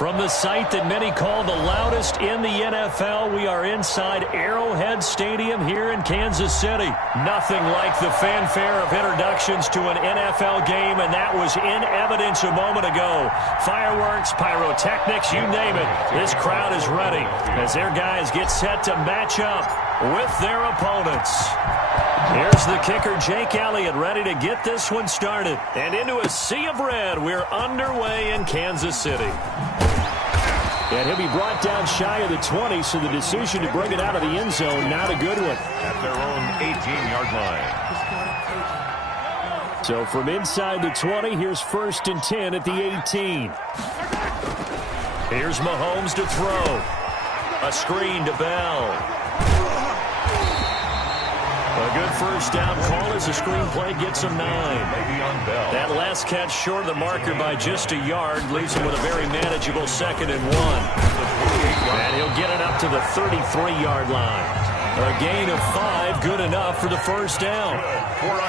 From the site that many call the loudest in the NFL, we are inside Arrowhead Stadium here in Kansas City. Nothing like the fanfare of introductions to an NFL game, and that was in evidence a moment ago. Fireworks, pyrotechnics, you name it. This crowd is ready as their guys get set to match up with their opponents. Here's the kicker, Jake Elliott, ready to get this one started. And into a sea of red, we're underway in Kansas City. And he'll be brought down shy of the 20, so the decision to bring it out of the end zone, not a good one. At their own 18-yard line. So from inside the 20, here's 1st and 10 at the 18. Here's Mahomes to throw. A screen to Bell. A good first down call as the screenplay gets him 9. That last catch short of the marker by just a yard leaves him with a very manageable 2nd and 1. And he'll get it up to the 33-yard line. A gain of 5, good enough for the first down.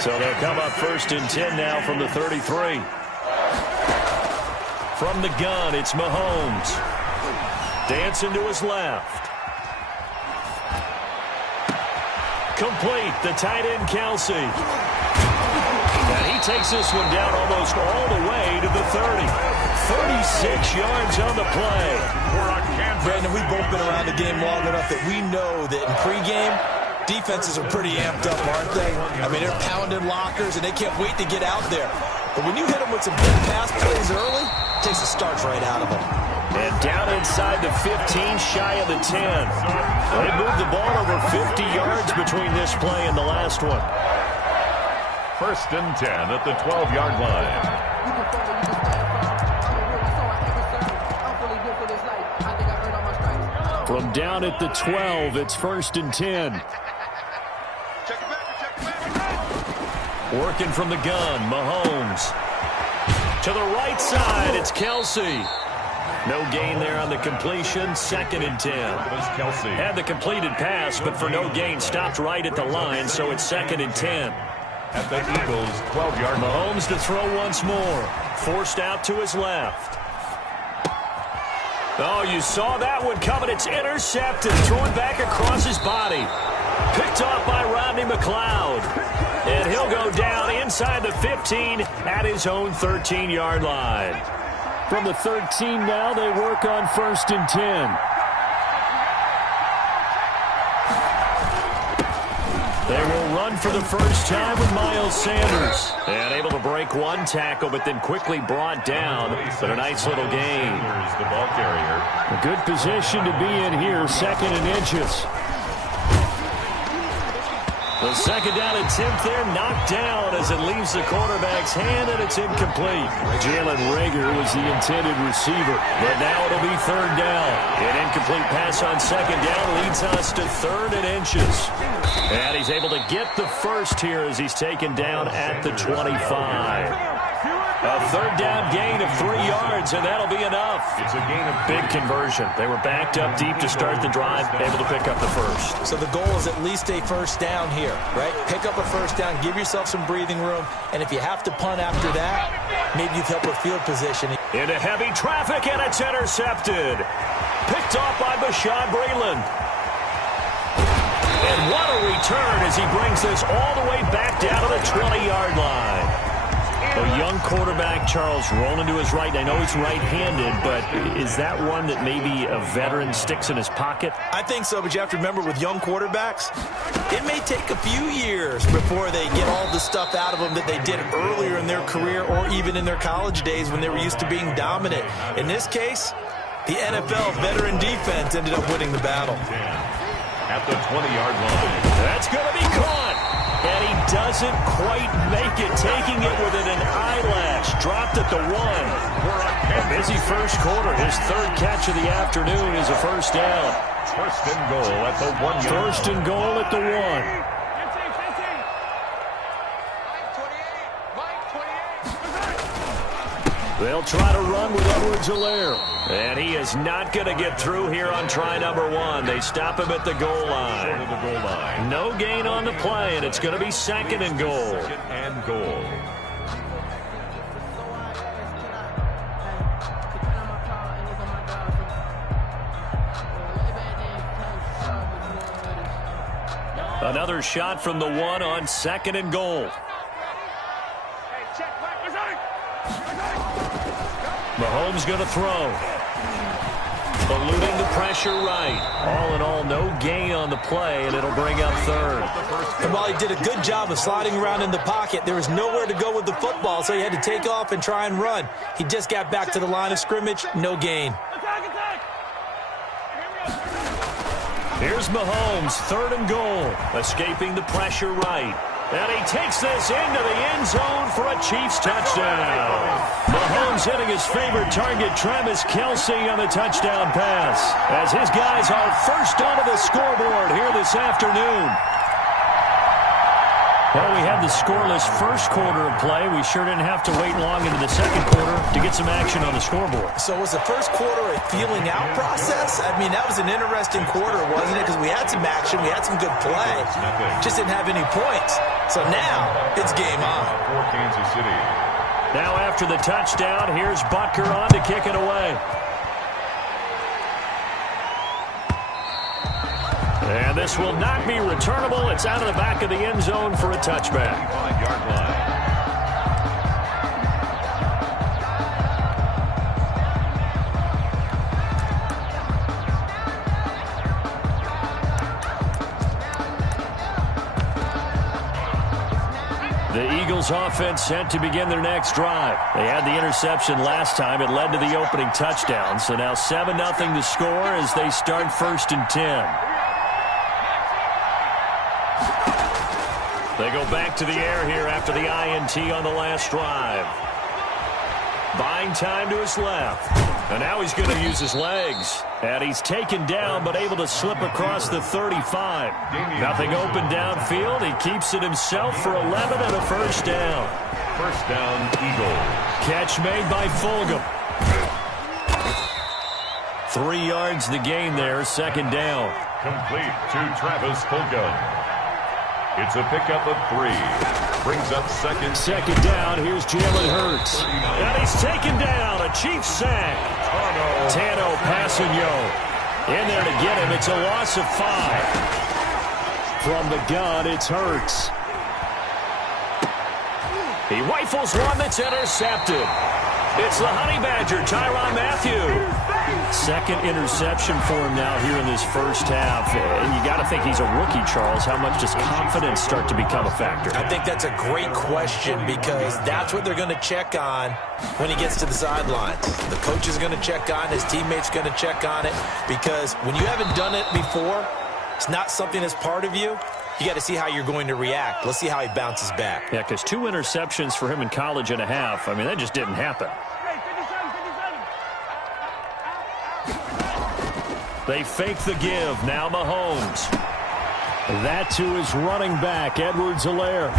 So they'll come up 1st and 10 now from the 33. From the gun, it's Mahomes. Dancing to his left. Complete, the tight end, Kelsey. And he takes this one down almost all the way to the 30. 36 yards on the play. Brandon, we've both been around the game long enough that we know that in pregame, defenses are pretty amped up, aren't they? I mean, they're pounding lockers, and they can't wait to get out there. But when you hit them with some big pass plays early, it takes the starch right out of them. And down inside the 15, shy of the 10. They moved the ball over 50 yards between this play and the last one. 1st and 10 at the 12-yard line. From down at the 12, it's 1st and 10. Working from the gun, Mahomes. To the right side, it's Kelsey. No gain there on the completion, 2nd and 10. Had the completed pass, but for no gain, stopped right at the line, so it's 2nd and 10. At the Eagles' 12-yard line. Mahomes to throw once more. Forced out to his left. Oh, you saw that one coming. It's intercepted. Thrown back across his body. Picked off by Rodney McLeod. And he'll go down inside the 15 at his own 13-yard line. From the 13 now, they work on 1st and 10. They will run for the first time with Miles Sanders. And able to break one tackle, but then quickly brought down. But a nice little gain. The ball carrier. A good position to be in here, 2nd and inches. The 2nd down attempt there knocked down as it leaves the quarterback's hand, and it's incomplete. Jalen Reagor was the intended receiver, but now it'll be 3rd down. An incomplete pass on 2nd down leads us to 3rd and inches. And he's able to get the first here as he's taken down at the 25. A 3rd down gain of 3 yards, and that'll be enough. It's a gain of big conversion. They were backed up deep to start the drive, able to pick up the first. So the goal is at least a first down here, right? Pick up a first down, give yourself some breathing room, and if you have to punt after that, maybe you've helped with field position. Into heavy traffic, and it's intercepted. Picked off by Bashaud Breeland. And what a return as he brings this all the way back down to the 20-yard line. A young quarterback, Charles, rolling to his right. I know he's right-handed, but is that one that maybe a veteran sticks in his pocket? I think so, but you have to remember with young quarterbacks, it may take a few years before they get all the stuff out of them that they did earlier in their career or even in their college days when they were used to being dominant. In this case, the NFL veteran defense ended up winning the battle. At the 20-yard line. That's going to be caught. And he doesn't quite make it, taking it within an eyelash. Dropped at the 1. A busy first quarter. His 3rd catch of the afternoon is a first down. 1st and goal at the 1 yard. 1st and goal at the 1. They'll try to run with Edwards-Helaire. And he is not going to get through here on try number 1. They stop him at the goal line. No gain on the play, and it's going to be 2nd and goal. 2nd and goal. Another shot from the one on 2nd and goal. Mahomes going to throw. Eluding the pressure right. All in all, no gain on the play, and it'll bring up 3rd. And while he did a good job of sliding around in the pocket, there was nowhere to go with the football, so he had to take off and try and run. He just got back to the line of scrimmage, no gain. Here's Mahomes, 3rd and goal. Escaping the pressure right. And he takes this into the end zone for a Chiefs touchdown. Mahomes hitting his favorite target, Travis Kelce, on the touchdown pass, as his guys are first onto the scoreboard here this afternoon. Well, we had the scoreless first quarter of play. We sure didn't have to wait long into the second quarter to get some action on the scoreboard. So was the first quarter a feeling out process? I mean, that was an interesting quarter, wasn't it? Because we had some action, we had some good play, just didn't have any points. So now it's game on. For Kansas City. Now after the touchdown, here's Butker on to kick it away. And this will not be returnable. It's out of the back of the end zone for a touchback. 5-yard line. The Eagles offense set to begin their next drive. They had the interception last time. It led to the opening touchdown. So now 7-0 to score as they start 1st and 10. They go back to the air here after the INT on the last drive. Buying time to his left. And now he's going to use his legs. And he's taken down but able to slip across the 35. Nothing open downfield. He keeps it himself for 11 and a first down. First down, Eagles. Catch made by Fulgham. 3 yards the gain there, 2nd down. Complete to Travis Fulgham. It's a pickup of 3. Brings up second down. Here's Jalen Hurts. And he's taken down. A Chiefs sack. Tano Passanio in there to get him. It's a loss of 5. From the gun, it's Hurts. He rifles one that's intercepted. It's the Honey Badger, Tyrann Mathieu. 2nd interception for him now here in this first half. And you got to think he's a rookie, Charles. How much does confidence start to become a factor? I think that's a great question because that's what they're going to check on when he gets to the sidelines. The coach is going to check on it. His teammates going to check on it because when you haven't done it before, it's not something that's part of you. You got to see how you're going to react. Let's see how he bounces back. Yeah, because 2 interceptions for him in college and a half. I mean, that just didn't happen. They fake the give. Now Mahomes. That to his running back, Edwards-Helaire.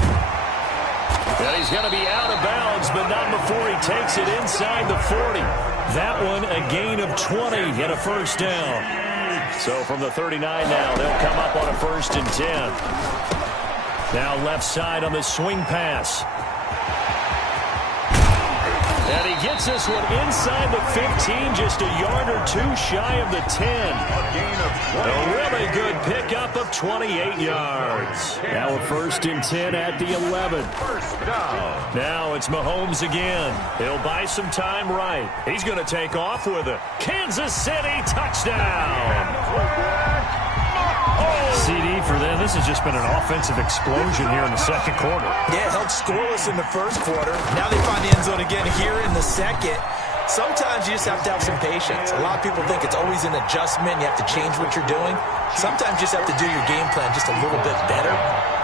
And he's going to be out of bounds, but not before he takes it inside the 40. That one a gain of 20 and a first down. So from the 39 now, they'll come up on a 1st and 10. Now left side on the swing pass. And he gets this one inside the 15, just a yard or 2 shy of the 10. A really good pickup of 28 yards. Now a 1st and 10 at the 11. First down. Now it's Mahomes again. He'll buy some time right. He's going to take off with a Kansas City touchdown. CD for them. This has just been an offensive explosion here in the second quarter. Yeah, held scoreless in the first quarter. Now they find the end zone again here in the second. Sometimes you just have to have some patience. A lot of people think it's always an adjustment. You have to change what you're doing. Sometimes you just have to do your game plan just a little bit better.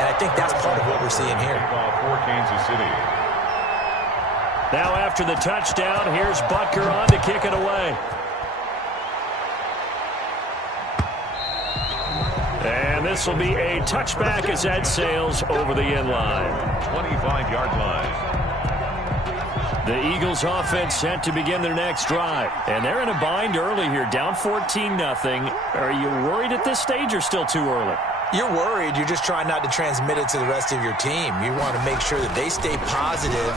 And I think that's part of what we're seeing here. For Kansas City. Now after the touchdown, here's Butker on to kick it away. And this will be a touchback as that sails over the end line. 25-yard line. The Eagles offense set to begin their next drive. And they're in a bind early here, down 14-0. Are you worried at this stage or still too early? You're worried. You're just trying not to transmit it to the rest of your team. You want to make sure that they stay positive.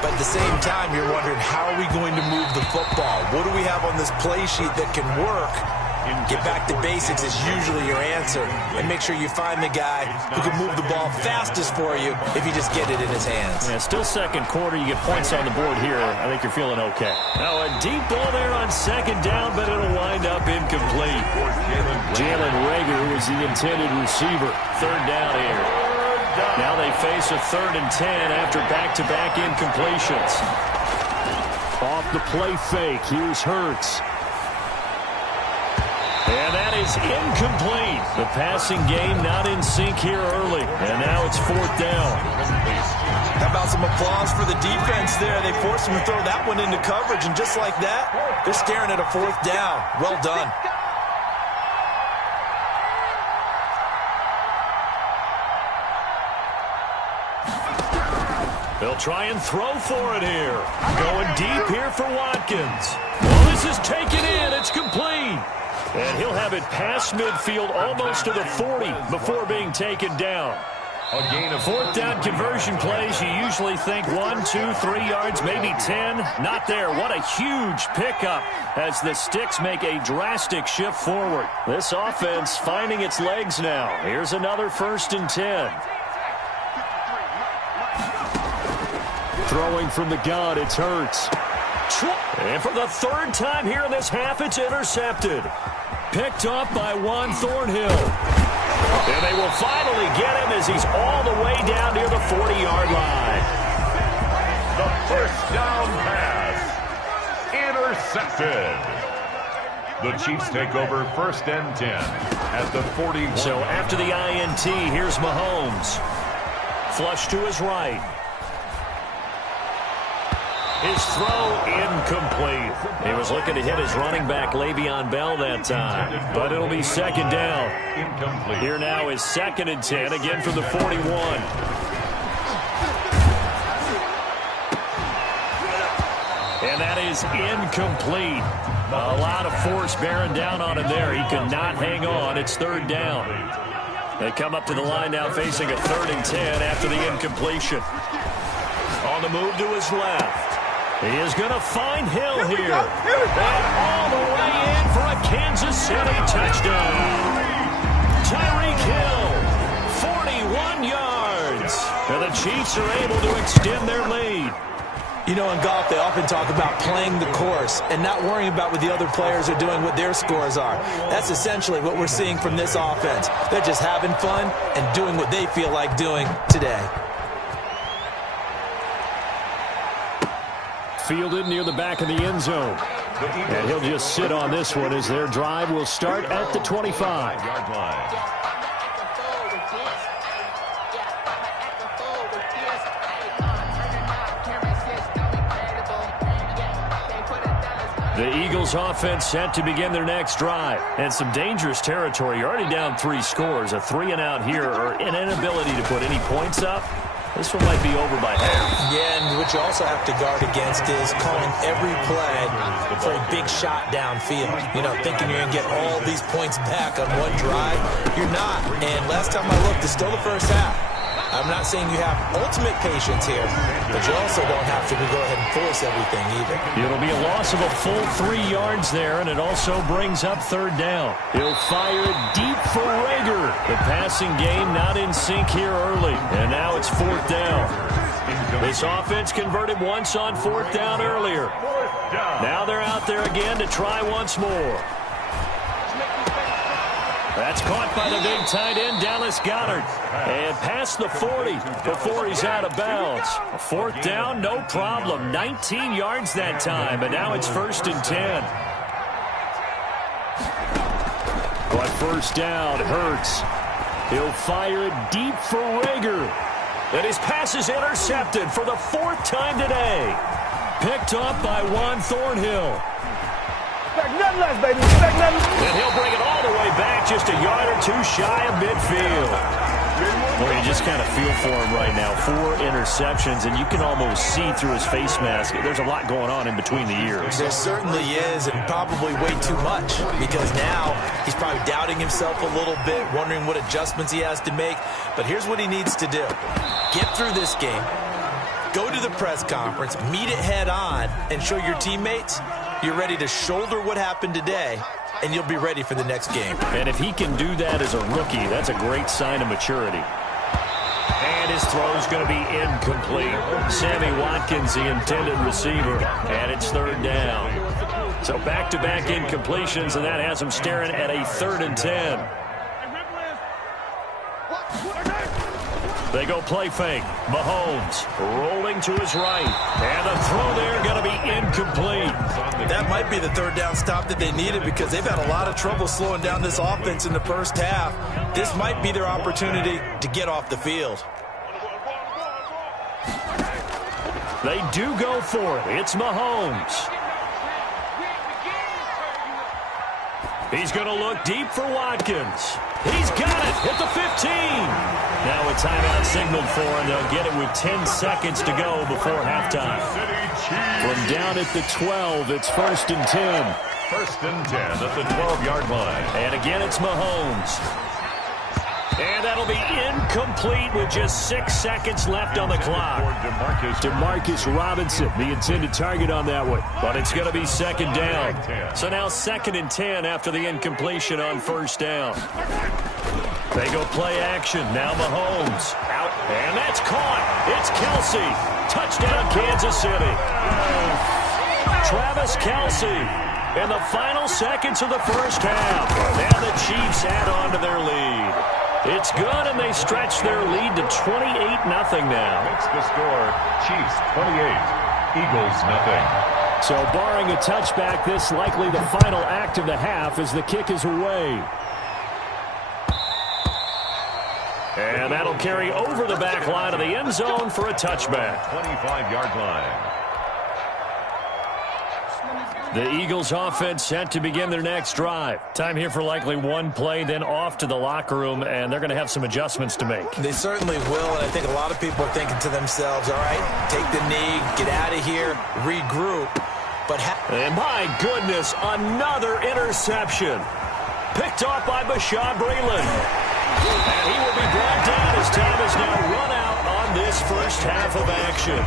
But at the same time, you're wondering, how are we going to move the football? What do we have on this play sheet that can work Get back to basics is usually your answer. And make sure you find the guy who can move the ball fastest for you if you just get it in his hands. Yeah, still second quarter. You get points on the board here. I think you're feeling okay. Now a deep ball there on second down, but it'll wind up incomplete. Jalen Reagor was the intended receiver. Third down here. Now they face a 3rd and 10 after back-to-back incompletions. Off the play fake, here's Hurts. And that is incomplete. The passing game not in sync here early. And now it's 4th down. How about some applause for the defense there? They forced him to throw that one into coverage, and just like that, they're staring at a 4th down. Well done. They'll try and throw for it here. Going deep here for Watkins. Well, this is taken in. It's complete. And he'll have it past midfield almost to the 40 before being taken down. A gain of 4th down conversion plays, you usually think 1, 2, 3 yards, maybe 10. Not there. What a huge pickup as the Sticks make a drastic shift forward. This offense finding its legs now. Here's another 1st and 10. Throwing from the gun, it's Hurts. And for the 3rd time here in this half, it's intercepted. Picked off by Juan Thornhill. And they will finally get him as he's all the way down near the 40-yard line. the 1st down pass. Intercepted. The Chiefs take over 1st and 10 at the 41. So after the INT, here's Mahomes. Flush to his right. His throw incomplete. He was looking to hit his running back, Le'Veon Bell, that time. But it'll be 2nd down. Incomplete. Here now is 2nd and 10, again from the 41. And that is incomplete. A lot of force bearing down on him there. He could not hang on. It's 3rd down. They come up to the line now facing a 3rd and 10 after the incompletion. On the move to his left. He is going to find Hill here. And all the way in for a Kansas City touchdown. Tyreek Hill, 41 yards. And the Chiefs are able to extend their lead. You know, in golf, they often talk about playing the course and not worrying about what the other players are doing, what their scores are. That's essentially what we're seeing from this offense. They're just having fun and doing what they feel like doing today. Fielded near the back of the end zone. And he'll just sit on this one as their drive will start at the 25-yard line. The Eagles offense set to begin their next drive. And some dangerous territory. You're already down 3 scores. A 3 and out here or an inability to put any points up. This one might be over by half. Yeah, and what you also have to guard against is calling every play for a big shot downfield. You know, thinking you're going to get all these points back on one drive. You're not. And last time I looked, it's still the first half. I'm not saying you have ultimate patience here, but you also don't have to go ahead and force everything either. It'll be a loss of a full 3 yards there, and it also brings up 3rd down. He'll fire it deep for Reagor. The passing game not in sync here early, and now it's 4th down. This offense converted once on 4th down earlier. Now they're out there again to try once more. That's caught by the big tight end, Dallas Goedert. And past the 40 before he's out of bounds. 4th down, no problem. 19 yards that time, but now it's 1st and 10. But 1st down, Hurts. He'll fire it deep for Reagor. And his pass is intercepted for the 4th time today. Picked off by Juan Thornhill. Expect nothing less, baby. Expect nothing. And he'll bring it all the way back just a yard or 2 shy of midfield. Well, you just kind of feel for him right now. 4 interceptions, and you can almost see through his face mask. There's a lot going on in between the ears. There certainly is, and probably way too much, because now he's probably doubting himself a little bit, wondering what adjustments he has to make. But here's what he needs to do. Get through this game, go to the press conference, meet it head on, and show your teammates you're ready to shoulder what happened today and you'll be ready for the next game. And if he can do that as a rookie, that's a great sign of maturity. And his throw's going to be incomplete. Sammy Watkins, the intended receiver, and it's third down. So back-to-back incompletions, and that has him staring at a 3rd and 10. They go play fake. Mahomes rolling to his right. And the throw there going to be incomplete. That might be the 3rd down stop that they needed because they've had a lot of trouble slowing down this offense in the first half. This might be their opportunity to get off the field. They do go for it. It's Mahomes. He's going to look deep for Watkins. He's got it at the 15. Now a timeout signaled for him. They'll get it with 10 seconds to go before halftime. From down at the 12, it's 1st and 10. 1st and 10 at the 12-yard line. And again, it's Mahomes. And that'll be incomplete with just 6 seconds left on the clock. Demarcus Robinson, the intended target on that one. But it's going to be 2nd down. So now 2nd and 10 after the incompletion on 1st down. They go play action. Now Mahomes out. And that's caught. It's Kelsey. Touchdown, Kansas City. Travis Kelsey. In the final seconds of the first half. And the Chiefs add on to their lead. It's good, and they stretch their lead to 28-0 now. Makes the score Chiefs 28, Eagles nothing. So barring a touchback, this likely the final act of the half as the kick is away. And that'll carry over the back line of the end zone for a touchback. 25-yard line. The Eagles offense set to begin their next drive. Time here for likely one play, then off to the locker room, and they're going to have some adjustments to make. They certainly will, and I think a lot of people are thinking to themselves, all right, take the knee, get out of here, regroup. And my goodness, another interception. Picked off by Bashaud Breeland. And he will be brought down as time is now run out on this first half of action.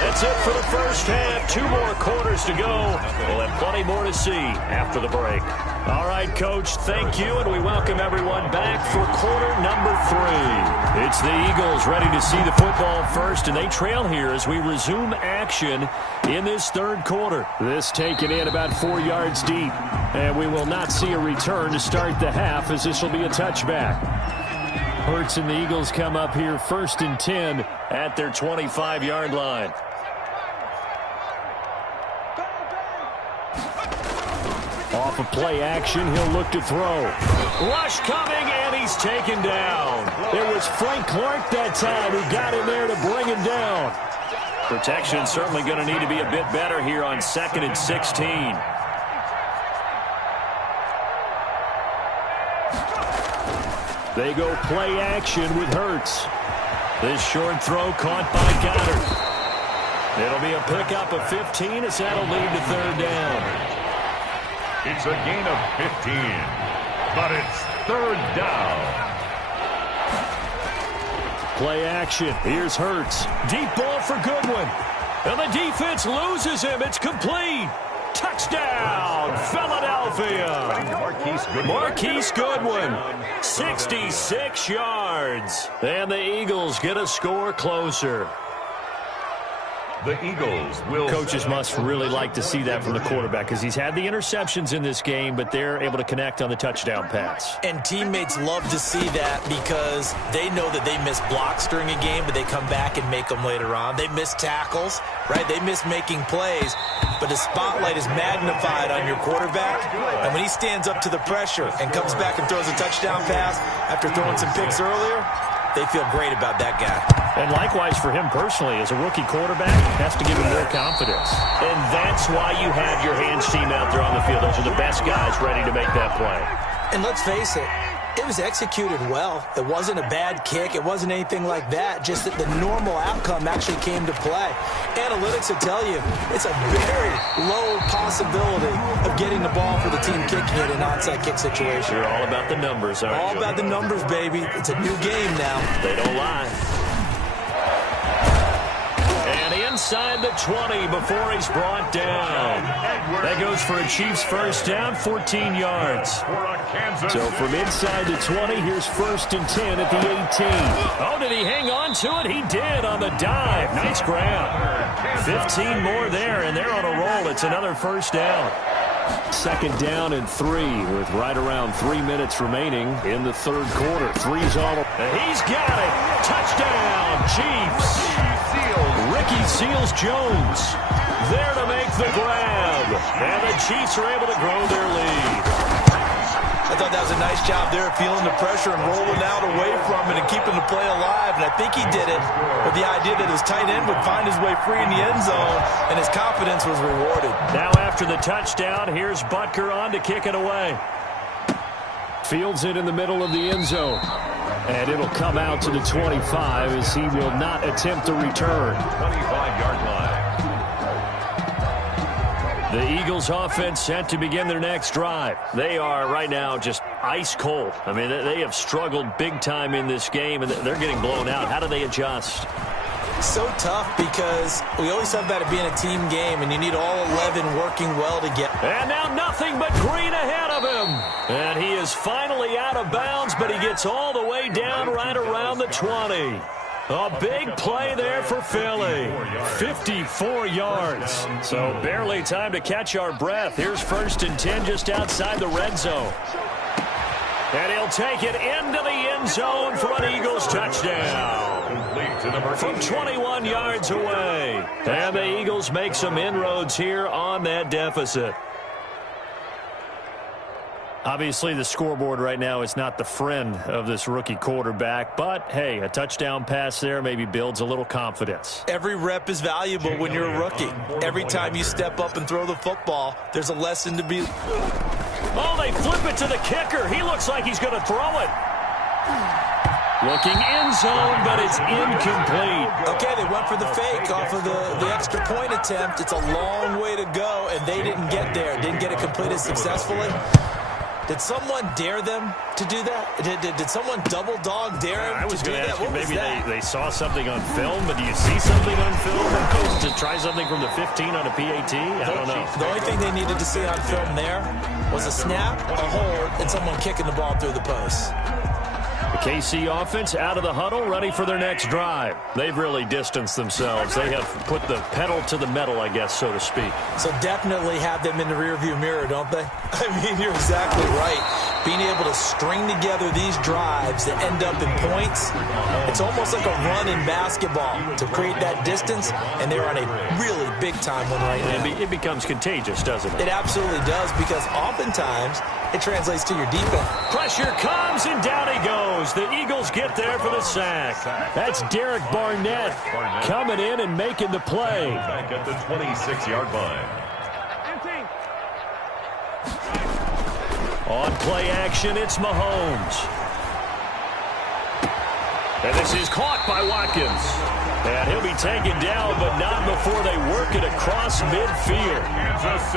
That's it for the first half. 2 more quarters to go. We'll have plenty more to see after the break. All right, Coach, thank you, and we welcome everyone back for quarter number 3. It's the Eagles ready to see the football first, and they trail here as we resume action in this 3rd quarter. This taken in about 4 yards deep, and we will not see a return to start the half as this will be a touchback. Hurts and the Eagles come up here 1st and 10 at their 25-yard line. Off of play action, he'll look to throw. Rush coming, and he's taken down. It was Frank Clark that time who got in there to bring him down. Protection certainly going to need to be a bit better here on 2nd and 16. They go play action with Hurts. This short throw caught by Goddard. It'll be a pickup of 15 as that'll lead to 3rd down. It's a gain of 15, but it's 3rd down. Play action. Here's Hurts. Deep ball for Goodwin. And the defense loses him. It's complete. Touchdown, Philadelphia. Marquise Goodwin, 66 yards. And the Eagles get a score closer. The Eagles will... Coaches must really like to see that from the quarterback because he's had the interceptions in this game, but they're able to connect on the touchdown pass. And teammates love to see that because they know that they miss blocks during a game, but they come back and make them later on. They miss tackles, right? They miss making plays, but the spotlight is magnified on your quarterback. And when he stands up to the pressure and comes back and throws a touchdown pass after throwing some picks earlier, they feel great about that guy. And likewise for him personally, as a rookie quarterback, has to give him more confidence. And that's why you have your hands team out there on the field. Those are the best guys ready to make that play. And let's face it, it was executed well. It wasn't a bad kick. It wasn't anything like that. Just that the normal outcome actually came to play. Analytics will tell you it's a very low possibility of getting the ball for the team kicking it in an onside kick situation. You're all about the numbers, aren't you? All about the numbers, baby. It's a new game now. They don't lie. And inside the 20 before he's brought down. That goes for a Chiefs first down, 14 yards. So from inside the 20, here's 1st and 10 at the 18. Oh, did he hang on to it? He did on the dive. Nice grab. 15 more there, and they're on a roll. It's another first down. 2nd down and 3 with right around 3 minutes remaining in the 3rd quarter. 3's all. He's got it. Touchdown, Chiefs. Ricky Seals-Jones there to make the grab. And the Chiefs are able to grow their lead. I thought that was a nice job there, feeling the pressure and rolling out away from it and keeping the play alive. And I think he did it with the idea that his tight end would find his way free in the end zone, and his confidence was rewarded. Now after the touchdown, here's Butker on to kick it away. Fields it in the middle of the end zone. And it'll come out to the 25 as he will not attempt to return. 25-yard line. The Eagles offense set to begin their next drive. They are right now just ice cold. I mean, they have struggled big time in this game, and they're getting blown out. How do they adjust? So tough because we always have about it being a team game, and you need all 11 working well together. And now nothing but green ahead of him. And he is finally out of bounds, but he gets all the way down right around the 20. A big play there for Philly. 54 yards. So barely time to catch our breath. Here's 1st and 10 just outside the red zone. And he'll take it into the end zone for an Eagles touchdown. From 21 yards away. And the Eagles make some inroads here on that deficit. Obviously, the scoreboard right now is not the friend of this rookie quarterback. But, hey, a touchdown pass there maybe builds a little confidence. Every rep is valuable when you're a rookie. Every time you step up and throw the football, there's a lesson to be. Oh, they flip it to the kicker. He looks like he's going to throw it. Looking end zone, but it's incomplete. Okay, they went for the fake off of the extra point attempt. It's a long way to go, and they didn't get there. Didn't get it completed successfully. Did someone dare them to do that? Did someone double dog dare him I was to do going to that? ask you, What was maybe that? they saw something on film, but do you see something on film to try something from the 15 on a PAT? I don't know. The only thing they needed to see on film there was a snap, a hold, and someone kicking the ball through the post. The KC offense out of the huddle, ready for their next drive. They've really distanced themselves. They have put the pedal to the metal, I guess, so to speak. So definitely have them in the rearview mirror, don't they? I mean, you're exactly right. Being able to string together these drives that end up in points, it's almost like a run in basketball to create that distance, and they're on a really big-time one right now. It becomes contagious, doesn't it? It absolutely does, because oftentimes it translates to your defense. Pressure comes, and down he goes. The Eagles get there for the sack. That's Derek Barnett coming in and making the play. Back at the 26-yard line. On play action, it's Mahomes. And this is caught by Watkins. And he'll be taken down, but not before they work it across midfield.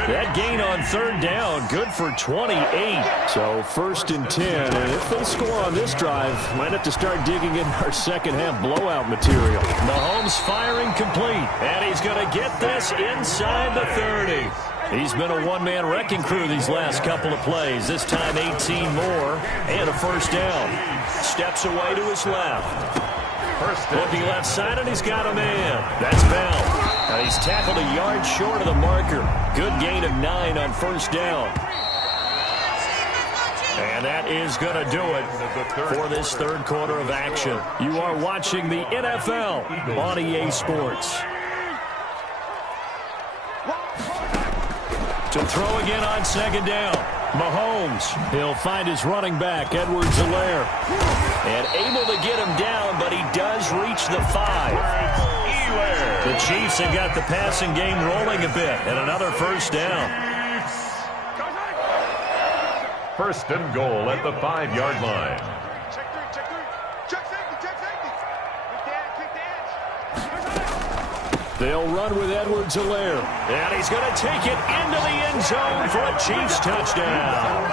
That gain on 3rd down, good for 28. So 1st and 10, and if they score on this drive, might have to start digging in our second-half blowout material. Mahomes firing complete, and he's going to get this inside the 30. He's been a one-man wrecking crew these last couple of plays. This time 18 more and a first down. Steps away to his left. Looking left side, and he's got a man. That's Bell. Now he's tackled a yard short of the marker. Good gain of 9 on first down. And that is going to do it for this 3rd quarter of action. You are watching the NFL on EA Sports. To throw again on 2nd down. Mahomes, he'll find his running back, Edwards-Helaire. And able to get him down, but he does reach the 5. The Chiefs have got the passing game rolling a bit, and another first down. 1st and goal at the 5-yard line. They'll run with Edwards-Helaire. And he's going to take it into the end zone for a Chiefs touchdown.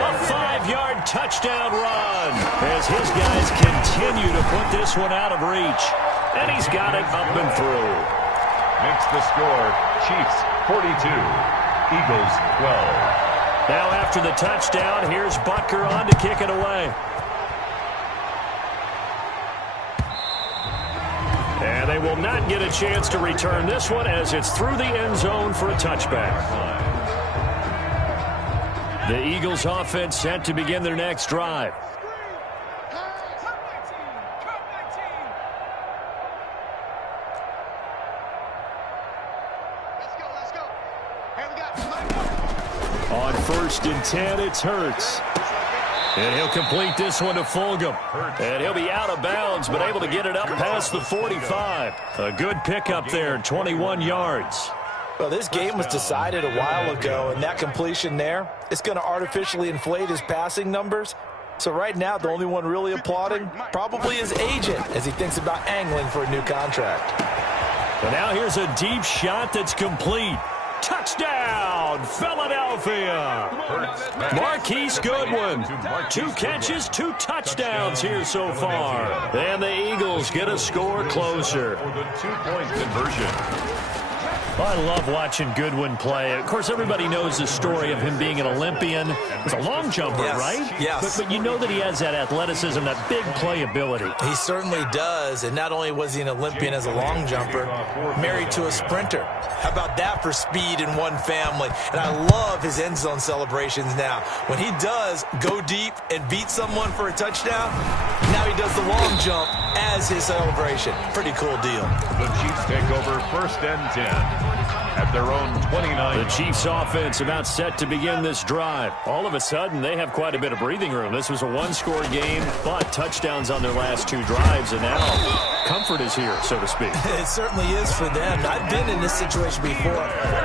A 5-yard touchdown run as his guys continue to put this one out of reach. And he's got it up and through. makes the score Chiefs 42, Eagles 12. Now after the touchdown, here's Butker on to kick it away. And they will not get a chance to return this one as it's through the end zone for a touchback. The Eagles offense set to begin their next drive. On 1st and 10, it's Hurts. And he'll complete this one to Fulgham. And he'll be out of bounds, but able to get it up past the 45. A good pickup there, 21 yards. Well, this game was decided a while ago, and that completion there, it's going to artificially inflate his passing numbers. So right now, the only one really applauding probably his agent as he thinks about angling for a new contract. And now here's a deep shot that's complete. Touchdown, Philadelphia! Marquise Goodwin. 2 catches, 2 touchdowns here so far. And the Eagles get a score closer. For the 2-point conversion. I love watching Goodwin play. Of course, everybody knows the story of him being an Olympian. He's a long jumper, right? Yes. But you know that he has that athleticism, that big playability. He certainly does. And not only was he an Olympian as a long jumper, married to a sprinter. How about that for speed in one family? And I love his end zone celebrations now. When he does go deep and beat someone for a touchdown, now he does the long jump as his celebration. Pretty cool deal. The Chiefs take over 1st and 10 at their own 29. The Chiefs offense about set to begin this drive. All of a sudden, they have quite a bit of breathing room. This was a 1-score game, but touchdowns on their last 2 drives, and now comfort is here, so to speak. It certainly is for them. I've been in this situation before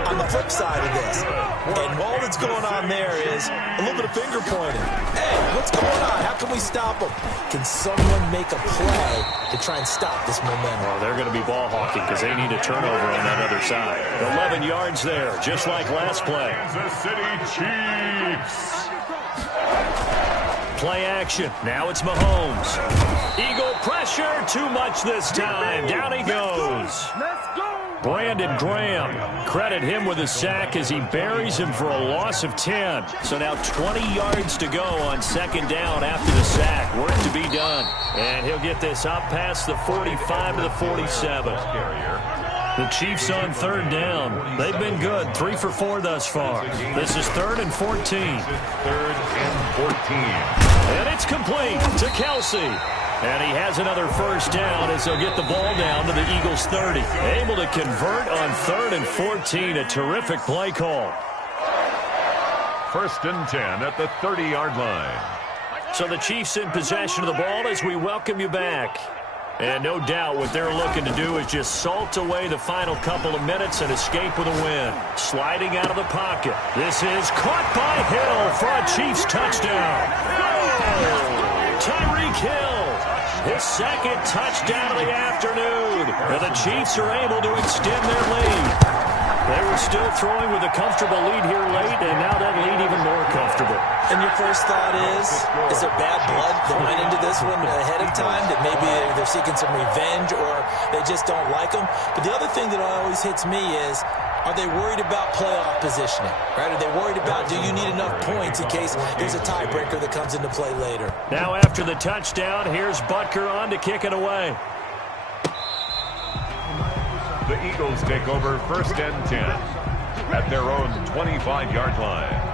on the flip side of this. And all that's going on there is a little bit of finger pointing. Hey, what's going on? How can we stop them? Can someone make a play to try and stop this momentum? Well, they're going to be ball hawking because they need a turnover on that other side. 11 yards there, just like last play. Kansas City Chiefs. Play action. Now it's Mahomes. Eagle pressure. Too much this time. Down he goes. Brandon Graham. Credit him with a sack as he buries him for a loss of 10. So now 20 yards to go on 2nd down after the sack. Work to be done. And he'll get this up past the 45 to the 47. The Chiefs on 3rd down. They've been good. 3 for 4 thus far. This is 3rd and 14. 3rd and 14. And it's complete to Kelsey. And he has another 1st down as they'll get the ball down to the Eagles' 30. Able to convert on 3rd and 14. A terrific play call. 1st and 10 at the 30-yard line. So the Chiefs in possession of the ball as we welcome you back. And no doubt what they're looking to do is just salt away the final couple of minutes and escape with a win. Sliding out of the pocket. This is caught by Hill for a Chiefs touchdown. Tyreek Hill, his 2nd touchdown of the afternoon. And the Chiefs are able to extend their lead. They were still throwing with a comfortable lead here late, and now that lead even more comfortable. And your first thought is there bad blood that went into this one ahead of time, that maybe they're seeking some revenge or they just don't like them? But the other thing that always hits me is, are they worried about playoff positioning? Right? Are they worried about, do you need enough points in case there's a tiebreaker that comes into play later? Now after the touchdown, here's Butker on to kick it away. The Eagles take over 1st and 10 at their own 25-yard line.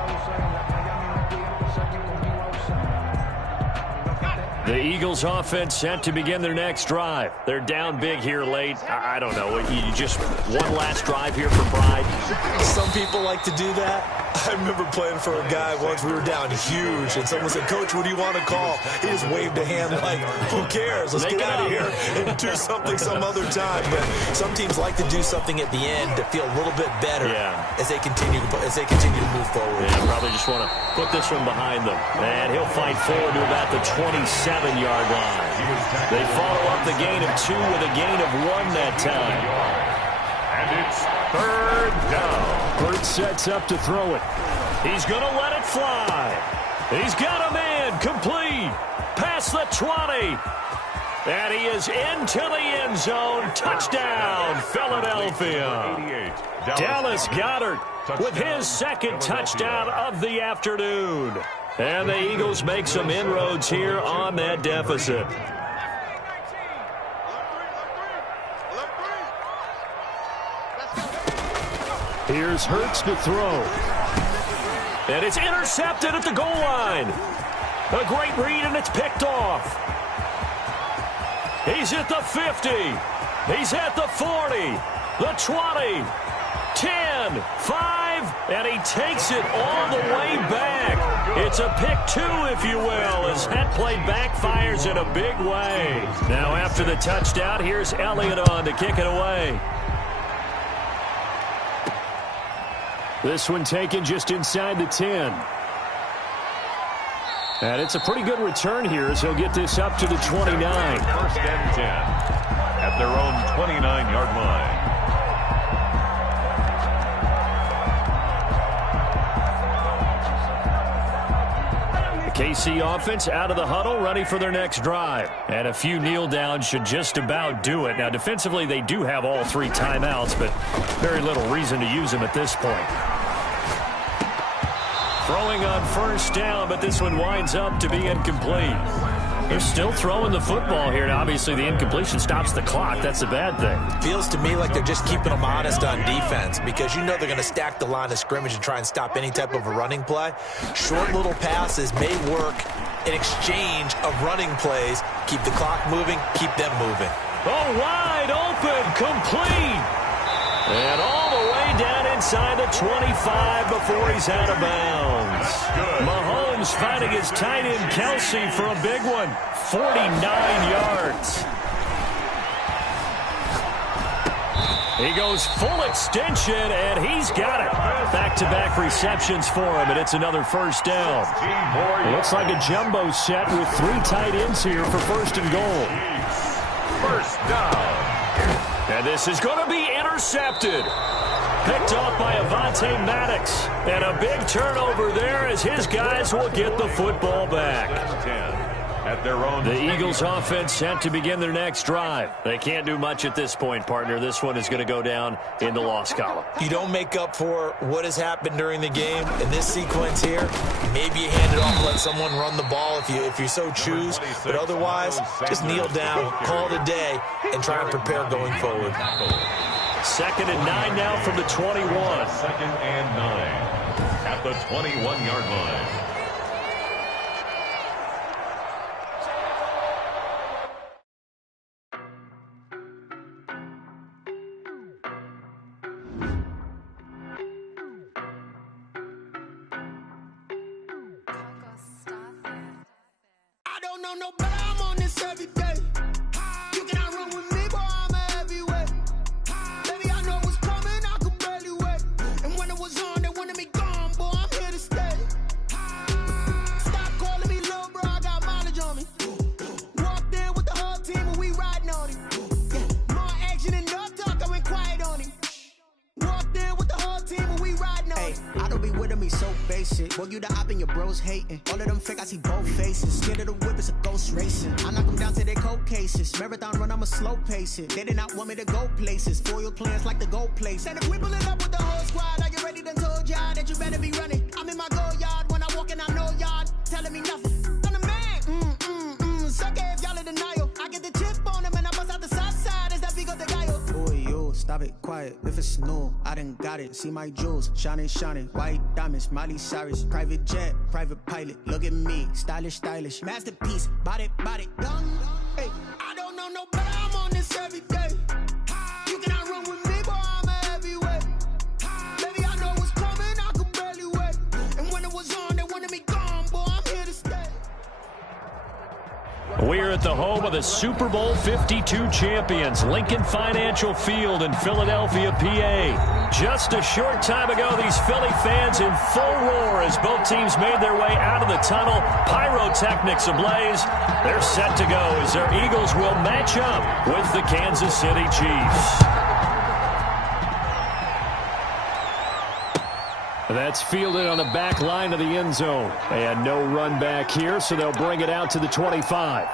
The Eagles offense set to begin their next drive. They're down big here late. I don't know. You just one last drive here for pride. Some people like to do that. I remember playing for a guy once. We were down huge, and someone said, "Coach, what do you want to call?" He just waved a hand like, "Who cares? Let's get out of here and do something some other time." But some teams like to do something at the end to feel a little bit better as they continue to move forward. Yeah, probably just want to put this one behind them. And he'll fight forward to about the 27-yard line. They follow up the gain of 2 with a gain of 1 that time. And it's 3rd down. Burt sets up to throw it. He's going to let it fly. He's got a man complete. Past the 20. And he is into the end zone. Touchdown, Philadelphia. Dallas Goedert with his second touchdown of the afternoon. And the Eagles make some inroads here on that deficit. Here's Hurts to throw. And it's intercepted at the goal line. A great read, and it's picked off. He's at the 50. He's at the 40. The 20. 10. 5. And he takes it all the way back. It's a pick two, if you will, as that play backfires in a big way. Now after the touchdown, here's Elliott on to kick it away. This one taken just inside the 10. And it's a pretty good return here as he'll get this up to the 29. First and 10 at their own 29-yard line. KC offense out of the huddle, ready for their next drive. And a few kneel downs should just about do it. Now, defensively, they do have all three timeouts, but very little reason to use them at this point. Throwing on first down, but this one winds up to be incomplete. They're still throwing the football here. Now, obviously, the incompletion stops the clock. That's a bad thing. Feels to me like they're just keeping them honest on defense because you know they're going to stack the line of scrimmage and try and stop any type of a running play. Short little passes may work in exchange of running plays. Keep the clock moving, keep them moving. Oh, wide open, complete. And all the way down inside the 25 before he's out of bounds. Mahomes finding his tight end Kelsey for a big one. 49 yards. He goes full extension, and he's got it. Back-to-back receptions for him, and it's another first down. It looks like a jumbo set with three tight ends here for first and goal. First down. And this is going to be intercepted. Picked off by Avonte Maddox. And a big turnover there as his guys will get the football back. At their own. The Eagles offense set to begin their next drive. They can't do much at this point, partner. This one is going to go down in the loss column. You don't make up for what has happened during the game. In this sequence here, maybe you hand it off, let someone run the ball if you so choose. But otherwise, just kneel down, call it a day, and try and prepare going forward. 2nd and 9 now from the 21. 2nd and 9 at the 21-yard line. Boy, you the op and your bros hating. All of them fake, I see both faces. Scared of the whip, it's a ghost racing. I knock them down to their cold cases. Marathon run, I'ma slow pace it. They did not want me to go places. Foil plans like the gold place. And if we pulling up with the whole squad, are you ready? Done told y'all that you better be running. I'm in my go yard when I walk in, I know y'all telling me nothing. I'm the man. Suck it if y'all in denial. I get the chip on them and I bust out the south side. Is that big of the guy? Boy, yo, stop it, quiet. If it's new, I done got it. See my jewels, shining, white diamonds, Miley Cyrus, private jet, private pilot. Look at me, stylish, masterpiece, body, done. Hey, I don't know no better. I'm on this every day. You cannot run with me, boy. I'm a heavyweight. Baby, I know what's coming. I could barely wait. And when it was on, they wanted me gone, boy. I'm here to stay. We're at the home of the Super Bowl 52 champions, Lincoln Financial Field in Philadelphia, PA. Just a short time ago, these Philly fans in full roar as both teams made their way out of the tunnel. Pyrotechnics ablaze. They're set to go as their Eagles will match up with the Kansas City Chiefs. That's fielded on the back line of the end zone. And no run back here, so they'll bring it out to the 25.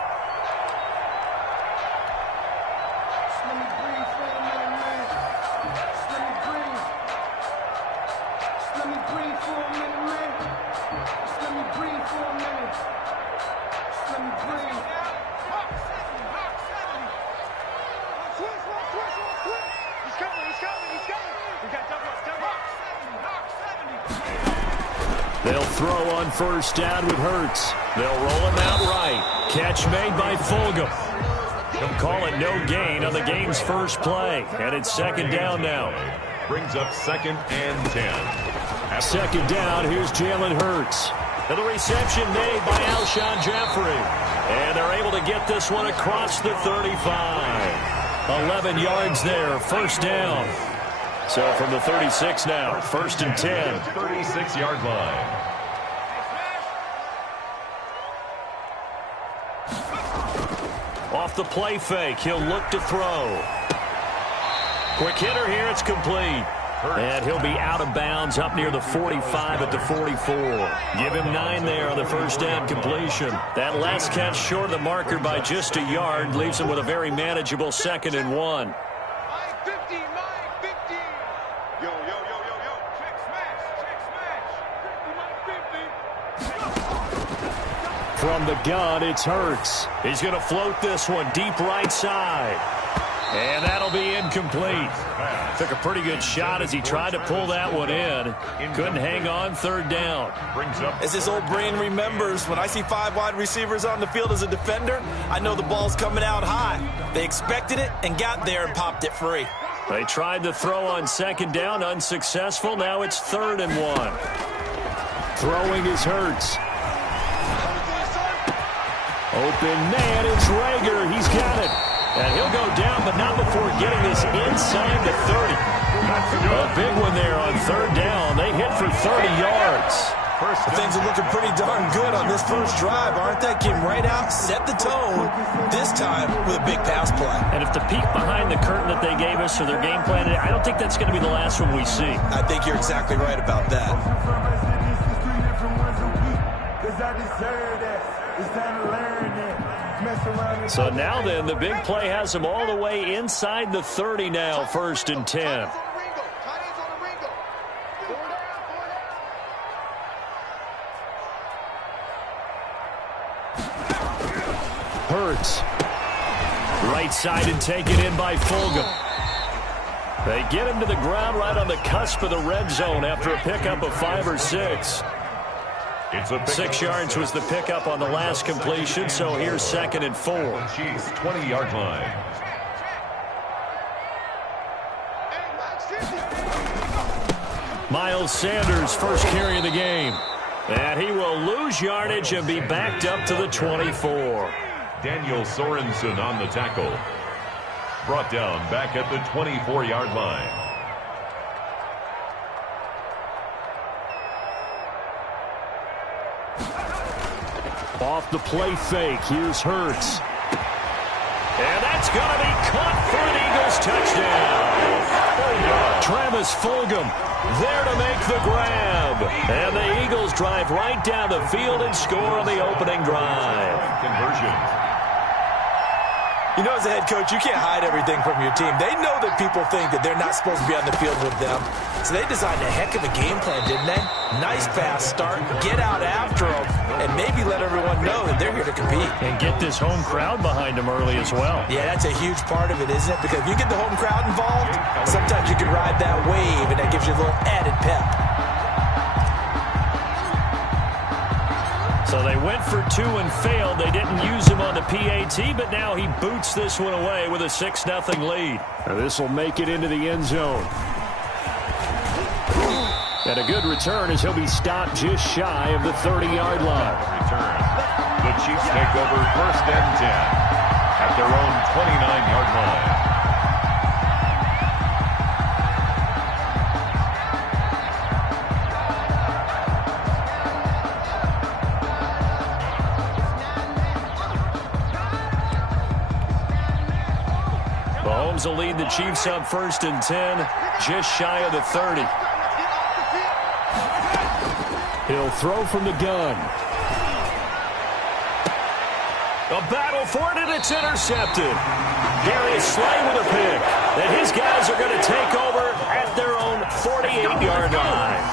They'll throw on first down with Hurts. They'll roll him out right. Catch made by Fulgham. He'll call it no gain on the game's first play. And it's second down now. Brings up 2nd and 10. Second down, here's Jalen Hurts. And the reception made by Alshon Jeffrey. And they're able to get this one across the 35. 11 yards there, first down. So from the 36 now, 1st and 10. 36-yard line. Off the play fake, he'll look to throw. Quick hitter here, it's complete. And he'll be out of bounds up near the 45 at the 44. Give him 9 there on the first down completion. That last catch short of the marker by just a yard leaves him with a very manageable 2nd and 1. From the gun, it's Hurts. He's going to float this one deep right side. And that'll be incomplete. Took a pretty good shot as he tried to pull that one in. Couldn't hang on, 3rd down. As his old brain remembers, when I see 5 wide receivers on the field as a defender, I know the ball's coming out high. They expected it and got there and popped it free. They tried to throw on 2nd down, unsuccessful. Now it's 3rd and 1. Throwing is Hurts. Open man, it's Rager. He's got it. And he'll go down, but not before getting this inside the 30. A big one there on 3rd down. They hit for 30 yards. Things are looking pretty darn good on this first drive, aren't they? Came right out, set the tone, this time with a big pass play. And if the peek behind the curtain that they gave us or their game plan, I don't think that's going to be the last one we see. I think you're exactly right about that. So now then, the big play has them all the way inside the 30 now, 1st and 10. Hurts. Right side and taken in by Fulgham. They get him to the ground right on the cusp of the red zone after a pickup of 5 or 6. 6 yards was the pickup on the last completion, so here's 2nd and 4. Chiefs 20-yard line. Miles Sanders, first carry of the game. And he will lose yardage and be backed up to the 24. Daniel Sorensen on the tackle. Brought down back at the 24-yard line. Off the play fake, here's Hurts. And that's going to be caught for an Eagles touchdown. Travis Fulgham there to make the grab. And the Eagles drive right down the field and score on the opening drive. Conversion. You know, as a head coach, you can't hide everything from your team. They know that people think that they're not supposed to be on the field with them. So they designed a heck of a game plan, didn't they? Nice fast start, get out after them, and maybe let everyone know that they're here to compete. And get this home crowd behind them early as well. Yeah, that's a huge part of it, isn't it? Because if you get the home crowd involved, sometimes you can ride that wave, and that gives you a little added pep. So they went for 2 and failed. They didn't use him on the PAT, but now he boots this one away with a 6-0 lead. Now this will make it into the end zone. And a good return as he'll be stopped just shy of the 30-yard line. Return. The Chiefs take over 1st and 10 at their own 29-yard line. Mahomes will lead the Chiefs up 1st and 10, just shy of the 30. He'll throw from the gun. A battle for it, and it's intercepted. Darius Slay with a pick. And his guys are going to take over at their own 48-yard line.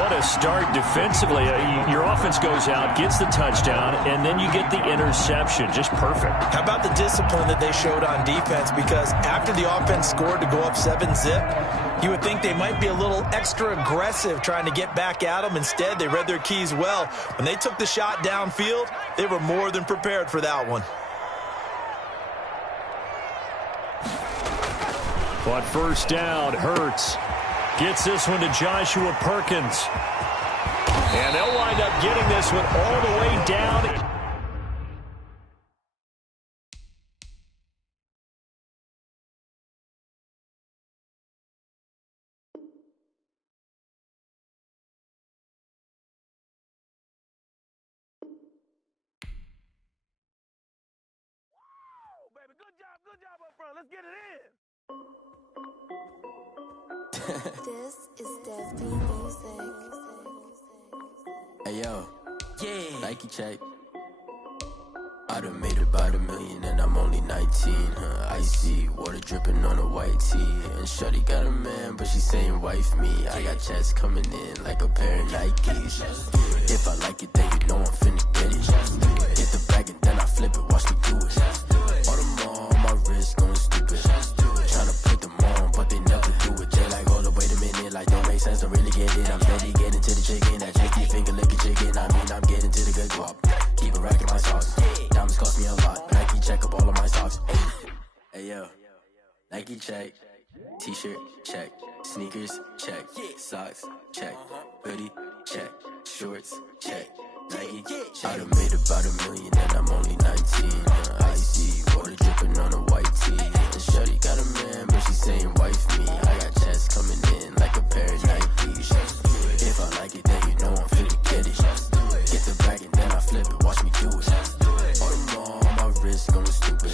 What a start defensively. Your offense goes out, gets the touchdown, and then you get the interception. Just perfect. How about the discipline that they showed on defense? Because after the offense scored to go up 7-zip, you would think they might be a little extra aggressive trying to get back at them. Instead, they read their keys well. When they took the shot downfield, they were more than prepared for that one. On first down, Hurts gets this one to Joshua Perkins. And they'll wind up getting this one all the way down. Baby, good job up front. Let's get it in. This is Dev B Music. Hey yo, yeah, Nike check. I done made about $1 million and I'm only 19. Icy water dripping on a white tee. And shorty got a man, but she saying wife me. I got checks coming in like a pair of Nikes. If I like it, then you know I'm finna get it. Hit the bag and then I flip it, watch me do it. All them on my wrist going stupid. Tryna put them on, but they never do it. They like, hold up, wait a minute, like don't make sense to really get it. I'm steady getting to the chicken, that tricky finger licking chicken. I mean, I'm getting to the good guap. Keep a rack in my socks. Diamonds cost me a lot. Nike check up all of my socks. Hey yo, Nike check. T-shirt check. Sneakers check. Socks check. Hoodie check. Shorts check. Nike I done made about $1 million and I'm only 19. Icy water dripping on a white tee. And shorty got a man, but she saying wife me. I got checks coming in like a pair of Nikes. If I like it, then you know I'm finna get it. Get the bag and then I flip it, watch me do it. All them on my wrist going stupid.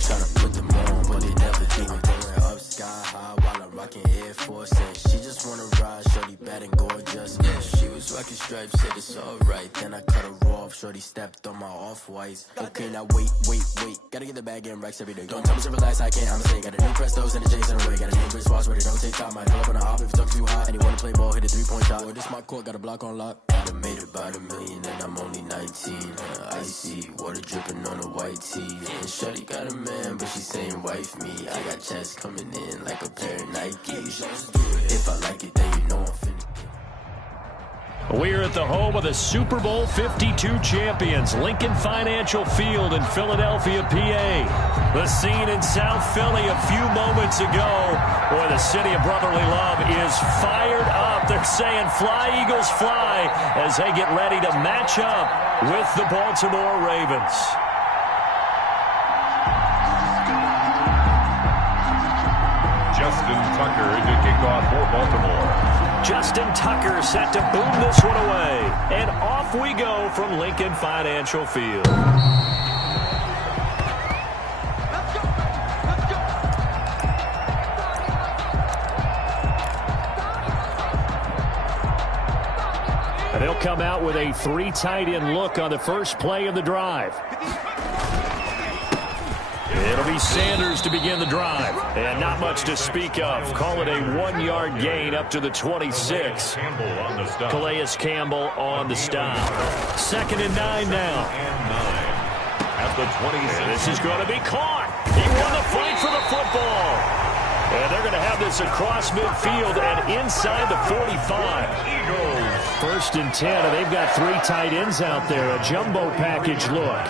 Tryna put them on, but they never do it. Throwing up sky high while I'm rocking Air Force. And she just wanna ride, shorty bad and gorgeous. She was rocking stripes, said it's alright. Then I cut her off, shorty stepped on my off-whites. Okay, now wait. Gotta get the bag and racks every day. Don't tell me to relax, I can't, I'ma say. Got a new Prestos and a J's in a way. Got a new Chris Watch, but it don't take time. Might pull up on a hop if it's up too high. And you wanna play ball, hit a three-point shot. Or this my court, got a block on lock. I done made about $1 million and I'm only 19. Icy water dripping on a white tee. And shorty got a man, but she saying wife me. I got checks coming in like a pair of Nikes. If I like it, then you know I'm finna. We're at the home of the Super Bowl 52 champions, Lincoln Financial Field in Philadelphia, PA. The scene in South Philly a few moments ago. Boy, the city of brotherly love is fired up. They're saying fly, Eagles, fly, as they get ready to match up with the Baltimore Ravens. Justin Tucker to kick off for Baltimore. Justin Tucker set to boom this one away. And off we go from Lincoln Financial Field. And they'll come out with a 3 tight end look on the first play of the drive. It'll be Sanders to begin the drive. And not much to speak of. Call it a 1-yard gain up to the 26. Calais Campbell on the stop. 2nd and 9 now. At the 26. And this is going to be caught. He won the fight for the football. And they're going to have this across midfield and inside the 45. Eagles. 1st and 10, and they've got 3 tight ends out there. A jumbo package look.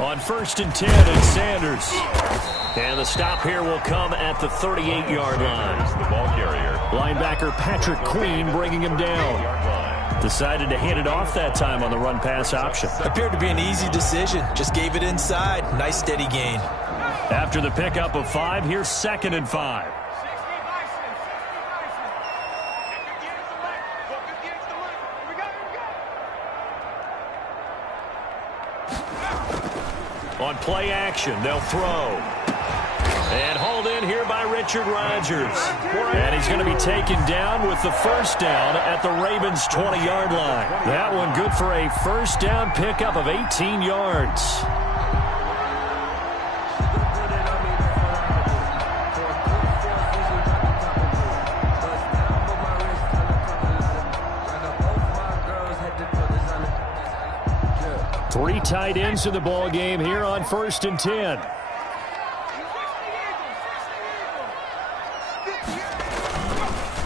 On 1st and 10, it's Sanders. And the stop here will come at the 38-yard line. The ball carrier. Linebacker Patrick Queen bringing him down. Decided to hand it off that time on the run-pass option. Appeared to be an easy decision. Just gave it inside. Nice steady gain. After the pickup of 5, here's 2nd and 5. On play action, they'll throw. And hauled in here by Richard Rodgers. And he's going to be taken down with the first down at the Ravens' 20-yard line. That one good for a first down pickup of 18 yards. Three tight ends in the ball game here on 1st and 10.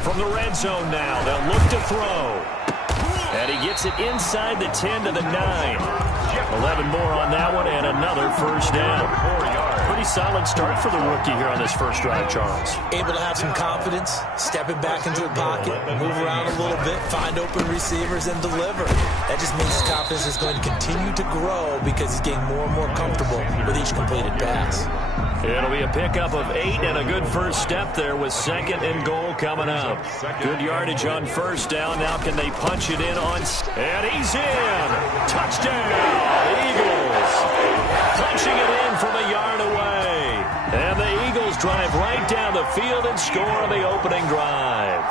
From the red zone now, they'll look to throw. And he gets it inside the 10 to the 9. 11 more on that one and another first down. Pretty solid start for the rookie here on this first drive, Charles. Able to have some confidence, stepping back into the pocket, move around a little bit, find open receivers, and deliver. That just means his confidence is going to continue to grow because he's getting more and more comfortable with each completed pass. It'll be a pickup of 8 and a good first step there with 2nd and goal coming up. Good yardage on first down. Now can they punch it in on... And he's in! Touchdown! Eagles! Punching it in from a yard away. And the Eagles drive right down the field and score on the opening drive.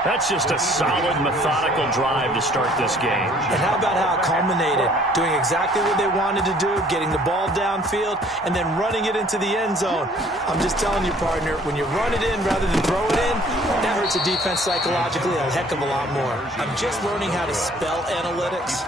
That's just a solid, methodical drive to start this game. And how about how it culminated? Doing exactly what they wanted to do, getting the ball downfield, and then running it into the end zone. I'm just telling you, partner, when you run it in rather than throw it in, that hurts a defense psychologically a heck of a lot more. I'm just learning how to spell analytics,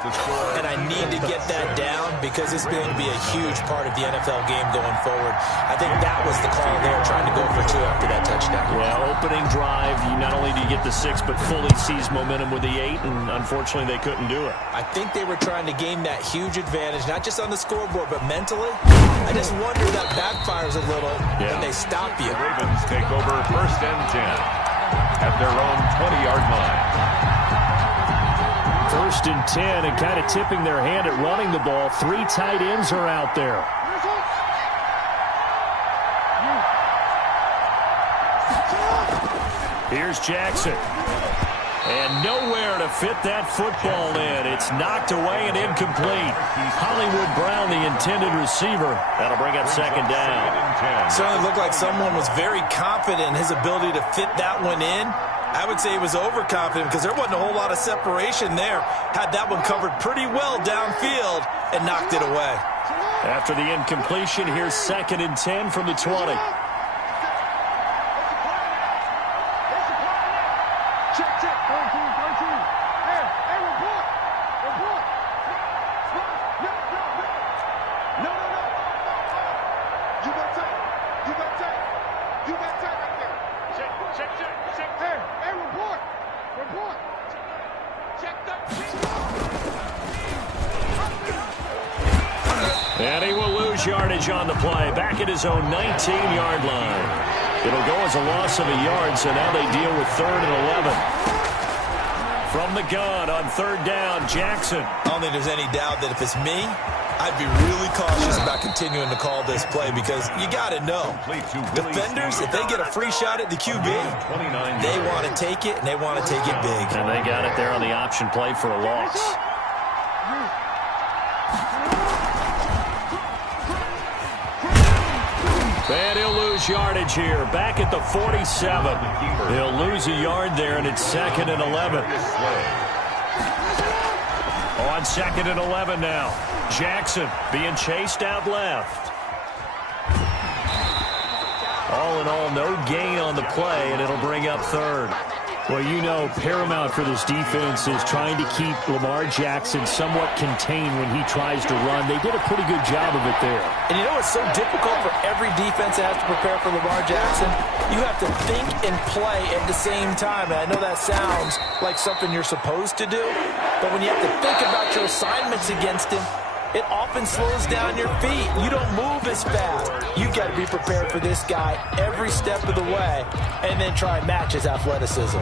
and I need to get that down because it's going to be a huge part of the NFL game going forward. I think that was the call there, trying to go for 2 after that touchdown. Yeah, opening drive, not only do you get the 6, but fully seize momentum with the 8, and unfortunately they couldn't do it. I think they were trying to gain that huge advantage, not just on the scoreboard, but mentally. I just wonder that backfires a little when they stop you. The Ravens take over 1st and 10 at their own 20-yard line. 1st and 10 and kind of tipping their hand at running the ball. 3 tight ends are out there. Here's Jackson. And nowhere to fit that football in. It's knocked away and incomplete. Hollywood Brown, the intended receiver. That'll bring up 2nd down. Certainly looked like someone was very confident in his ability to fit that one in. I would say he was overconfident because there wasn't a whole lot of separation there. Had that one covered pretty well downfield and knocked it away. After the incompletion, here's 2nd and 10 from the 20. And he will lose yardage on the play. Back at his own 19-yard line. It'll go as a loss of a yard, so now they deal with 3rd and 11. From the gun on 3rd down, Jackson. I don't think there's any doubt that if it's me, I'd be really cautious about continuing to call this play because you got to know. Defenders, if they get a free shot at the QB, they want to take it, and they want to take it big. And they got it there on the option play for a loss. And he'll lose yardage here. Back at the 47. He'll lose a yard there, and it's 2nd and 11. On 2nd and 11 now. Jackson being chased out left. All in all, no gain on the play, and it'll bring up 3rd. Well, you know, paramount for this defense is trying to keep Lamar Jackson somewhat contained when he tries to run. They did a pretty good job of it there. And you know it's so difficult for every defense that has to prepare for Lamar Jackson? You have to think and play at the same time. And I know that sounds like something you're supposed to do, but when you have to think about your assignments against him, it often slows down your feet. You don't move as fast. You've got to be prepared for this guy every step of the way and then try and match his athleticism.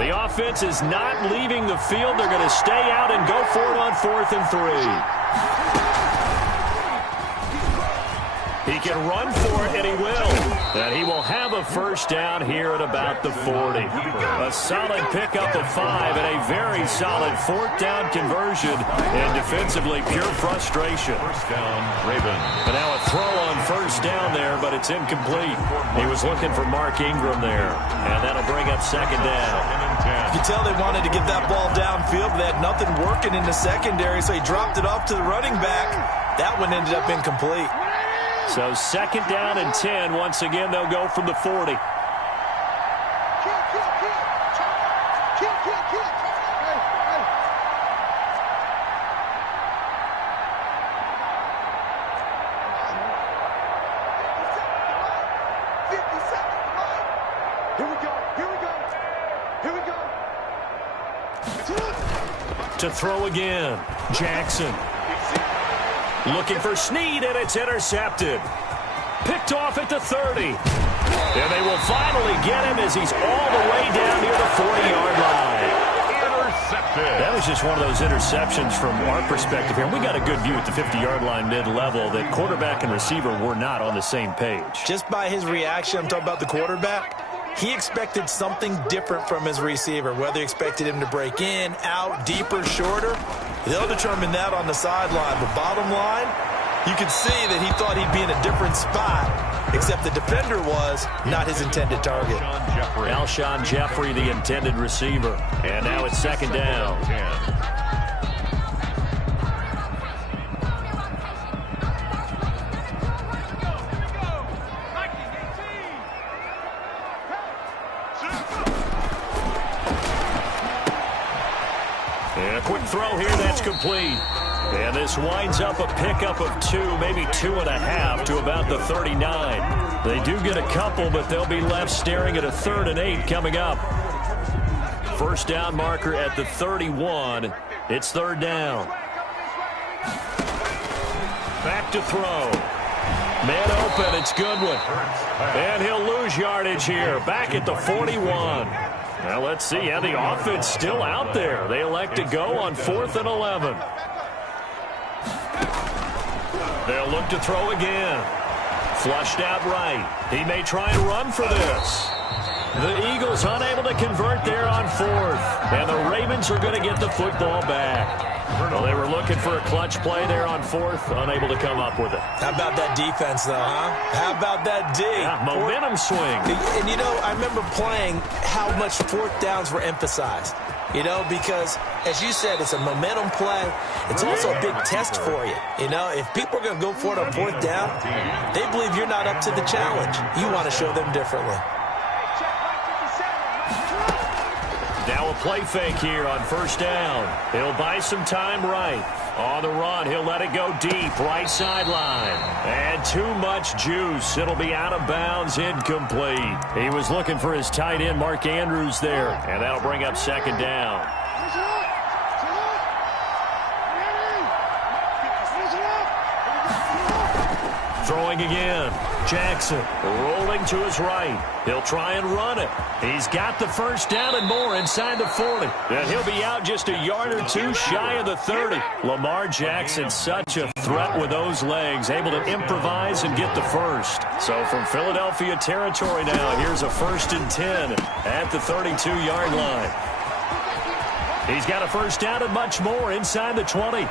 The offense is not leaving the field. They're going to stay out and go for it on 4th and 3. He can run for it, and he will. And he will have a first down here at about the 40. A solid pickup of 5 and a very solid 4th down conversion. And defensively, pure frustration. First down, Ravens. And now a throw on first down there, but it's incomplete. He was looking for Mark Ingram there. And that'll bring up 2nd down. You can tell they wanted to get that ball downfield, but they had nothing working in the secondary, so he dropped it off to the running back. That one ended up incomplete. So 2nd down and 10. Once again, they'll go from the 40. To throw again, Jackson. Looking for Snead, and it's intercepted. Picked off at the 30. And they will finally get him as he's all the way down near the 40-yard line. Intercepted. That was just one of those interceptions from our perspective here. We got a good view at the 50-yard line mid-level that quarterback and receiver were not on the same page. Just by his reaction, I'm talking about the quarterback, he expected something different from his receiver, whether he expected him to break in, out, deeper, shorter. They'll determine that on the sideline. But bottom line, you can see that he thought he'd be in a different spot, except the defender was not his intended target. Alshon Jeffrey, the intended receiver. And now it's 2nd down. Quick throw here, that's complete. And this winds up a pickup of 2, maybe 2.5 to about the 39. They do get a couple, but they'll be left staring at a 3rd and 8 coming up. First down marker at the 31. It's 3rd down. Back to throw. Man open, it's Goodwin. And he'll lose yardage here, back at the 41. Now let's see, yeah, the offense still out there. They elect to go on 4th and 11. They'll look to throw again. Flushed out right. He may try and run for this. The Eagles unable to convert there on 4th. And the Ravens are going to get the football back. Well, they were looking for a clutch play there on 4th, unable to come up with it. How about that defense, though, huh? How about that D? Yeah, momentum swing. And, you know, I remember playing how much 4th downs were emphasized. You know, because, as you said, it's a momentum play. It's also a big test for you. You know, if people are going to go for it on 4th down, they believe you're not up to the challenge. You want to show them differently. Now a play fake here on 1st down. He'll buy some time right. On the run, he'll let it go deep, right sideline. And too much juice. It'll be out of bounds, incomplete. He was looking for his tight end, Mark Andrews, there. And that'll bring up 2nd down. Throwing again. Jackson rolling to his right. He'll try and run it. He's got the 1st down and more inside the 40. And he'll be out just a yard or 2 shy of the 30. Lamar Jackson, such a threat with those legs, able to improvise and get the 1st. So from Philadelphia territory now, here's a 1st and 10 at the 32-yard line. He's got a 1st down and much more inside the 20.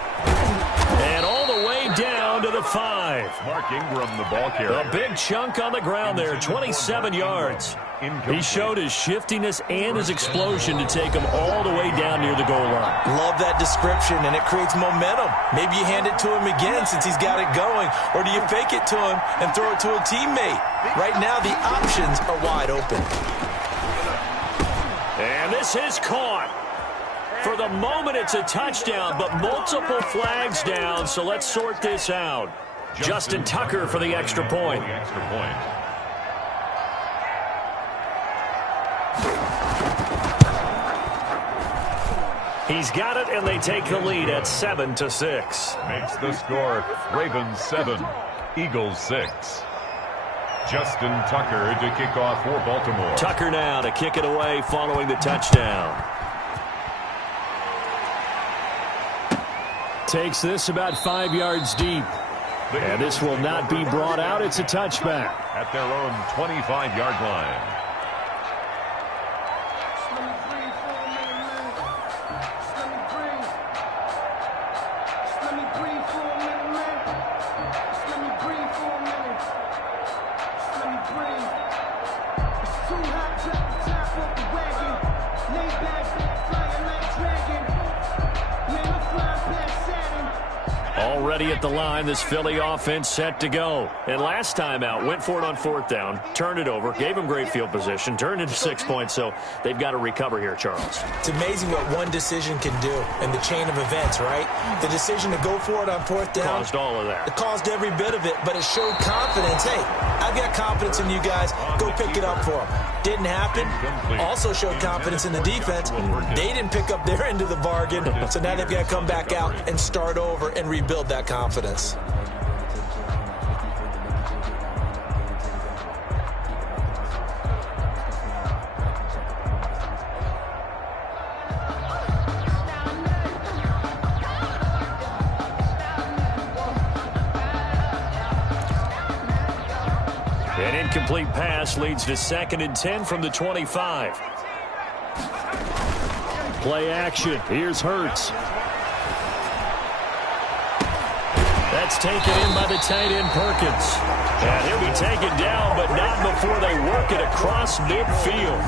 And all the way down to the 5. Mark Ingram, the ball carrier. A big chunk on the ground there, 27 yards. He showed his shiftiness and his explosion to take him all the way down near the goal line. Love that description, and it creates momentum. Maybe you hand it to him again since he's got it going, or do you fake it to him and throw it to a teammate? Right now, the options are wide open. And this is caught. For the moment, it's a touchdown, but multiple flags down, so let's sort this out. Justin Tucker for the extra point. He's got it, and they take the lead at 7-6. Makes the score Ravens 7, Eagles 6. Justin Tucker to kick off for Baltimore. Tucker now to kick it away following the touchdown. Takes this about 5 yards deep. And this will not be brought out. It's a touchback. At their own 25-yard line. Already at the line, this Philly offense set to go. And last time out, went for it on 4th down, turned it over, gave them great field position, turned into 6 points, so they've got to recover here, Charles. It's amazing what one decision can do in the chain of events, right? The decision to go for it on 4th down. Caused all of that. It caused every bit of it, but it showed confidence. Hey, I've got confidence in you guys. Go pick it up for them. Didn't happen. Also showed confidence in the defense. They didn't pick up their end of the bargain, so now they've got to come back out and start over and rebuild that confidence. An incomplete pass leads to 2nd and 10 from the 25. Play action. Here's Hurts. That's taken in by the tight end Perkins. And he'll be taken down, but not before they work it across midfield.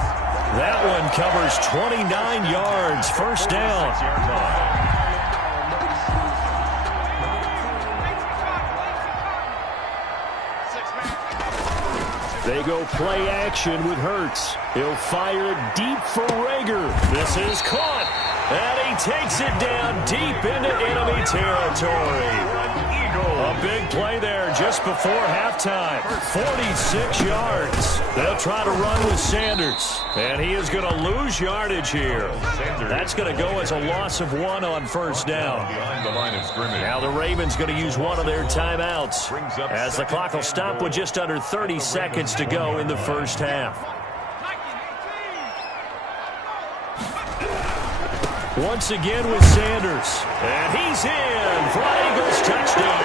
That one covers 29 yards. First down. They go play action with Hurts. He'll fire it deep for Rager. This is caught. And he takes it down deep into enemy territory. A big play there just before halftime. 46 yards. They'll try to run with Sanders. And he is going to lose yardage here. That's going to go as a loss of 1 on 1st down. Now the Ravens going to use one of their timeouts as the clock will stop with just under 30 seconds to go in the first half. Once again with Sanders. And he's in for an Eagles touchdown.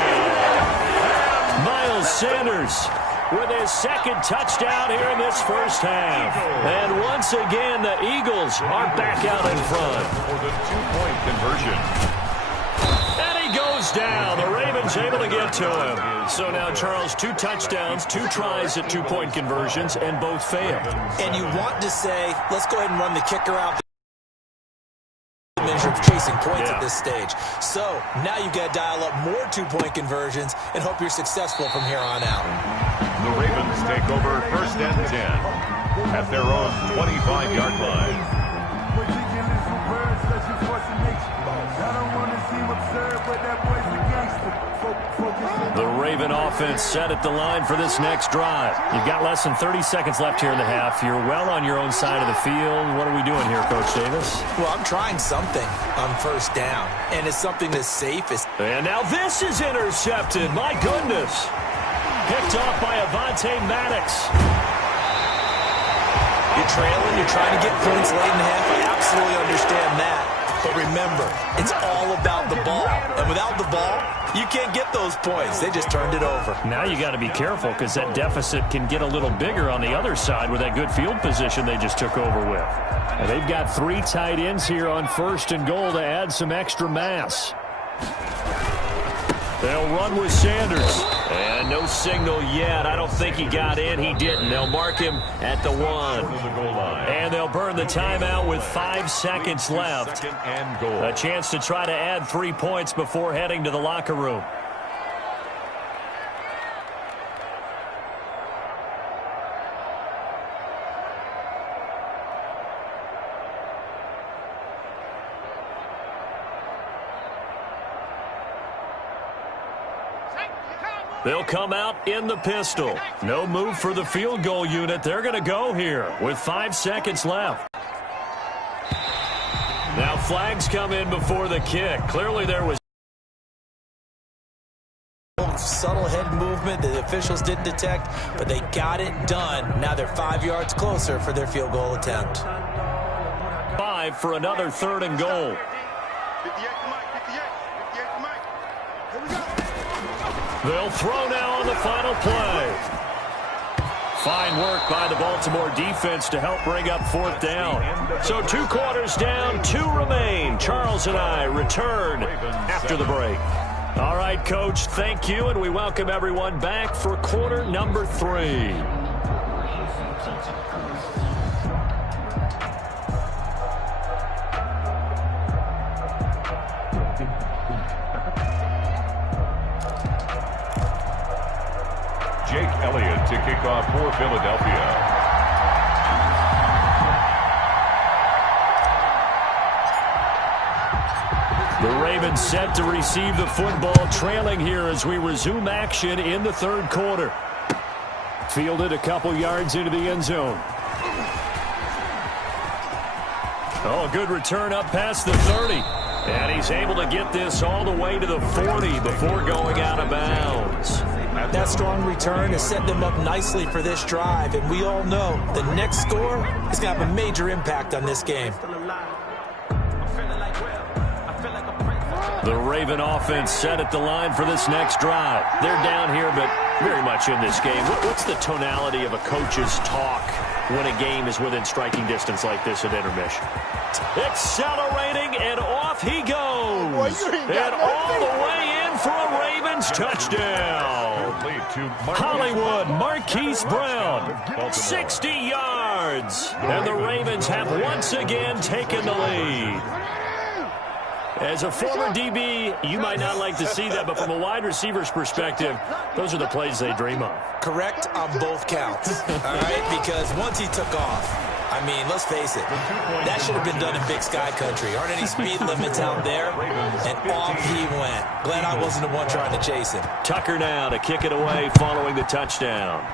Miles Sanders with his 2nd touchdown here in this first half. And once again, the Eagles are back out in front. For the 2-point conversion. And he goes down. The Ravens able to get to him. So now, Charles, 2 touchdowns, 2 tries at 2-point conversions, and both failed. And you want to say, let's go ahead and run the kicker out. Measure of chasing points at this stage. So now you've got to dial up more 2-point conversions and hope you're successful from here on out. The Ravens take over 1st and 10 at their own 25-yard line. The Raven offense set at the line for this next drive. You've got less than 30 seconds left here in the half. You're well on your own side of the field. What are we doing here, Coach Davis? Well, I'm trying something on 1st down, and it's something that's safe. And now this is intercepted. My goodness. Picked off by Avonte Maddox. You're trailing. You're trying to get points late in the half. I absolutely understand that. But remember, it's all about the ball. And without the ball, you can't get those points. They just turned it over. Now you got to be careful because that deficit can get a little bigger on the other side with that good field position they just took over with. And they've got 3 tight ends here on 1st and goal to add some extra mass. They'll run with Sanders. And no signal yet. I don't think he got in. He didn't. They'll mark him at the 1. And they'll burn the timeout with 5 seconds left. A chance to try to add 3 points before heading to the locker room. They'll come out in the pistol. No move for the field goal unit. They're going to go here with 5 seconds left. Now flags come in before the kick. Clearly there was subtle head movement that the officials didn't detect, but they got it done. Now they're 5 yards closer for their field goal attempt. 5 for another 3rd and goal. They'll throw now on the final play. Fine work by the Baltimore defense to help bring up 4th down. So 2 quarters down, 2 remain. Charles and I return after the break. All right, Coach, thank you, and we welcome everyone back for quarter number 3. Jake Elliott to kick off for Philadelphia. The Ravens set to receive the football, trailing here as we resume action in the third quarter. Fielded a couple yards into the end zone. Oh, good return up past the 30. And he's able to get this all the way to the 40 before going out of bounds. That strong return has set them up nicely for this drive, and we all know the next score is going to have a major impact on this game. The Raven offense set at the line for this next drive. They're down here, but very much in this game. What's the tonality of a coach's talk when a game is within striking distance like this at intermission? Accelerating, and off he goes. And all the way in for a Ravens touchdown. Hollywood, Marquise Brown, 60 yards. And the Ravens have once again taken the lead. As a former DB, you might not like to see that, but from a wide receiver's perspective, those are the plays they dream of. Correct on both counts, all right? Because once he took off, I mean, let's face it, that should have been done in Big Sky Country. Aren't any speed limits out there? And off he went. Glad I wasn't the one trying to chase him. Tucker now to kick it away following the touchdown.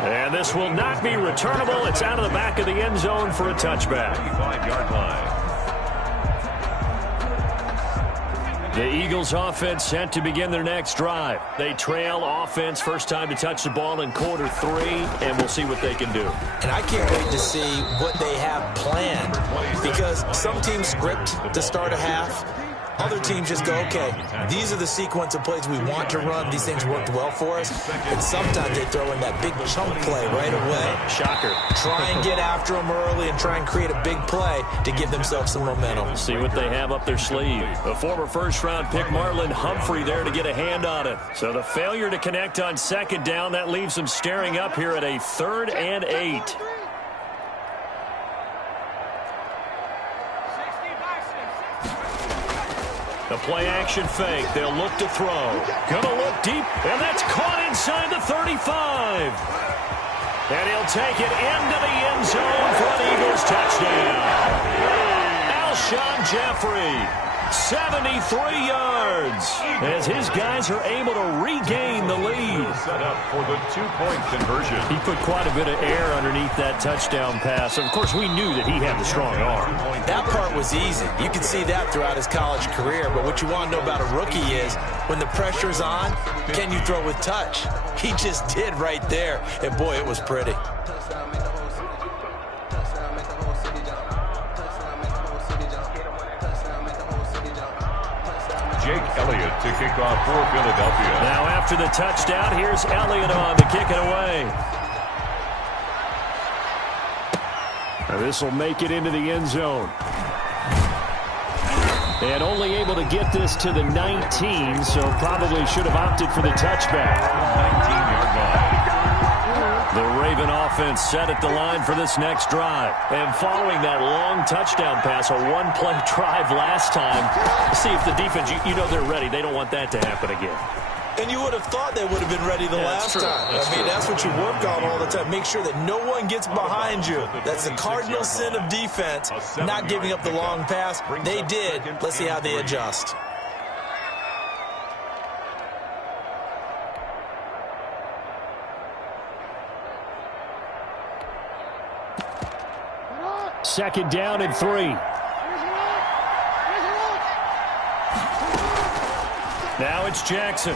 And this will not be returnable. It's out of the back of the end zone for a touchback. 5-yard line. The Eagles offense set to begin their next drive. They trail offense first time to touch the ball in quarter 3, and we'll see what they can do. And I can't wait to see what they have planned, because some teams script to start a half. Other teams just go, okay, these are the sequence of plays we want to run. These things worked well for us. And sometimes they throw in that big chunk play right away. Shocker. Try and get after them early and try and create a big play to give themselves some momentum. See what they have up their sleeve. A former first-round pick, Marlon Humphrey, there to get a hand on it. So the failure to connect on second down, that leaves them staring up here at a 3rd and 8. The play-action fake. They'll look to throw. Gonna look deep, and that's caught inside the 35. And he'll take it into the end zone for an Eagles touchdown. Alshon Jeffrey, 73 yards, as his guys are able to regain the lead. Set up for the 2-point conversion. He put quite a bit of air underneath that touchdown pass. Of course, we knew that he had the strong arm. That part was easy. You could see that throughout his college career. But what you want to know about a rookie is when the pressure's on, can you throw with touch? He just did right there. And, boy, it was pretty. Jake Elliott to kick off for Philadelphia. Now after the touchdown, here's Elliott on to kick it away. Now this will make it into the end zone. And only able to get this to the 19, so probably should have opted for the touchback. 19-yard line. The Raven offense set at the line for this next drive. And following that long touchdown pass, a one-play drive last time, see if the defense, you know they're ready. They don't want that to happen again. And you would have thought they would have been ready the last time. I mean, that's what you work on all the time. Make sure that no one gets behind you. That's the cardinal sin of defense, not giving up the long pass. They did. Let's see how they adjust. Second down and 3. Now it's Jackson.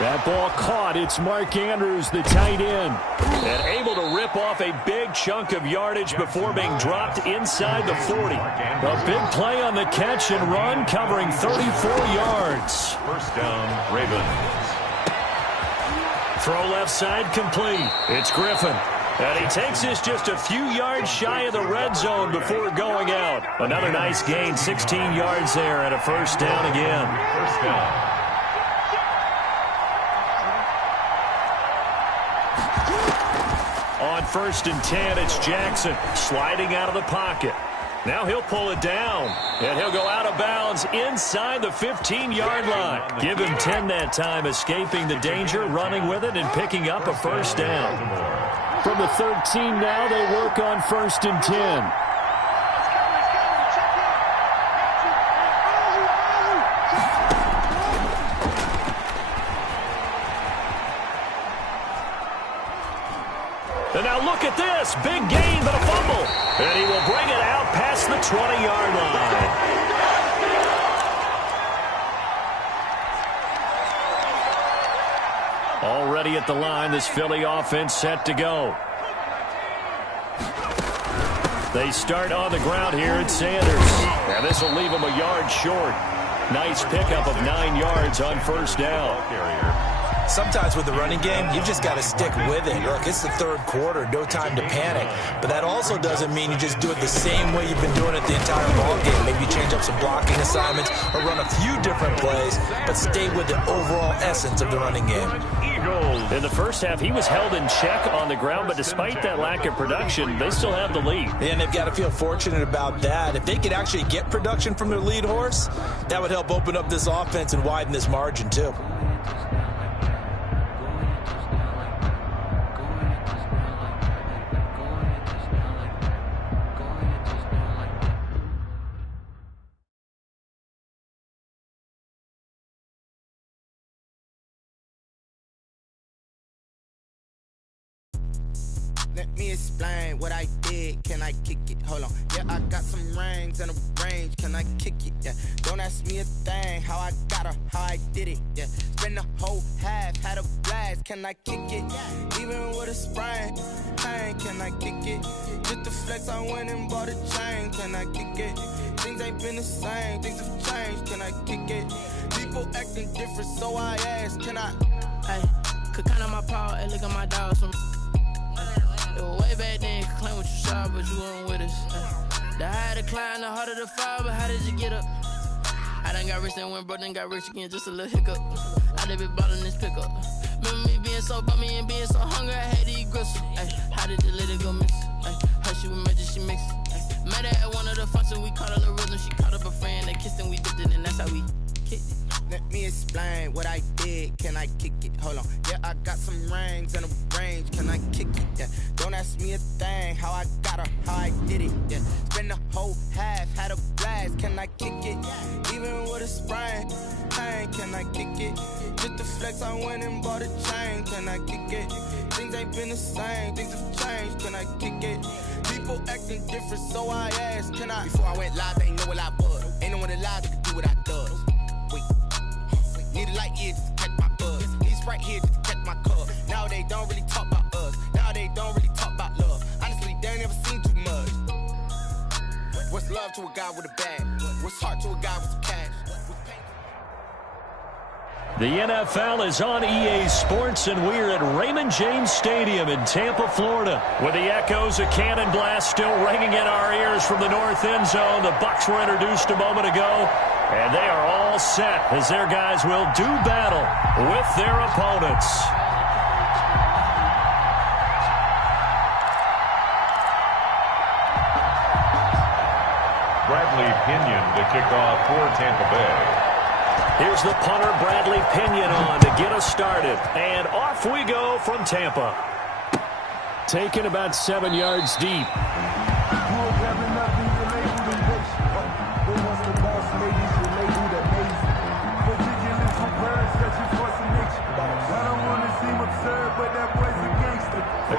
That ball caught. It's Mark Andrews, the tight end. And able to rip off a big chunk of yardage before being dropped inside the 40. A big play on the catch and run, covering 34 yards. First down, Ravens. Throw left side complete. It's Griffin. And he takes this just a few yards shy of the red zone before going out. Another nice gain, 16 yards there, and a first down again. First down. On 1st and 10, it's Jackson sliding out of the pocket. Now he'll pull it down, and he'll go out of bounds inside the 15-yard line. Give him 10 that time, escaping the danger, running with it, and picking up a first down. From the 13 now, they work on 1st and 10. And now look at this. Big gain, but a fumble. And he will bring it out past the 20-yard line. Already at the line, this Philly offense set to go. They start on the ground here at Sanders. And this will leave him a yard short. Nice pickup of 9 yards on first down. Sometimes with the running game, you just got to stick with it. Look, it's the third quarter, no time to panic. But that also doesn't mean you just do it the same way you've been doing it the entire ball game. Maybe change up some blocking assignments or run a few different plays, but stay with the overall essence of the running game. In the first half, he was held in check on the ground, but despite that lack of production, they still have the lead. And they've got to feel fortunate about that. If they could actually get production from their lead horse, that would help open up this offense and widen this margin too. Let me explain what I did. Can I kick it? Hold on. Yeah, I got some rings and a range. Can I kick it? Yeah. Don't ask me a thing. How I got her, how I did it. Yeah. Spend the whole half, had a blast. Can I kick it? Even with a sprain, pain. Can I kick it? Just the flex, I went and bought a chain. Can I kick it? Things ain't been the same. Things have changed. Can I kick it? People acting different, so I ask. Can I? Hey, could count on my power and look at my dogs from. It was way back then, could claim what you saw, but you weren't with us. The higher the climb, the harder the fall, but how did you get up? I done got rich and went broke, then got rich again, just a little hiccup. I done been ballin' this pickup. Remember me being so bummy and being so hungry, I had to eat gristle. How did the lady go miss? Her she was magic, she mixed. Met her at one of the functions, we caught her the rhythm, she caught up a friend, they kissed and we dipped it, and that's how we kicked it. Let me explain what I did. Can I kick it? Hold on. Yeah, I got some rings and a range. Can I kick it? Yeah. Don't ask me a thing. How I got her, how I did it. Yeah. Spend the whole half, had a blast. Can I kick it? Even with a sprain, pain. Can I kick it? Just the flex, I went and bought a chain. Can I kick it? Things ain't been the same. Things have changed. Can I kick it? People acting different, so I asked. Can I? Before I went live, they ain't know what I was. Ain't no one alive that could do what I does. Need a light here just to catch my buzz. Need Sprite here just to catch my cup. Now they don't really talk about us. Now they don't really talk about love. Honestly, they ain't never seen too much. What's love to a guy with a bag? What's heart to a guy with some cash? The NFL is on EA Sports, and we're at Raymond James Stadium in Tampa, Florida, with the echoes of Cannon Blast still ringing in our ears from the north end zone. The Bucs were introduced a moment ago, and they are all set as their guys will do battle with their opponents. Bradley Pinion to kick off for Tampa Bay. Here's the punter, Bradley Pinion, on to get us started. And off we go from Tampa. Taken about 7 yards deep.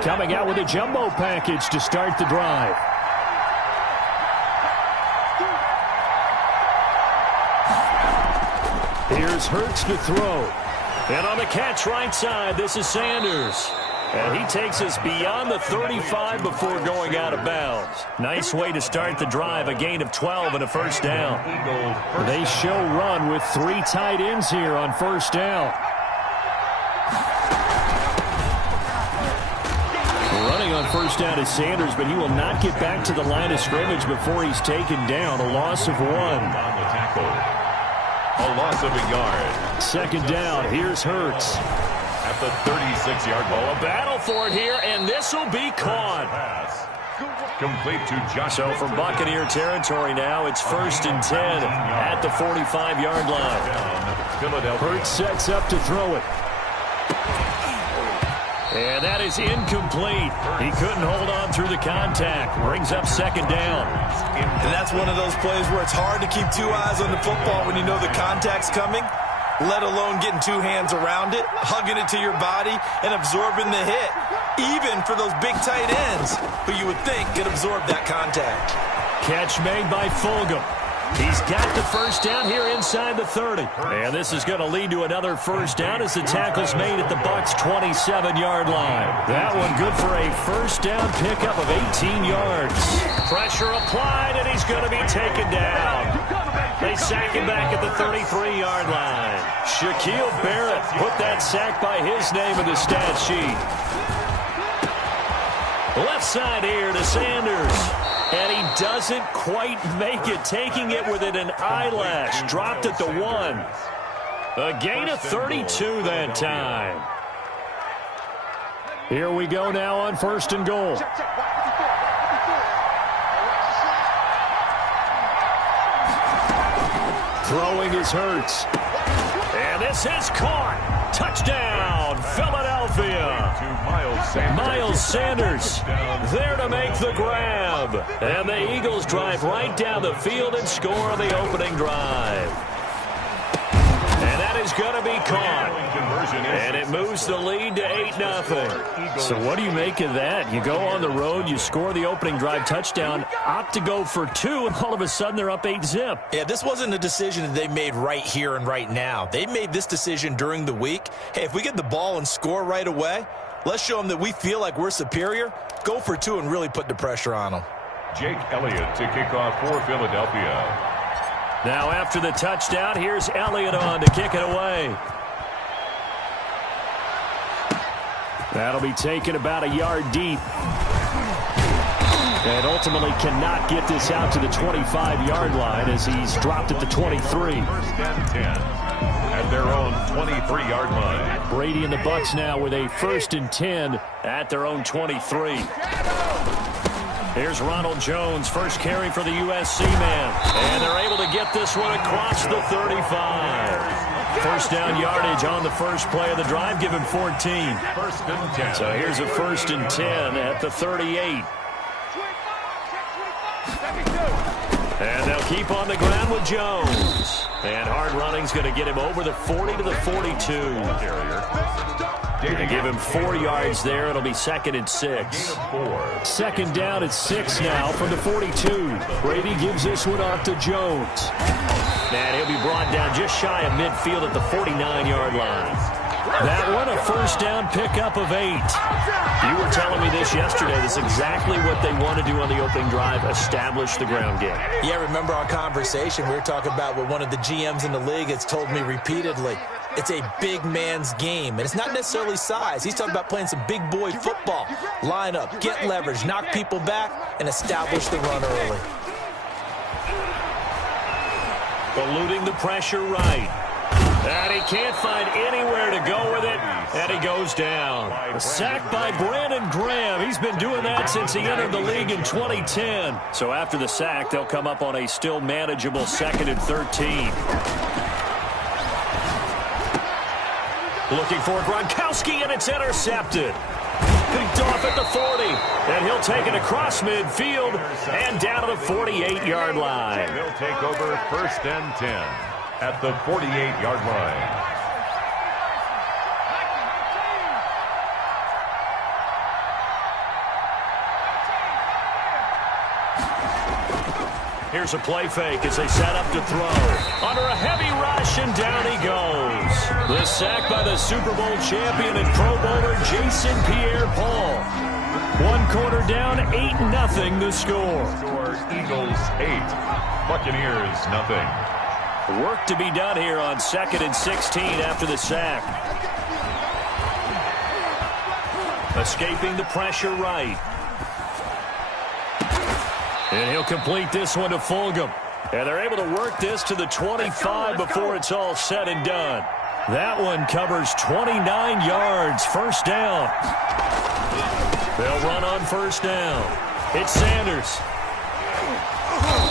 Coming out with a jumbo package to start the drive. Here's Hurts to throw. And on the catch right side, this is Sanders. And he takes us beyond the 35 before going out of bounds. Nice way to start the drive, a gain of 12 and a first down. They show run with 3 tight ends here on first down. Running on first down is Sanders, but he will not get back to the line of scrimmage before he's taken down. A loss of 1. A loss of a yard. Second down, here's Hurts. At the 36-yard line. A battle for it here, and this will be caught. Complete to Joshua. So from Buccaneer territory now, it's 1st and 10 at the 45-yard line. Hurts sets up to throw it. And that is incomplete. He couldn't hold on through the contact. Brings up 2nd down. And that's one of those plays where it's hard to keep 2 eyes on the football when you know the contact's coming, let alone getting 2 hands around it, hugging it to your body, and absorbing the hit. Even for those big tight ends, who you would think could absorb that contact. Catch made by Fulgham. He's got the 1st down here inside the 30. And this is going to lead to another 1st down as the tackle's made at the Bucs' 27-yard line. That one good for a 1st down pickup of 18 yards. Pressure applied, and he's going to be taken down. They sack him back at the 33-yard line. Shaquille Barrett put that sack by his name in the stat sheet. Left side here to Sanders. And he doesn't quite make it, taking it within an eyelash. Dropped at the 1. A gain of 32 that time. Here we go now on 1st and goal. Throwing is Hurts. And this is caught. Touchdown, Philadelphia. Miles Sanders there to make the grab. And the Eagles drive right down the field and score on the opening drive. And that is going to be caught. And it moves the lead to 8-0. So what do you make of that? You go on the road, you score the opening drive touchdown, opt to go for 2, and all of a sudden they're up 8-zip. Yeah, this wasn't a decision that they made right here and right now. They made this decision during the week. Hey, if we get the ball and score right away, let's show them that we feel like we're superior. Go for 2 and really put the pressure on them. Jake Elliott to kick off for Philadelphia. Now after the touchdown, here's Elliott on to kick it away. That'll be taken about a yard deep. And ultimately cannot get this out to the 25-yard line as he's dropped at the 23. 1st and 10 at their own 23-yard line. Brady and the Bucs now with a 1st and 10 at their own 23. Here's Ronald Jones, first carry for the USC man. And they're able to get this one across the 35. 1st down yardage on the first play of the drive, give him 14. 1st and 10. So here's a 1st and 10 at the 38. And they'll keep on the ground with Jones. And hard running's going to get him over the 40 to the 42. They give him 4 yards there. It'll be 2nd and 6. 2nd down at 6 now from the 42. Brady gives this one off to Jones. And he'll be brought down just shy of midfield at the 49-yard line. That one a 1st down pickup of 8. You were telling me this yesterday. This is exactly what they want to do on the opening drive, establish the ground game. Yeah, remember our conversation. We were talking about what one of the GMs in the league has told me repeatedly. It's a big man's game, and it's not necessarily size. He's talking about playing some big boy football. Line up, get leverage, knock people back, and establish the run early. Eluding the pressure right. And he can't find anywhere to go with it, and he goes down. A sack by Brandon Graham. He's been doing that since he entered the league in 2010. So after the sack, they'll come up on a still manageable 2nd and 13. Looking for Gronkowski, and it's intercepted. Picked off at the 40, and he'll take it across midfield and down to the 48-yard line. They'll take over 1st and 10 at the 48-yard line. Here's a play fake as they set up to throw. Under a heavy rush, and down he goes. The sack by the Super Bowl champion and Pro Bowler Jason Pierre-Paul. 1 quarter down, 8-0 the score. Eagles 8, Buccaneers 0. Work to be done here on 2nd and 16 after the sack. Escaping the pressure right. And he'll complete this one to Fulgham. And they're able to work this to the 25 before it's all said and done. That one covers 29 yards. First down. They'll run on first down. It's Sanders.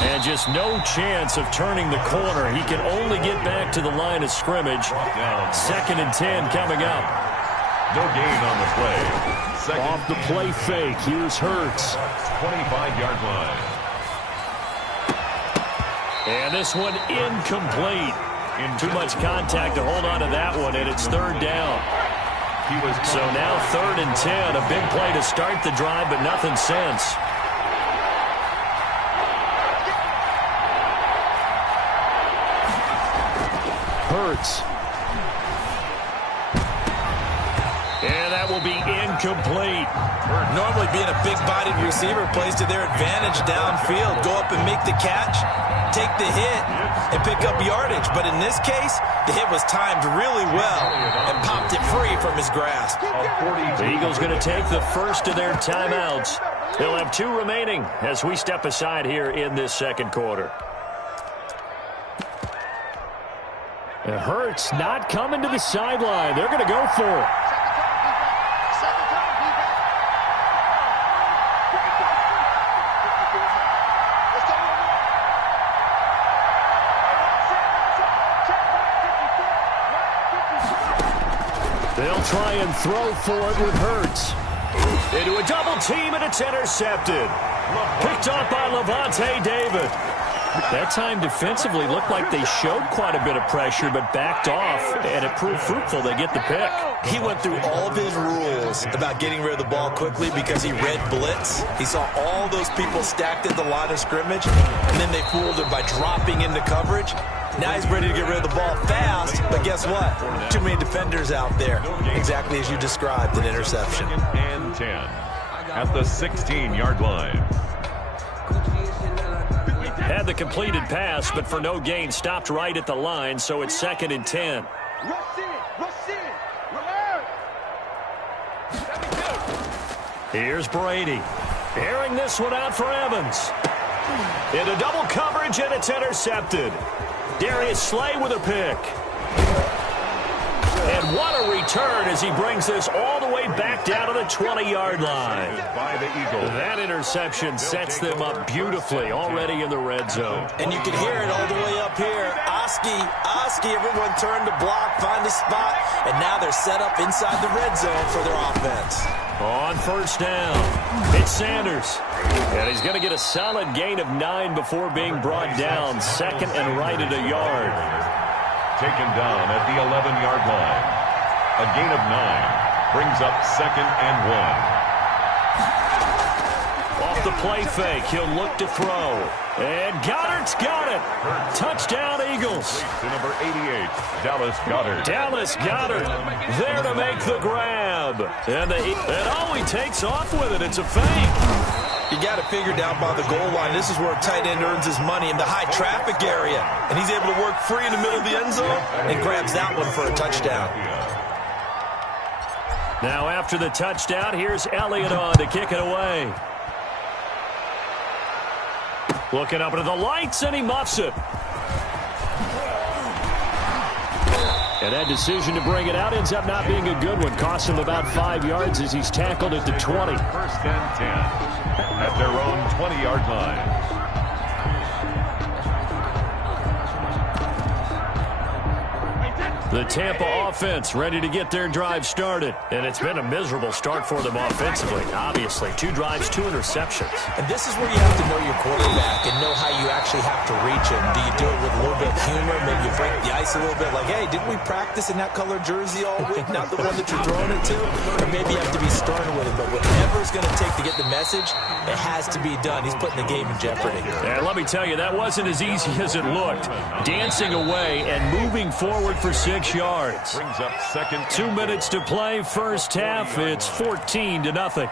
And just no chance of turning the corner. He can only get back to the line of scrimmage. 2nd and 10 coming up. No gain on the play. Off the play fake. Here's Hurts. 25-yard line. And this one incomplete. Too much contact to hold on to that one, and it's 3rd down. So now 3rd and 10. A big play to start the drive, but nothing since. Hurts. And that will be incomplete. Normally being a big-bodied receiver plays to their advantage downfield. Go up and make the catch, take the hit, and pick up yardage. But in this case, the hit was timed really well and popped it free from his grasp. The Eagles going to take the first of their timeouts. They'll have 2 remaining as we step aside here in this 2nd quarter. And Hurts not coming to the sideline. They're going to go for it. They'll try and throw for it with Hurts. Into a double team, and it's intercepted. Picked off by Levante David. That time defensively looked like they showed quite a bit of pressure, but backed off, and it proved fruitful. They get the pick. He went through all of his rules about getting rid of the ball quickly because he read blitz. He saw all those people stacked at the line of scrimmage, and then they fooled him by dropping into coverage. Now he's ready to get rid of the ball fast, but guess what? Too many defenders out there. Exactly as you described, an interception. 2nd and 10 at the 16-yard line. Had the completed pass, but for no gain, stopped right at the line, so it's 2nd and 10. Here's Brady. Airing this one out for Evans. Into double coverage, and it's intercepted. Darius Slay with a pick. And what a return as he brings this all the way back down to the 20-yard line. By the Eagles. That interception sets them up beautifully already in the red zone. And you can hear it all the way up here. Oski, everyone turned to block, find a spot, and now they're set up inside the red zone for their offense. On first down, it's Sanders. And he's going to get a solid gain of 9 before being brought down. 2nd and right at a yard. Taken down at the 11-yard line. A gain of 9 brings up 2nd and 1. Off the play fake, he'll look to throw. And Goddard's got it. Touchdown, Eagles. To number 88, Dallas Goedert. Dallas Goedert there to make the grab. And oh, he takes off with it. It's a fake. You got to figure down by the goal line. This is where a tight end earns his money in the high traffic area. And he's able to work free in the middle of the end zone and grabs that one for a touchdown. Now after the touchdown, here's Elliott on to kick it away. Looking up into the lights, and he muffs it. And that decision to bring it out ends up not being a good one. Costs him about 5 yards as he's tackled at the 20. 1st and 10 at their own 20-yard line. The Tampa offense ready to get their drive started. And it's been a miserable start for them offensively. Obviously, 2 drives, 2 interceptions. And this is where you have to know your quarterback and know how you actually have to reach him. Do you do it with a little bit of humor? Maybe you break the ice a little bit. Like, hey, didn't we practice in that colored jersey all week? Not the one that you're throwing it to? Or maybe you have to be stern with it. But whatever it's going to take to get the message, it has to be done. He's putting the game in jeopardy. And let me tell you, that wasn't as easy as it looked. Dancing away and moving forward for 6 yards. Brings up 2nd. 2 minutes to play, first half. It's 14-0.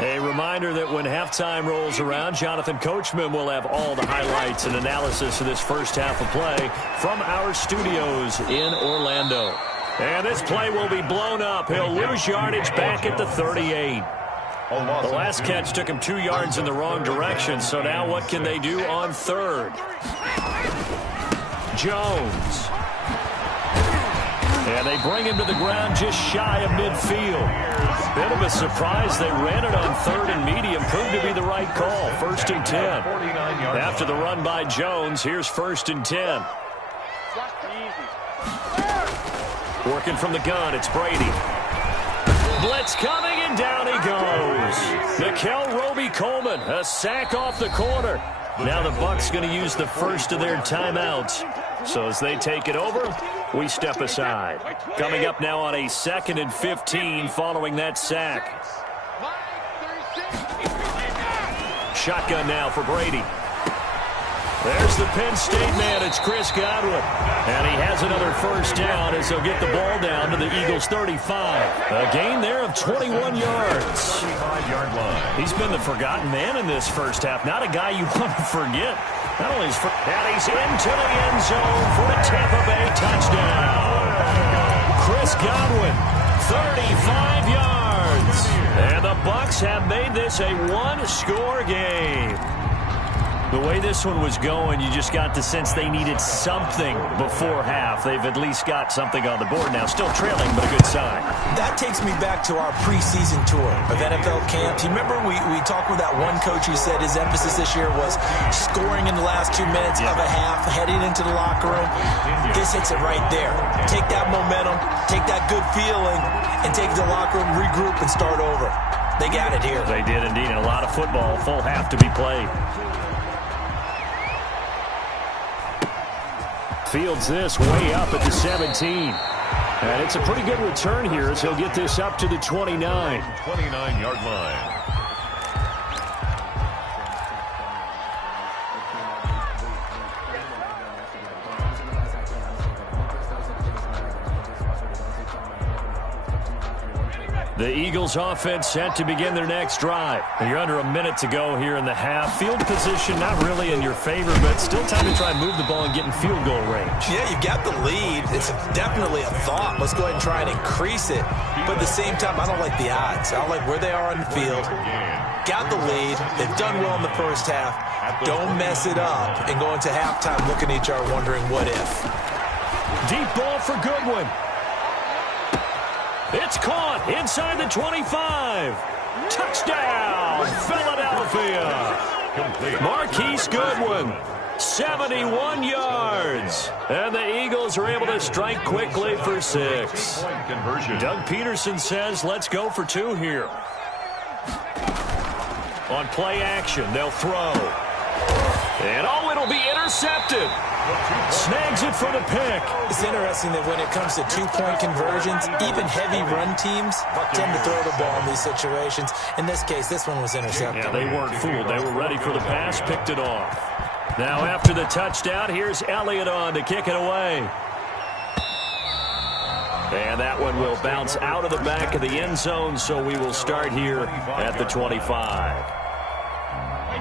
A reminder that when halftime rolls around, Jonathan Coachman will have all the highlights and analysis of this first half of play from our studios in Orlando. And this play will be blown up. He'll lose yardage back at the 38. The last catch took him 2 yards in the wrong direction, so now what can they do on 3rd? Jones And they bring him to the ground just shy of midfield. Bit of a surprise. They ran it on 3rd and medium. Proved to be the right call. 1st and 10. After the run by Jones, here's 1st and 10. Working from the gun, it's Brady. Blitz coming, and down he goes. Nickel Roby-Coleman, a sack off the corner. Now the Bucs going to use the first of their timeouts. So as they take it over, we step aside. Coming up now on a 2nd and 15 following that sack. Shotgun now for Brady. There's the Penn State man. It's Chris Godwin. And he has another first down as he'll get the ball down to the Eagles' 35. A gain there of 21 yards. 35-yard line. He's been the forgotten man in this first half. Not a guy you want to forget. Not only is and he's into the end zone for a Tampa Bay touchdown. Chris Godwin, 35 yards. And the Bucs have made this a one-score game. The way this one was going, you just got the sense they needed something before half. They've at least got something on the board now. Still trailing, but a good sign. That takes me back to our preseason tour of NFL camps. You remember we talked with that one coach who said his emphasis this year was scoring in the last 2 minutes of a half, heading into the locker room. This hits it right there. Take that momentum, take that good feeling, and take it to the locker room, regroup, and start over. They got it here. They did indeed, and a lot of football, full half to be played. Fields this way up at the 17. And it's a pretty good return here as he'll get this up to the 29. 29-yard line. The Eagles offense set to begin their next drive. You're under a minute to go here in the half. Field position not really in your favor, but still time to try and move the ball and get in field goal range. Yeah, you've got the lead. It's definitely a thought. Let's go ahead and try and increase it. But at the same time, I don't like the odds. I don't like where they are on the field. Got the lead. They've done well in the first half. Don't mess it up and go into halftime looking at each other wondering what if. Deep ball for Goodwin. It's caught inside the 25. Touchdown, Philadelphia. Marquise Goodwin, 71 yards. And the Eagles are able to strike quickly for 6. Doug Peterson says, let's go for 2 here. On play action, they'll throw. And it'll be intercepted. Snags it for the pick. It's interesting that when it comes to two-point conversions, even heavy run teams tend to throw the ball in these situations. In this case, this one was intercepted. Yeah, they weren't fooled. They were ready for the pass, picked it off. Now after the touchdown, here's Elliott on to kick it away. And that one will bounce out of the back of the end zone, so we will start here at the 25.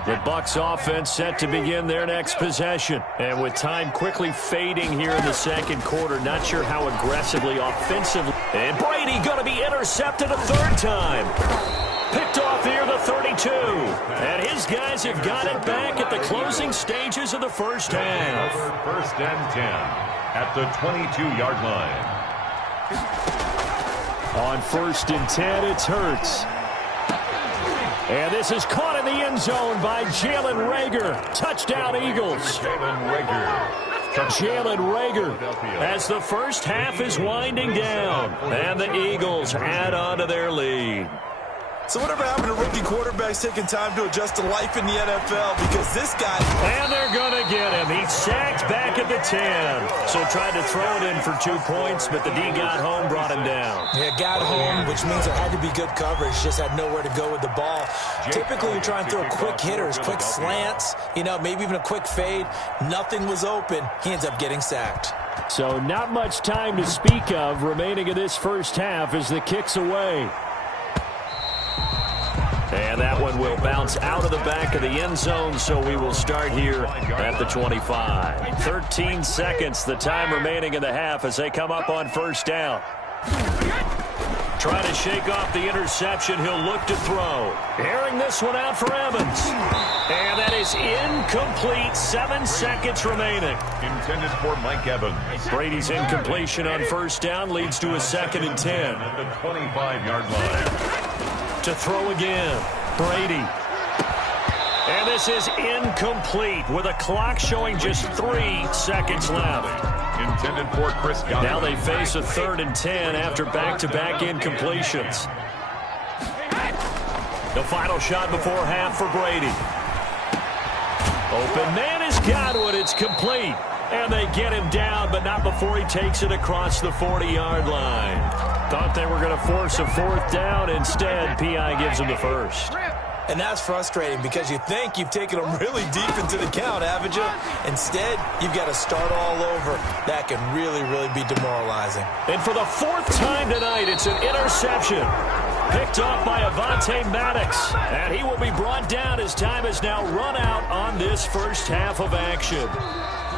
The Bucs offense set to begin their next possession. And with time quickly fading here in the second quarter, not sure how aggressively offensively. And Brady going to be intercepted a 3rd time. Picked off here the 32. And his guys have got it back at the closing stages of the first half. 1st and 10 at the 22-yard line. On 1st and 10, it's Hurts. And this is caught in the end zone by Jalen Reagor. Touchdown, Eagles. Jalen Reagor as the first half is winding down. And the Eagles add on to their lead. So whatever happened to rookie quarterbacks taking time to adjust to life in the NFL? Because this guy... And they're going to get him. He's sacked back at the 10. So tried to throw it in for 2 points, but the D got home, brought him down. Yeah, got home, which means there had to be good coverage. Just had nowhere to go with the ball. Typically, you try and throw quick hitters, quick slants, maybe even a quick fade. Nothing was open. He ends up getting sacked. So not much time to speak of remaining in this first half as the kick's away. And that one will bounce out of the back of the end zone, so we will start here at the 25. 13 seconds, the time remaining in the half as they come up on first down. Trying to shake off the interception. He'll look to throw. Airing this one out for Evans. And that is incomplete. 7 seconds remaining. Intended for Mike Evans. Brady's incompletion on first down leads to a 2nd and 10. At the 25-yard line. To throw again. Brady. And this is incomplete with a clock showing just 3 seconds left. Intended for Chris Godwin. Now they face a 3rd and 10 after back-to-back incompletions. The final shot before half for Brady. Open man is Godwin. It's complete. And they get him down, but not before he takes it across the 40-yard line. Thought they were going to force a 4th down. Instead, P.I. gives him the first. And that's frustrating because you think you've taken them really deep into the count, haven't you? Instead, you've got to start all over. That can really, really be demoralizing. And for the 4th time tonight, it's an interception. Picked off by Avonte Maddox. And he will be brought down as time has now run out on this first half of action.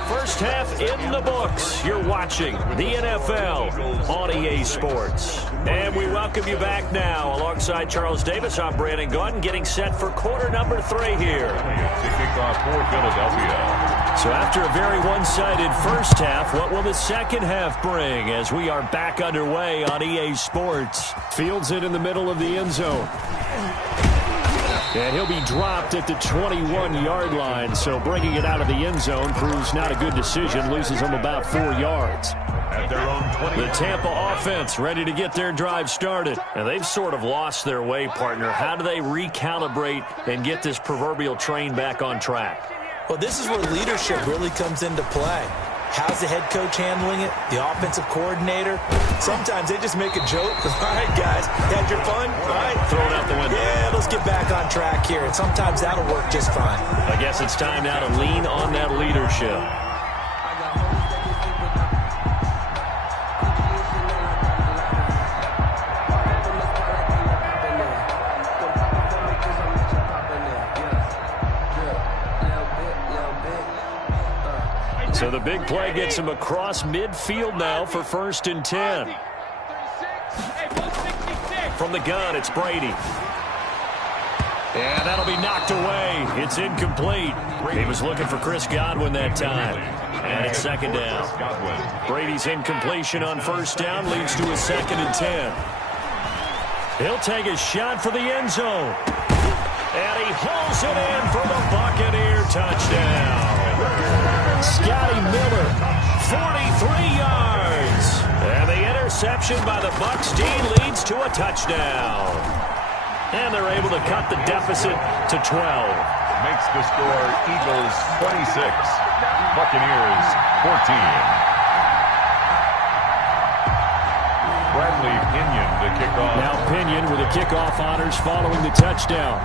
First half in the books. You're watching the NFL on EA Sports. And we welcome you back now. Alongside Charles Davis, I'm Brandon Gaudin, getting set for quarter number 3 here. To kick off for Philadelphia. So after a very one-sided first half, what will the second half bring as we are back underway on EA Sports? Fields it in the middle of the end zone. And he'll be dropped at the 21-yard line, so bringing it out of the end zone proves not a good decision, loses him about 4 yards. At their own 20. The Tampa offense ready to get their drive started. And they've sort of lost their way, partner. How do they recalibrate and get this proverbial train back on track? Well, this is where leadership really comes into play. How's the head coach handling it? The offensive coordinator? Sometimes they just make a joke. All right, guys, had your fun? All right. Throw it out the window. Yeah, let's get back on track here. And sometimes that'll work just fine. I guess it's time now to lean on that leadership. So the big play gets him across midfield now for 1st and 10. From the gun, it's Brady. And that'll be knocked away. It's incomplete. He was looking for Chris Godwin that time. And it's 2nd down. Brady's incompletion on 1st down leads to a 2nd and 10. He'll take a shot for the end zone. And he hauls it in for the Buccaneer touchdown. Scotty Miller, 43 yards. And the interception by the Bucs D leads to a touchdown. And they're able to cut the deficit to 12. Makes the score Eagles 26, Buccaneers 14. Bradley Pinion to kick off. Now Pinion with the kickoff honors following the touchdown.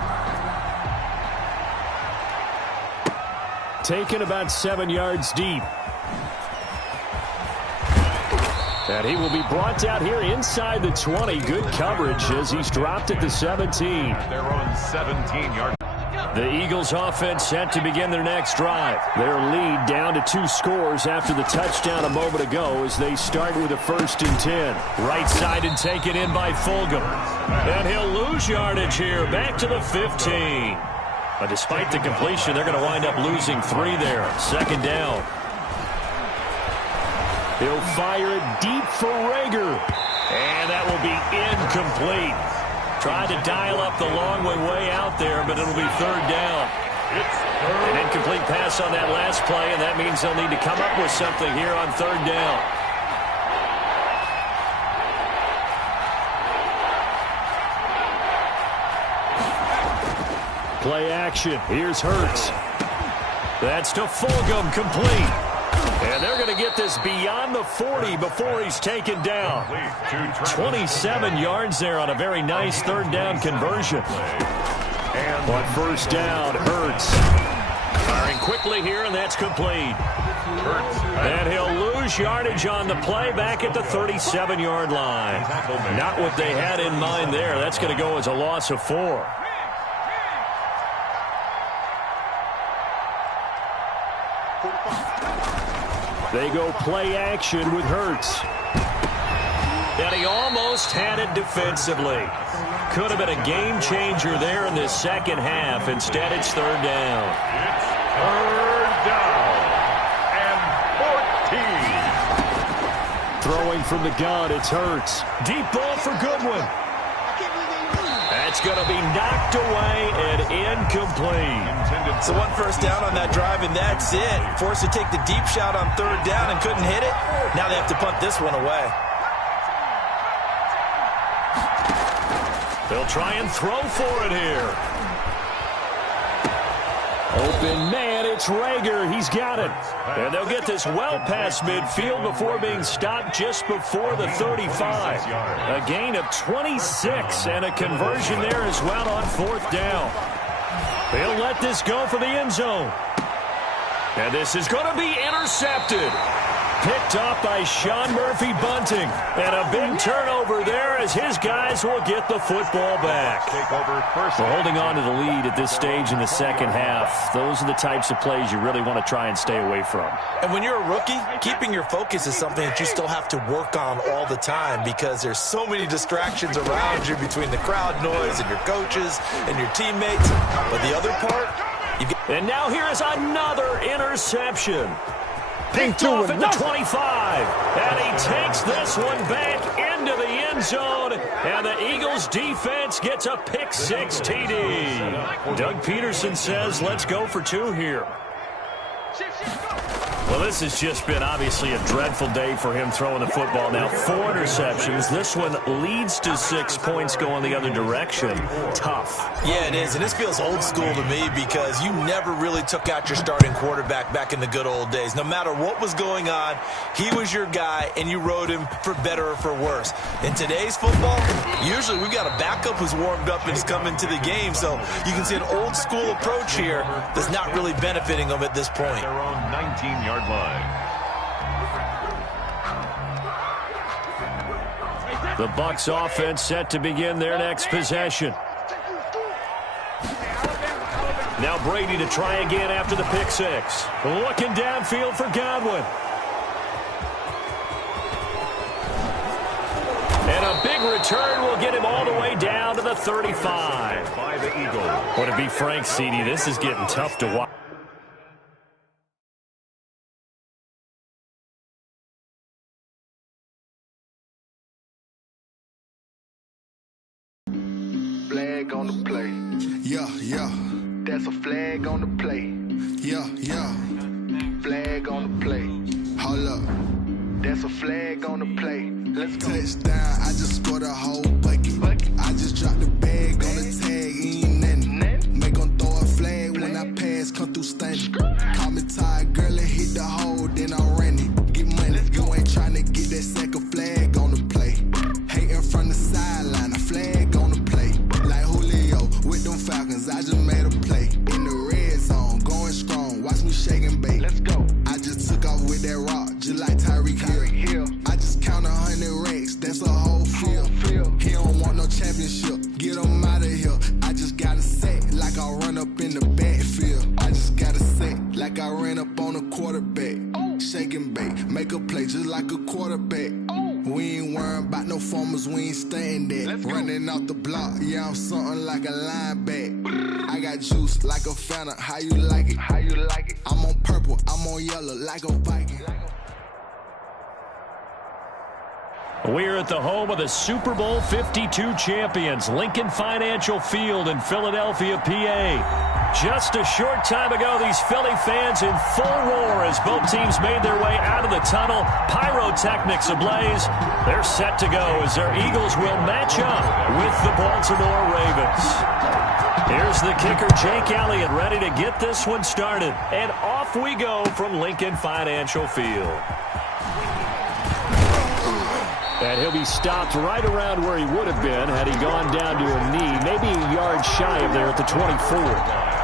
Taken about 7 yards deep. And he will be brought down here inside the 20. Good coverage as he's dropped at the 17. They're on 17-yard. The Eagles offense set to begin their next drive. Their lead down to 2 scores after the touchdown a moment ago as they start with a 1st and 10. Right side and taken in by Fulgham. And he'll lose yardage here. Back to the 15. But despite the completion, they're going to wind up losing 3 there. 2nd down. He'll fire it deep for Rager. And that will be incomplete. Tried to dial up the long way out there, but it'll be 3rd down. An incomplete pass on that last play, and that means they'll need to come up with something here on 3rd down. Play action. Here's Hurts. That's to Fulgham, complete. And they're going to get this beyond the 40 before he's taken down. 27 yards there on a very nice 3rd down conversion. And on 1st down, Hurts. Firing quickly here, and that's complete. And he'll lose yardage on the play back at the 37-yard line. Not what they had in mind there. That's going to go as a loss of 4. They go play action with Hurts. And he almost had it defensively. Could have been a game changer there in this second half. Instead, it's third down. It's third down and 14. Throwing from the gun, it's Hurts. Deep ball for Goodwin. That's going to be knocked away and incomplete. So one first down on that drive, and that's it. Forced to take the deep shot on third down and couldn't hit it. Now they have to punt this one away. They'll try and throw for it here. Open man, it's Rager. He's got it. And they'll get this well past midfield before being stopped just before the 35. A gain of 26 and a conversion there as well on fourth down. They'll let this go for the end zone. And this is going to be intercepted. Picked off by Sean Murphy Bunting. And a big turnover there as his guys will get the football back. We're holding on to the lead at this stage in the second half. Those are the types of plays you really want to try and stay away from. And when you're a rookie, keeping your focus is something that you still have to work on all the time because there's so many distractions around you between the crowd noise and your coaches and your teammates. But the other part, and now here is another interception. Picked off at the 25. And he takes this one back into the end zone. And the Eagles defense gets a pick six TD. Doug Peterson says, let's go for two here. Well, this has just been obviously a dreadful day for him throwing the football. Now, 4 interceptions. This one leads to 6 points going the other direction. Tough. Yeah, it is. And this feels old school to me because you never really took out your starting quarterback back in the good old days. No matter what was going on, he was your guy, and you rode him for better or for worse. In today's football, usually we've got a backup who's warmed up and is coming to the game. So you can see an old school approach here that's not really benefiting them at this point. Their own 19-yard line. The Bucs offense set to begin their next possession. Now Brady to try again after the pick six. Looking downfield for Godwin. And a big return will get him all the way down to the 35. By the Eagles. Well, to be frank, CD, this is getting tough to watch. Flag on the play. Yeah, yeah. That's a flag on the play. Yeah, yeah. Flag on the play. Hold up. That's a flag on the play. Let's go. Touchdown, I just scored a whole bucket. I just dropped the bag on the tag, ain't nothing. Make them throw a flag when I pass, come through stunning. Call me tired, girl, and hit the hole, then I ran it. Get money, you ain't tryna get that second flag on the play. Hating from the sideline, a flag on the play. Like Julio with them Falcons, I just made a play. In the red zone, going strong, watch me shake and bake. Let's go. I just took off with that rock, just like Tyreek Hill. I just count 100 racks, that's a whole field. He don't want no championship, get him out of here. I just got to set like I run up in the backfield. I just got to set like I ran up on a quarterback. Shake and bake, make a play just like a quarterback. We ain't worrying about no formers, we ain't staying there. Running off the block, yeah, I'm something like a linebacker. I got juice like a Fanta, how you like it? How you like it? I'm on purple, I'm on yellow like a Viking. We're at the home of the Super Bowl 52 champions, Lincoln Financial Field in Philadelphia, PA. Just a short time ago, these Philly fans in full roar as both teams made their way out of the tunnel. Pyrotechnics ablaze. They're set to go as their Eagles will match up with the Baltimore Ravens. Here's the kicker, Jake Elliott, ready to get this one started. And off we go from Lincoln Financial Field. And he'll be stopped right around where he would have been had he gone down to a knee, maybe a yard shy of there at the 24.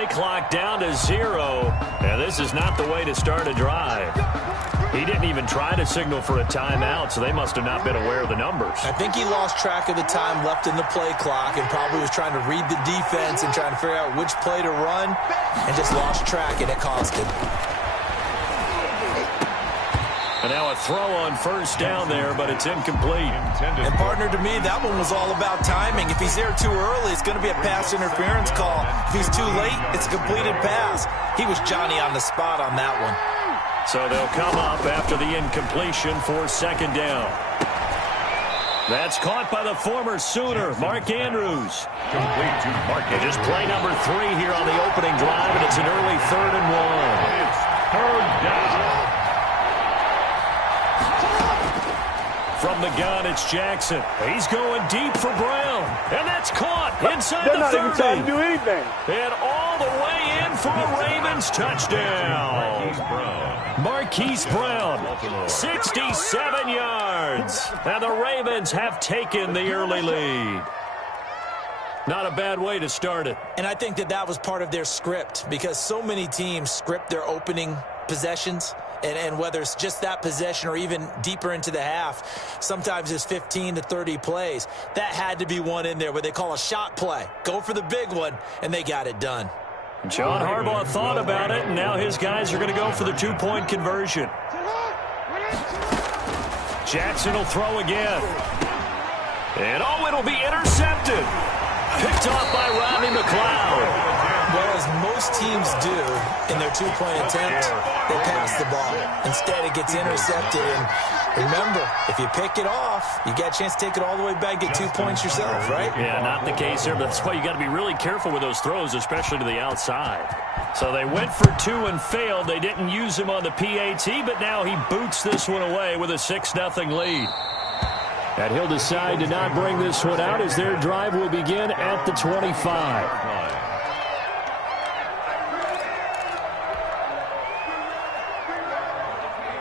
play clock down to 0. And this is not the way to start a drive. He didn't even try to signal for a timeout, so they must have not been aware of the numbers. I think he lost track of the time left in the play clock and probably was trying to read the defense and trying to figure out which play to run and just lost track, and it cost him. And now a throw on first down there, but it's incomplete. And, partner, to me, that one was all about timing. If he's there too early, it's going to be a pass interference call. If he's too late, it's a completed pass. He was Johnny on the spot on that one. So they'll come up after the incompletion for second down. That's caught by the former Sooner, Mark Andrews. Complete to Mark Andrews. Just play number 3 here on the opening drive, and it's an early 3rd and 1. It's third down. From the gun, it's Jackson. He's going deep for Brown. And that's caught inside They're the 30. not even trying to do anything. And all the way in for a Ravens touchdown. Marquise Brown, 67 yards. And the Ravens have taken the early lead. Not a bad way to start it. And I think that was part of their script, because so many teams script their opening possessions. And whether it's just that possession or even deeper into the half, sometimes it's 15 to 30 plays. That had to be one in there where they call a shot play. Go for the big one, and they got it done. John Harbaugh thought about it, and now his guys are going to go for the 2-point conversion. Jackson will throw again. And, it'll be intercepted. Picked off by Rodney McLeod. Well, as most teams do in their 2-point attempt, they pass the ball. Instead, it gets intercepted. And remember, if you pick it off, you got a chance to take it all the way back, get 2 points yourself, right? Yeah, not the case here, but that's why you got to be really careful with those throws, especially to the outside. So they went for 2 and failed. They didn't use him on the PAT, but now he boots this one away with a 6-0 lead. And he'll decide to not bring this one out as their drive will begin at the 25.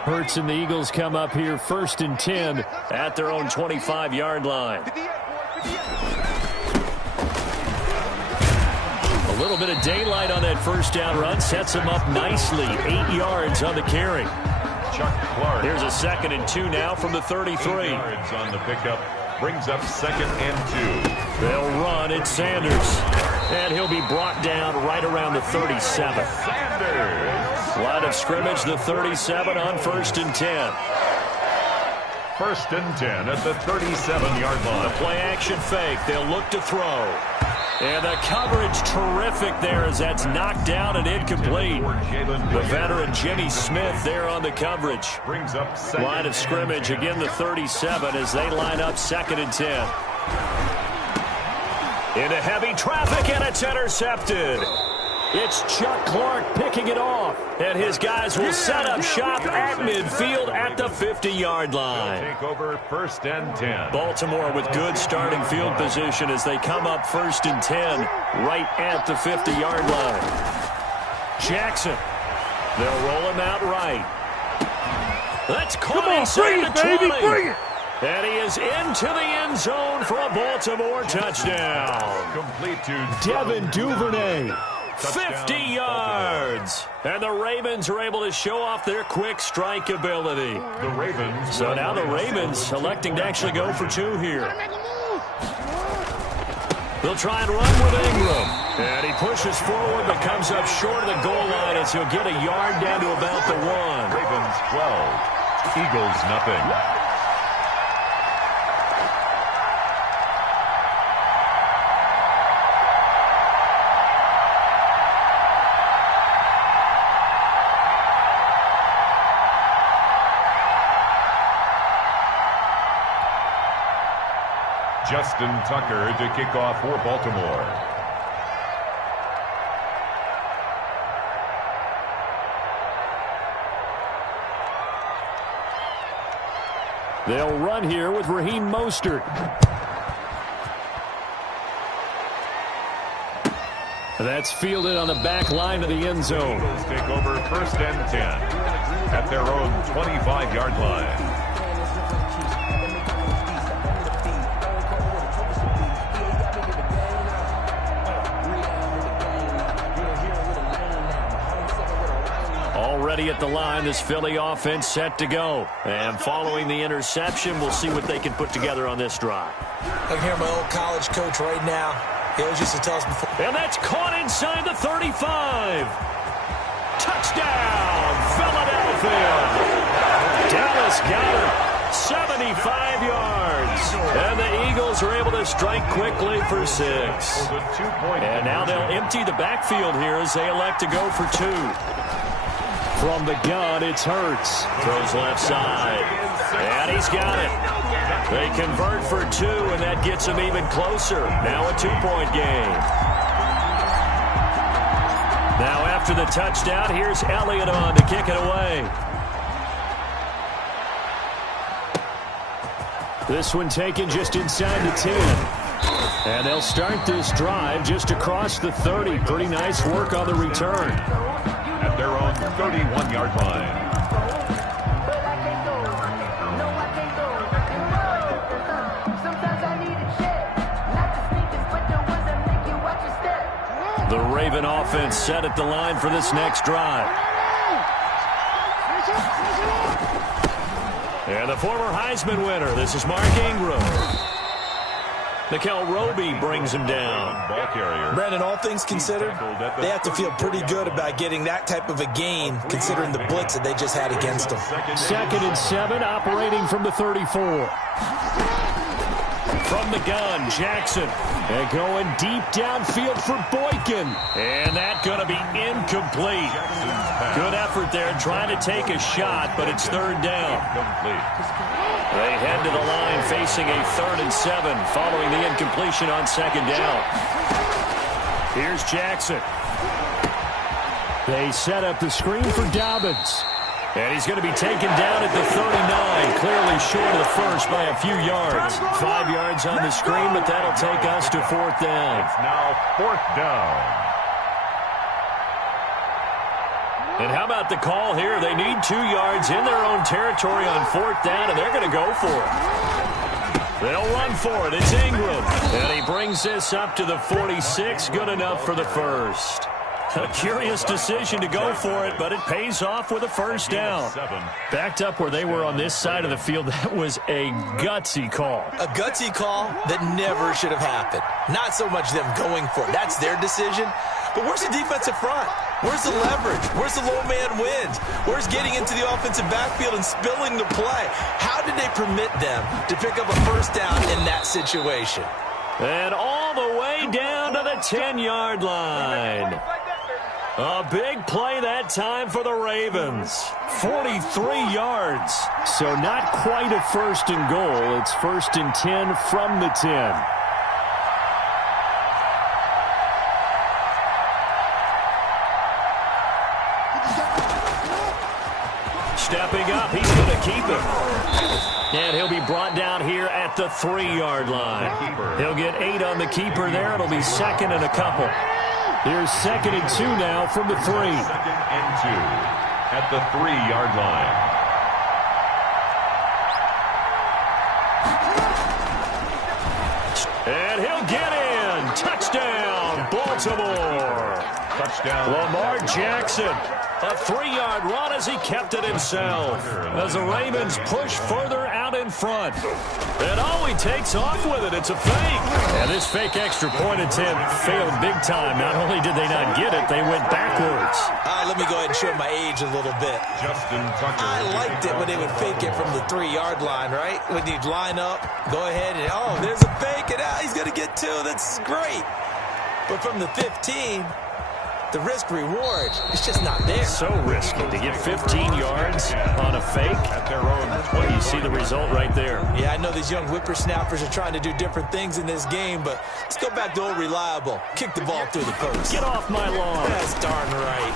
Hurts and the Eagles come up here 1st and 10 at their own 25-yard line. A little bit of daylight on that first down run sets them up nicely. 8 yards on the carry. Chuck Clark. Here's a 2nd and 2 now from the 33. 8 yards on the pickup. Brings up 2nd and 2. They'll run. It's Sanders. And he'll be brought down right around the 37. Sanders. Line of scrimmage, the 37 on 1st and 10. 1st and 10 at the 37-yard line. The play-action fake. They'll look to throw. And the coverage terrific there as that's knocked down and incomplete. The veteran Jimmy Smith there on the coverage. Brings up line of scrimmage, again the 37 as they line up 2nd and 10. Into heavy traffic, and it's intercepted. It's Chuck Clark picking it off, and his guys will set up shop at midfield at the 50-yard line. Take over 1st and 10. Baltimore with good starting field position as they come up 1st and 10 right at the 50-yard line. Jackson, they'll roll him out right. That's caught inside the 20. Bring it. And he is into the end zone for a Baltimore touchdown. Complete to Devin Duvernay. 50 yards. And the Ravens are able to show off their quick strike ability. The Ravens. So now the Ravens electing to actually go for 2 here. They'll try and run with Ingram. And he pushes forward but comes up short of the goal line as he'll get a yard down to about the 1. Ravens 12. Eagles nothing. Justin Tucker to kick off for Baltimore. They'll run here with Raheem Mostert. That's fielded on the back line of the end zone. Eagles take over 1st and 10 at their own 25-yard line. ready at the line. This Philly offense set to go. And following the interception, we'll see what they can put together on this drive. I can hear my old college coach right now. He always used to tell us before. And that's caught inside the 35. Touchdown, Philadelphia. Dallas got it. 75 yards. And the Eagles are able to strike quickly for 6. And now they'll empty the backfield here as they elect to go for 2. From the gun, it's Hurts. Throws left side. And he's got it. They convert for 2, and that gets them even closer. Now a 2-point game. Now after the touchdown, here's Elliott on to kick it away. This one taken just inside the 10. And they'll start this drive just across the 30. Pretty nice work on the return. At their own 31-yard line. The Raven offense set at the line for this next drive. And the former Heisman winner, this is Mark Ingram. Nickel Roby brings him down. Ball carrier. Brandon, all things considered, they have to feel pretty good about getting that type of a gain, considering the blitz that they just had against them. 2nd and 7, operating from the 34. From the gun, Jackson. And going deep downfield for Boykin. And that's going to be incomplete. Good effort there trying to take a shot, but it's 3rd down. They head to the line facing a 3rd and 7 following the incompletion on 2nd down. Here's Jackson. They set up the screen for Dobbins. And he's going to be taken down at the 39, clearly short of the first by a few yards. 5 yards on the screen, but that'll take us to 4th down. It's now 4th down. And how about the call here? They need 2 yards in their own territory on 4th down, and they're going to go for it. They'll run for it. It's Ingram. And he brings this up to the 46. Good enough for the first. A curious decision to go for it, but it pays off with a 1st down. Backed up where they were on this side of the field, that was a gutsy call. A gutsy call that never should have happened. Not so much them going for it. That's their decision. But where's the defensive front? Where's the leverage? Where's the low man wins? Where's getting into the offensive backfield and spilling the play? How did they permit them to pick up a 1st down in that situation? And all the way down to the 10-yard line. A big play that time for the Ravens. 43 yards. So not quite a 1st and goal. It's 1st and 10 from the 10. Stepping up, he's going to keep it. And he'll be brought down here at the 3-yard line. He'll get 8 on the keeper there. It'll be 2nd and a couple. Here's 2nd and 2 now from the 3. 2nd and 2 at the 3-yard line. And he'll get in. Touchdown, Baltimore. Touchdown. Lamar Jackson. A 3-yard run as he kept it himself. As the Ravens push further out in front. And he takes off with it. It's a fake. And this fake extra point attempt failed big time. Not only did they not get it, they went backwards. Let me go ahead and show my age a little bit. Justin Tucker. I liked it when they would fake it from the 3-yard line, right? When you'd line up, go ahead and, there's a fake, and he's going to get 2. That's great. But from the 15... the risk-reward is just not there. So risky to get 15 yards on a fake. At their own 20. You see the result right there. Yeah, I know these young whippersnappers are trying to do different things in this game, but let's go back to old reliable. Kick the ball through the post. Get off my lawn. That's darn right.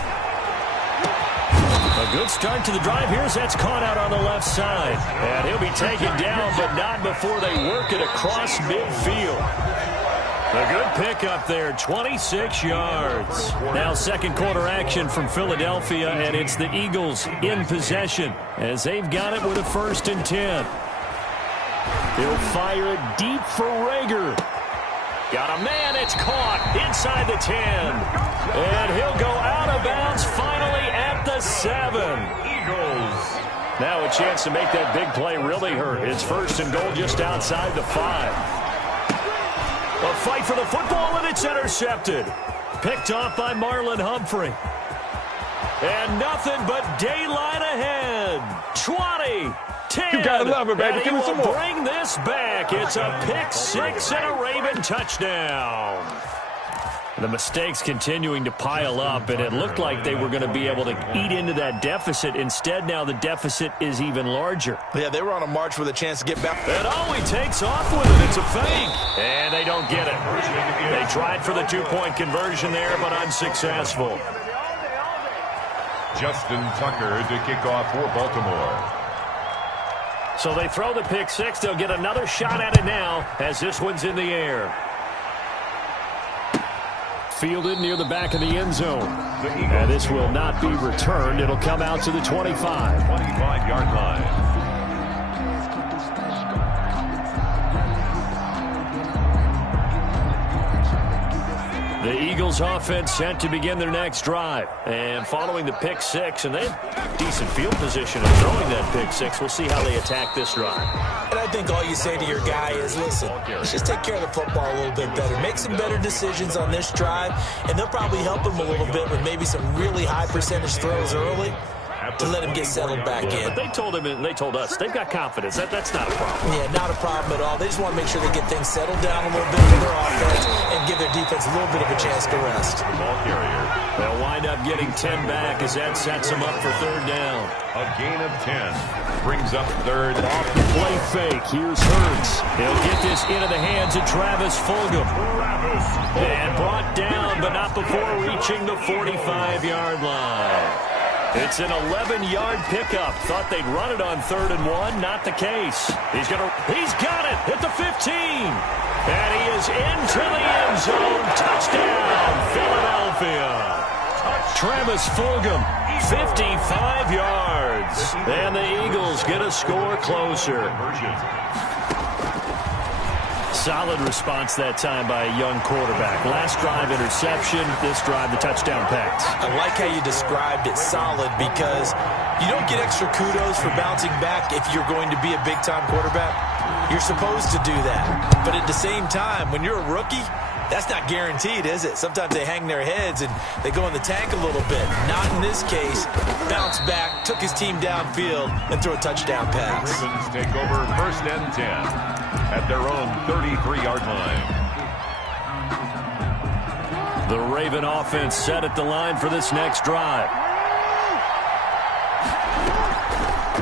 A good start to the drive. Here's that's caught out on the left side. And he'll be taken down, but not before they work it across midfield. A good pickup there, 26 yards. Now 2nd quarter action from Philadelphia, and it's the Eagles in possession as they've got it with a 1st and 10. He'll fire it deep for Rager. Got a man, it's caught inside the 10. And he'll go out of bounds finally at the 7. Now a chance to make that big play really hurt. It's 1st and goal just outside the 5. A fight for the football, and it's intercepted. Picked off by Marlon Humphrey. And nothing but daylight ahead. 20, 10. You gotta love it, baby. Give me some more. Bring this back. It's a pick 6 and a Raven touchdown. The mistakes continuing to pile up, and it looked like they were going to be able to eat into that deficit. Instead, now the deficit is even larger. Yeah, they were on a march with a chance to get back. And he takes off with it. It's a fake. And they don't get it. They tried for the 2-point conversion there, but unsuccessful. Justin Tucker to kick off for Baltimore. So they throw the pick 6. They'll get another shot at it now as this one's in the air. Fielded near the back of the end zone. And this will not be returned. It'll come out to the 25. 25-yard line. The Eagles offense set to begin their next drive. And following the pick 6, and they have decent field position in throwing that pick 6. We'll see how they attack this drive. And I think all you say to your guy is, listen, let's just take care of the football a little bit better. Make some better decisions on this drive, and they'll probably help him a little bit with maybe some really high percentage throws early to let him get settled back in. But they told him, and they told us, they've got confidence. That's not a problem. Yeah, not a problem at all. They just want to make sure they get things settled down a little bit for their offense and give their defense a little bit of a chance to rest. Ball carrier. They'll wind up getting 10 back as that sets them up for 3rd down. A gain of 10 brings up 3rd. Off the play fake. Here's Hurts. He'll get this into the hands of Travis Fulgham. And brought down, but not before reaching the 45-yard line. It's an 11-yard pickup. Thought they'd run it on 3rd and 1. Not the case. He's got it at the 15. And he is into the end zone. Touchdown, Philadelphia. Travis Fulgham, 55 yards. And the Eagles get a score closer. Solid response that time by a young quarterback. Last drive, interception. This drive, the touchdown pass. I like how you described it, solid, because you don't get extra kudos for bouncing back if you're going to be a big-time quarterback. You're supposed to do that. But at the same time, when you're a rookie, that's not guaranteed, is it? Sometimes they hang their heads and they go in the tank a little bit. Not in this case. Bounce back, took his team downfield, and threw a touchdown pass. Ravens take over 1st and 10 at their own 33-yard line. The Raven offense set at the line for this next drive.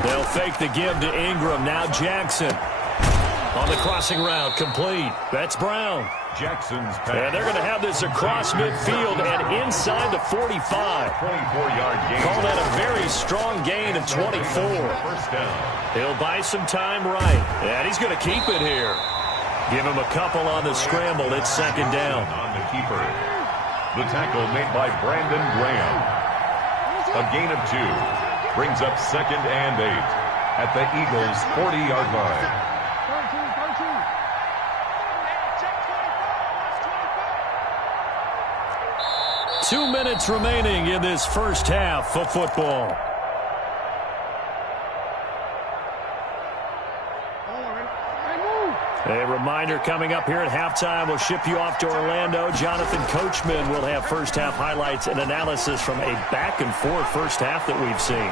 They'll fake the give to Ingram. Now Jackson. On the crossing route, complete. That's Brown. Jackson's pass. And they're going to have this across midfield and inside the 45. 24-yard gain. Call that a very strong gain of 24. 1st down. He'll buy some time right. And he's going to keep it here. Give him a couple on the scramble. It's 2nd down. On the keeper. The tackle made by Brandon Graham. A gain of 2. Brings up 2nd and 8 at the Eagles' 40-yard line. 2 minutes remaining in this first half of football. A reminder coming up here at halftime. We'll ship you off to Orlando. Jonathan Coachman will have first half highlights and analysis from a back-and-forth first half that we've seen.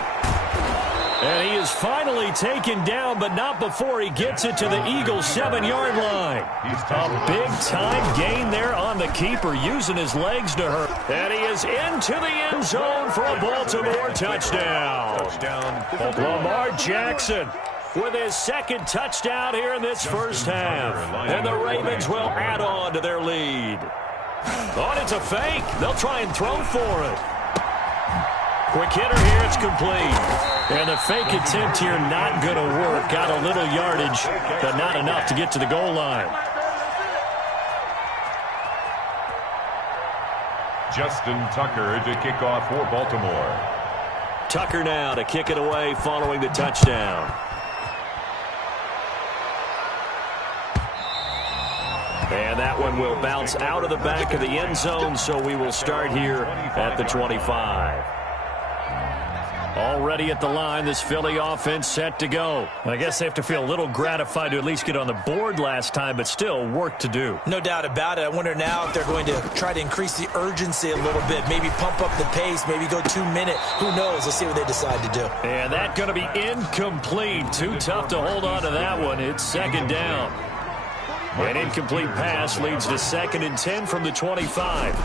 And he is finally taken down, but not before he gets it to the Eagles' 7-yard line. A big-time gain there on the keeper, using his legs to hurt. And he is into the end zone for a Baltimore touchdown. Lamar Jackson with his 2nd touchdown here in this first half. And the Ravens will add on to their lead. Oh, it's a fake. They'll try and throw for it. Quick hitter here, it's complete. And the fake attempt here not going to work. Got a little yardage, but not enough to get to the goal line. Justin Tucker to kick off for Baltimore. Tucker now to kick it away following the touchdown. And that one will bounce out of the back of the end zone, so we will start here at the 25. Already at the line, this Philly offense set to go. I guess they have to feel a little gratified to at least get on the board last time, but still work to do. No doubt about it. I wonder now if they're going to try to increase the urgency a little bit, maybe pump up the pace, maybe go 2 minute. Who knows? Let's see what they decide to do. And that's going to be incomplete. Too tough to hold on to that one. It's second down. An incomplete pass leads to 2nd and 10 from the 25.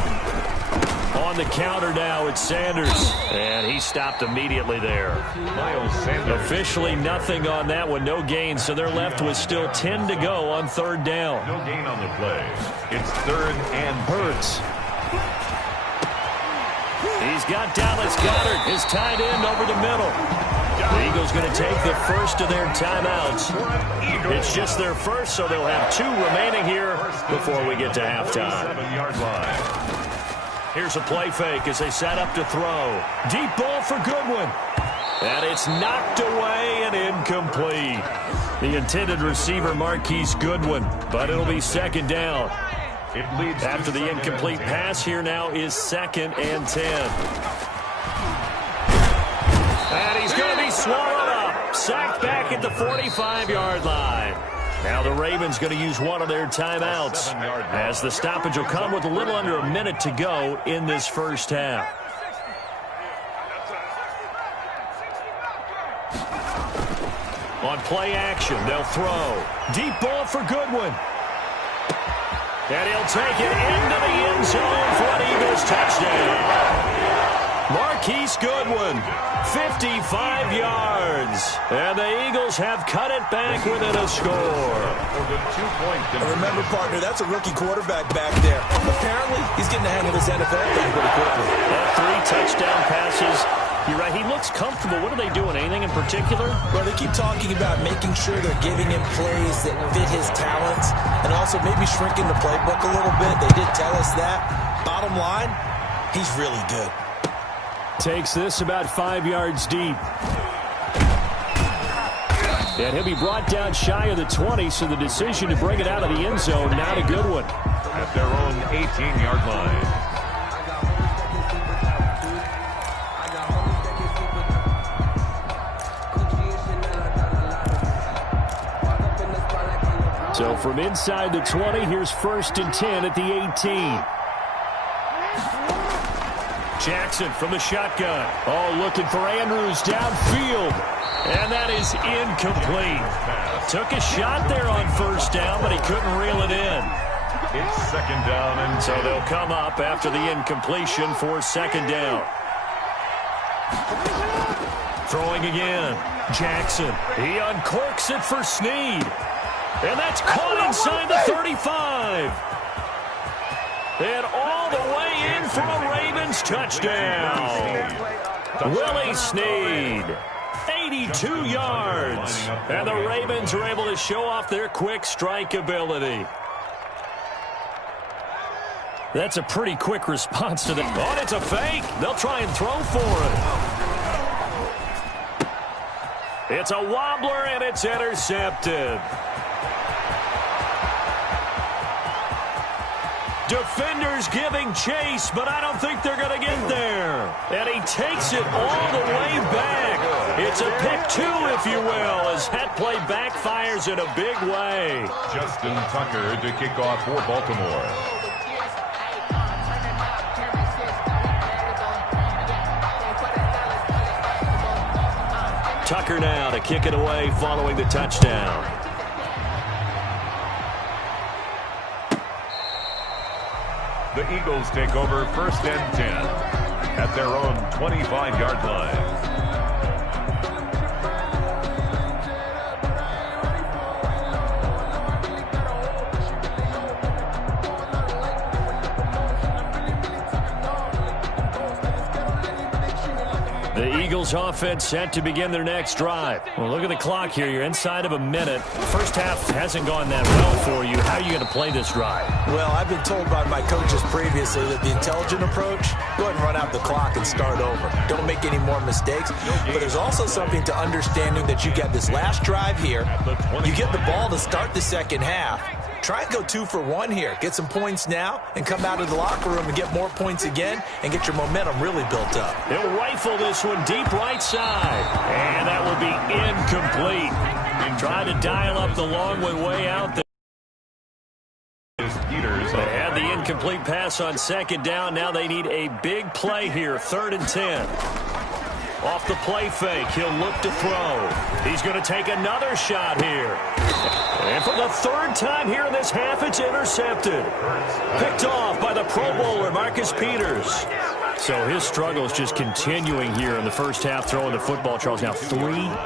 On the counter now, it's Sanders. And he stopped immediately there. Miles Sanders. Officially nothing on that one. No gain, so they're left with still 10 to go on 3rd down. No gain on the play. It's 3rd and Hurts. He's got Dallas Goedert, his tight end, over the middle. The Eagles going to take the first of their timeouts. It's just their first, so they'll have 2 remaining here before we get to halftime. 7-yard line. Here's a play fake as they set up to throw. Deep ball for Goodwin. And it's knocked away and incomplete. The intended receiver, Marquise Goodwin, but it'll be 2nd down. It leads after the incomplete pass. Here now is 2nd and 10. And he's going to be swallowed up. Sacked back at the 45-yard line. Now the Ravens going to use one of their timeouts as the stoppage will come with a little under a minute to go in this first half. On play action, they'll throw. Deep ball for Goodwin. And he'll take it into the end zone for an Eagles touchdown. Marquise Goodwin, 55 yards. And the Eagles have cut it back within a score. Remember, partner, that's a rookie quarterback back there. Apparently, he's getting the hang of this NFL thing pretty quickly. 3 touchdown passes. You're right, he looks comfortable. What are they doing? Anything in particular? Well, they keep talking about making sure they're giving him plays that fit his talents and also maybe shrinking the playbook a little bit. They did tell us that. Bottom line, he's really good. Takes this about 5 yards deep. And he'll be brought down shy of the 20, so the decision to bring it out of the end zone, not a good one. At their own 18-yard line. So from inside the 20, here's 1st and 10 at the 18. Jackson from the shotgun. Oh, looking for Andrews downfield. And that is incomplete. Took a shot there on 1st down, but he couldn't reel it in. It's 2nd down and 10. So they'll come up after the incompletion for 2nd down. Throwing again. Jackson. He uncorks it for Snead. And that's caught inside the 35. And all the way in for a Ravens touchdown. Willie Snead, 82 yards. And the Ravens are able to show off their quick strike ability. That's a pretty quick response to that. Oh, it's a fake. They'll try and throw for it. It's a wobbler, and it's intercepted. Defenders giving chase, but I don't think they're going to get there. And he takes it all the way back. It's a pick 2, if you will, as that play backfires in a big way. Justin Tucker to kick off for Baltimore. Tucker now to kick it away following the touchdown. The Eagles take over 1st and 10 at their own 25-yard line. The Eagles offense set to begin their next drive. Well, look at the clock here. You're inside of a minute. First half hasn't gone that well for you. How are you going to play this drive? Well, I've been told by my coaches previously that the intelligent approach, go ahead and run out the clock and start over. Don't make any more mistakes. But there's also something to understanding that you get this last drive here. You get the ball to start the second half. Try and go 2 for 1 here. Get some points now and come out of the locker room and get more points again and get your momentum really built up. He'll rifle this one deep right side. And that will be incomplete. Trying to dial up the long way out there. They had the incomplete pass on second down. Now they need a big play here, 3rd and 10. Off the play fake, he'll look to throw. He's going to take another shot here. And for the 3rd time here in this half, it's intercepted. Picked off by the Pro Bowler, Marcus Peters. So his struggle is just continuing here in the first half, throwing the football, Charles. Now 3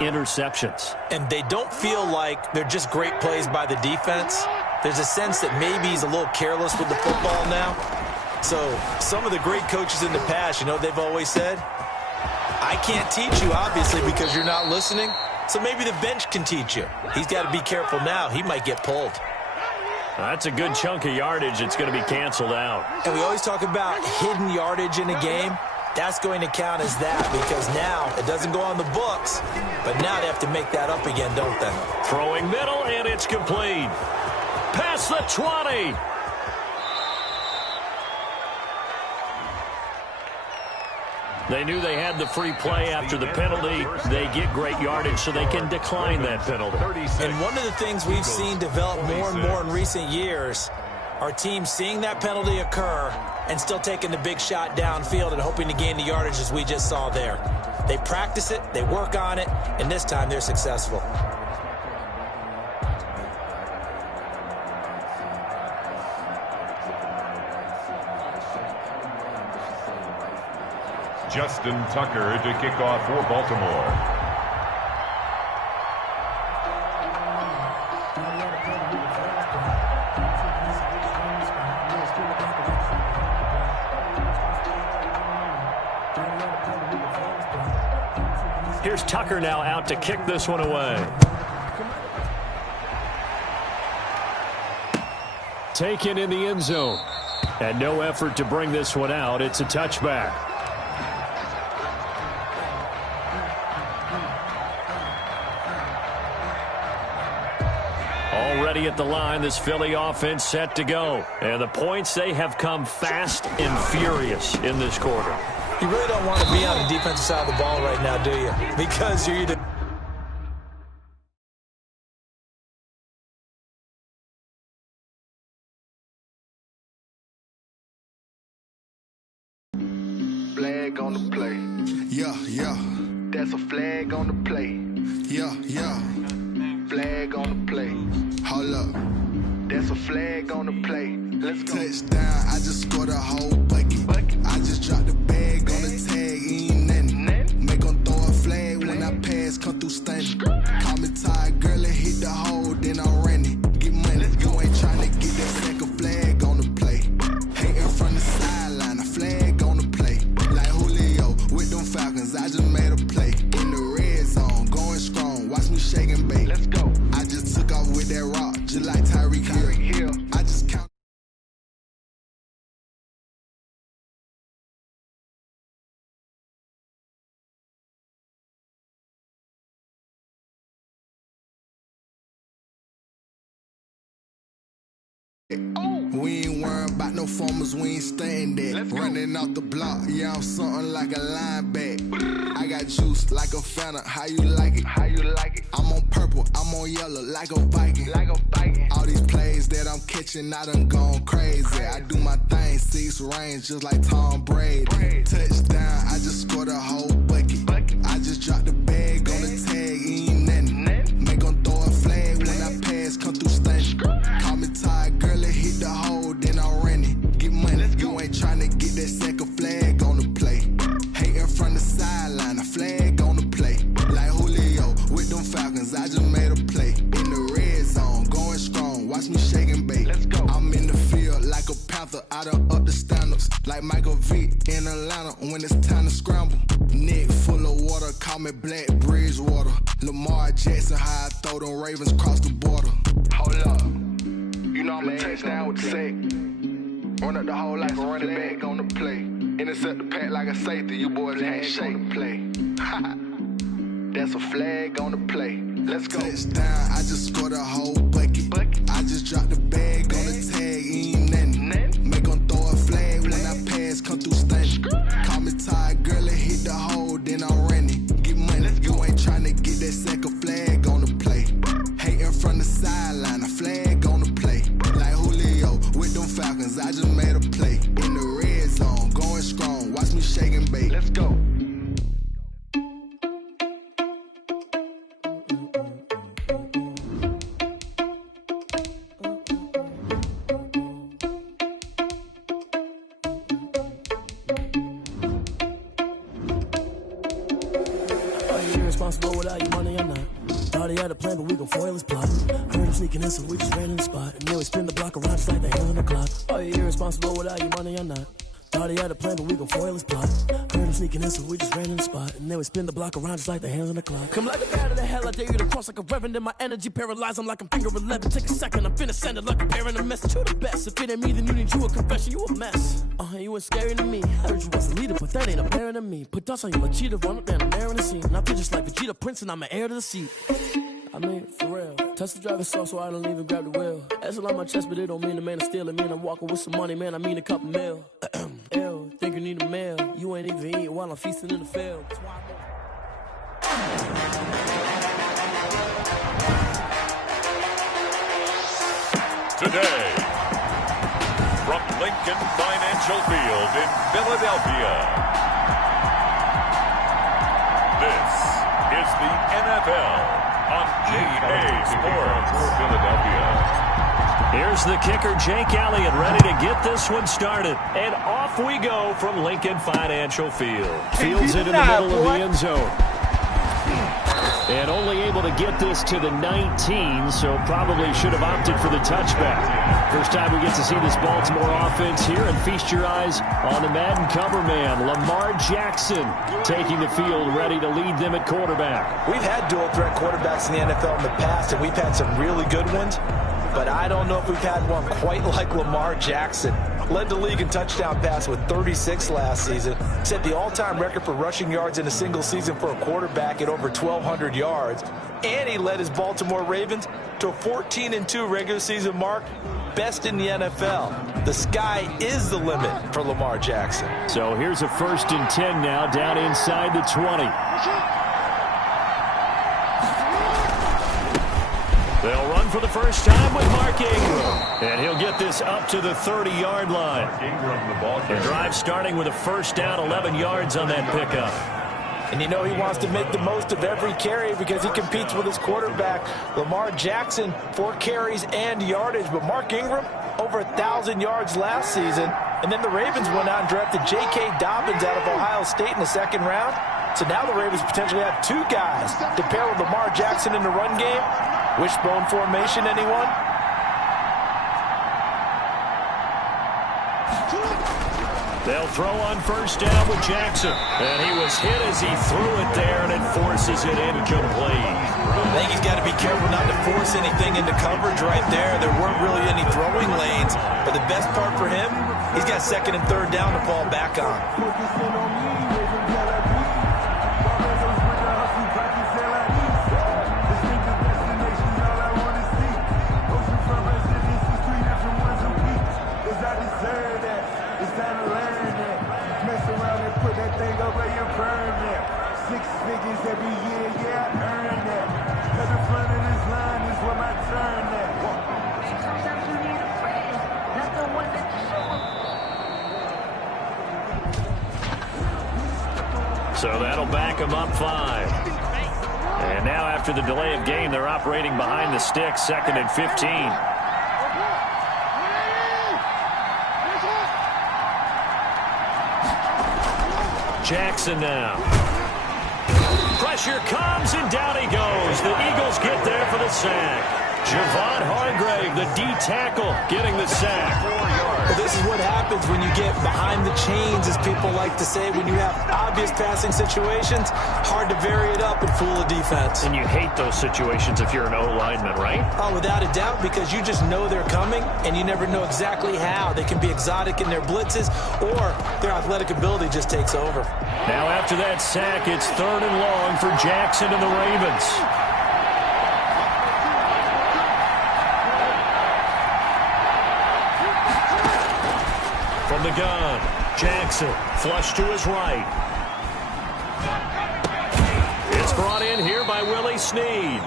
interceptions. And they don't feel like they're just great plays by the defense. There's a sense that maybe he's a little careless with the football now. So some of the great coaches in the past, you know what they've always said? I can't teach you, obviously, because you're not listening. So maybe the bench can teach you. He's got to be careful now. He might get pulled. That's a good chunk of yardage. It's going to be canceled out. And we always talk about hidden yardage in a game. That's going to count as that because now it doesn't go on the books, but now they have to make that up again, don't they? Throwing middle, and it's complete. Past the 20. They knew they had the free play after the penalty. They get great yardage, so they can decline that penalty. And one of the things we've seen develop more and more in recent years are teams seeing that penalty occur and still taking the big shot downfield and hoping to gain the yardage as we just saw there. They practice it, they work on it, and this time they're successful. Justin Tucker to kick off for Baltimore. Here's Tucker now out to kick this one away. Taken in the end zone. And no effort to bring this one out. It's a touchback. Already at the line, this Philly offense set to go. And the points, they have come fast and furious in this quarter. You really don't want to be on the defensive side of the ball right now, do you? Because you're either flag on the play. Yeah, yeah. That's a flag on the play. Yeah, yeah. Flag on the play. Hold up. That's a flag on the play. Let's go. Touchdown, I just scored a whole bucket. I just dropped the bag on the tag, ain't nothing. Make them throw a flag when I pass, come through stunning. Call me tired, girl, and hit the hole, then I'm running. Get money, you ain't trying to get that second flag on the play. Hating from the sideline, a flag on the play. Like Julio with them Falcons, I just made a play. In the red zone, going strong, watch me shake and bake. Let's go. I just took off with that rock, just like Tyreek Hill. I just count. We ain't worrying about no formers, we ain't staying there. Running off the block, yeah, I'm something like a linebacker. I got juice like a Fanta, how you like it? How you like it? I'm on purple, I'm on yellow, like a Viking. Like a Viking. All these plays that I'm catching, I done gone crazy. I do my thing, 6 range, just like Tom Brady. Touchdown, I just scored a whole bucket. I just dropped the bag on the tag, ain't nothing. Make them throw a flag when I pass, come through stunning. Call me tired, girl, and hit the hole, then I'm running. Get money, you ain't trying to get that second flag on the play. Hating from the sideline, a flag on the play. Like Julio with them Falcons, I just made a play. In the red zone, going strong, watch me shake and bake. Let's go. I'm in the field like a Panther, I done up the standards. Like Michael Vick in Atlanta when it's time to scramble. Neck full of water, call me Black Bridgewater. Lamar Jackson, how I throw them Ravens cross the border. Hold up. You know I'm a touchdown with the sack. Run up the hole like a running back on the play. Intercept the pack like a safety. You boys can't shake the play. That's a flag on the play. Let's go. Touchdown, I just scored a whole bucket. I just dropped the bag irresponsible without your money or not. Thought he had a plan, but we gon' foil his plot. Heard him sneaking in, so we just ran in the spot. And then we spin the block around just like the hands on the clock. Are you irresponsible without your money or not? Thought he had a plan, but we gon' foil his plot. Heard him sneaking in, so we just ran in the spot. And then we spin the block around just like the hands on the clock. Come like a bat of the hell, I dare you to cross like a reverend. In my energy paralyzed, I'm like I'm finger 11. Take a second, I'm finna send it like a parent a message. You the best, if it ain't me, then you need you a confession. You a mess. You ain't scary to me. I heard you was a leader, but that ain't apparent to me. Put dust on you like cheetah, run up down the air in the scene. And I feel just like Vegeta Prince, and I'm an heir to the seat. I mean, for real. Touch the driver's soft, so I don't even grab the wheel. That's on my chest, but it don't mean the man is stealing. Man, I'm walking with some money, man, I mean a couple mil. Ew, think you need a meal. You ain't even eating while I'm feasting in the field. Today, from Lincoln Financial Field in Philadelphia, this is the NFL on GA Sports Philadelphia. Here's the kicker, Jake Elliott, ready to get this one started. And off we go from Lincoln Financial Field. Fields it in the middle of the end zone. And only able to get this to the 19, so probably should have opted for the touchback. First time we get to see this Baltimore offense here, and feast your eyes on the Madden cover man, Lamar Jackson, taking the field, ready to lead them at quarterback. We've had dual-threat quarterbacks in the NFL in the past, and we've had some really good ones. But I don't know if we've had one quite like Lamar Jackson. Led the league in touchdown pass with 36 last season. Set the all-time record for rushing yards in a single season for a quarterback at over 1,200 yards. And he led his Baltimore Ravens to a 14-2 regular season mark. Best in the NFL. The sky is the limit for Lamar Jackson. So here's a 1st and 10 now, down inside the 20. They'll run for the first time with Mark Ingram. And he'll get this up to the 30-yard line. The drive starting with a first down, 11 yards on that pickup. And you know he wants to make the most of every carry because he competes with his quarterback. Lamar Jackson, 4 carries and yardage. But Mark Ingram, over 1,000 yards last season. And then the Ravens went out and drafted J.K. Dobbins out of Ohio State in the 2nd round. So now the Ravens potentially have 2 guys to pair with Lamar Jackson in the run game. Wishbone formation, anyone? They'll throw on first down with Jackson. And he was hit as he threw it there, and it forces it incomplete. I think he's got to be careful not to force anything into coverage right there. There weren't really any throwing lanes. But the best part for him, he's got 2nd and 3rd down to fall back on. So that'll back them up 5. And now after the delay of game, they're operating behind the sticks, 2nd and 15. Jackson now. Pressure comes, and down he goes. The Eagles get there for the sack. Javon Hargrave, the D tackle, getting the sack. 4 yards. Well, this is what happens when you get behind the chains, as people like to say. When you have obvious passing situations, hard to vary it up and fool a defense. And you hate those situations if you're an O-lineman, right? Oh, without a doubt, because you just know they're coming, and you never know exactly how. They can be exotic in their blitzes, or their athletic ability just takes over. Now after that sack, it's 3rd and long for Jackson and the Ravens. From the gun, Jackson, flush to his right. It's brought in here by Willie Snead.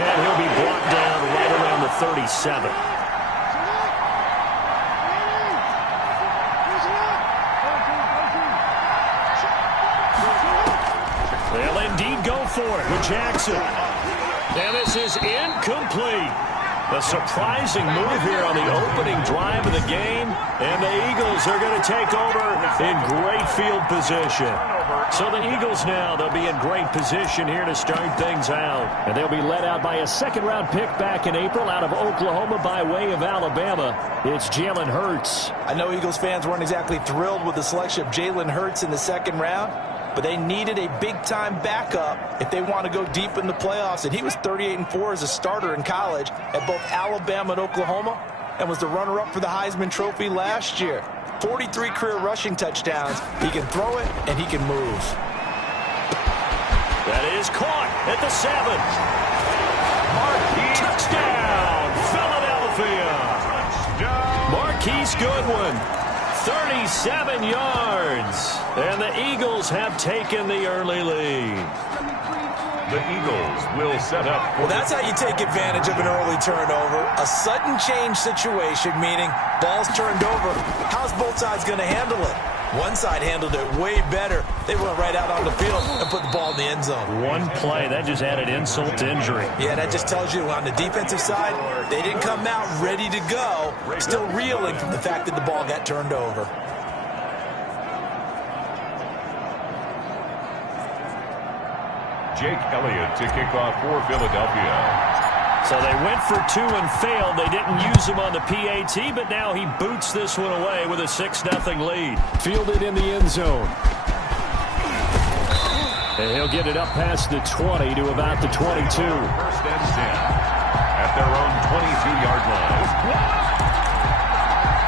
And he'll be brought down right around the 37. They'll indeed go for it with Jackson. And this is incomplete. A surprising move here on the opening drive of the game, and the Eagles are going to take over in great field position. So the Eagles now, they'll be in great position here to start things out. And they'll be led out by a second-round pick back in April out of Oklahoma by way of Alabama. It's Jalen Hurts. I know Eagles fans weren't exactly thrilled with the selection of Jalen Hurts in the second round, but they needed a big-time backup if they want to go deep in the playoffs. And he was 38-4 as a starter in college at both Alabama and Oklahoma and was the runner-up for the Heisman Trophy last year. 43 career rushing touchdowns. He can throw it, and he can move. That is caught at the 7. Marquise touchdown, Philadelphia. Marquise Goodwin, 37 yards. And the Eagles have taken the early lead. The Eagles will set up. Well, that's how you take advantage of an early turnover. A sudden change situation, meaning ball's turned over. How's both sides going to handle it? One side handled it way better. They went right out on the field and put the ball in the end zone. One play, that just added insult to injury. Yeah, that just tells you on the defensive side, they didn't come out ready to go. Still reeling from the fact that the ball got turned over. Jake Elliott to kick off for Philadelphia. So they went for 2 and failed. They didn't use him on the PAT, but now he boots this one away with a 6-0 lead. Fielded in the end zone. And he'll get it up past the 20 to about the 22. First and 10 at their own 22-yard line.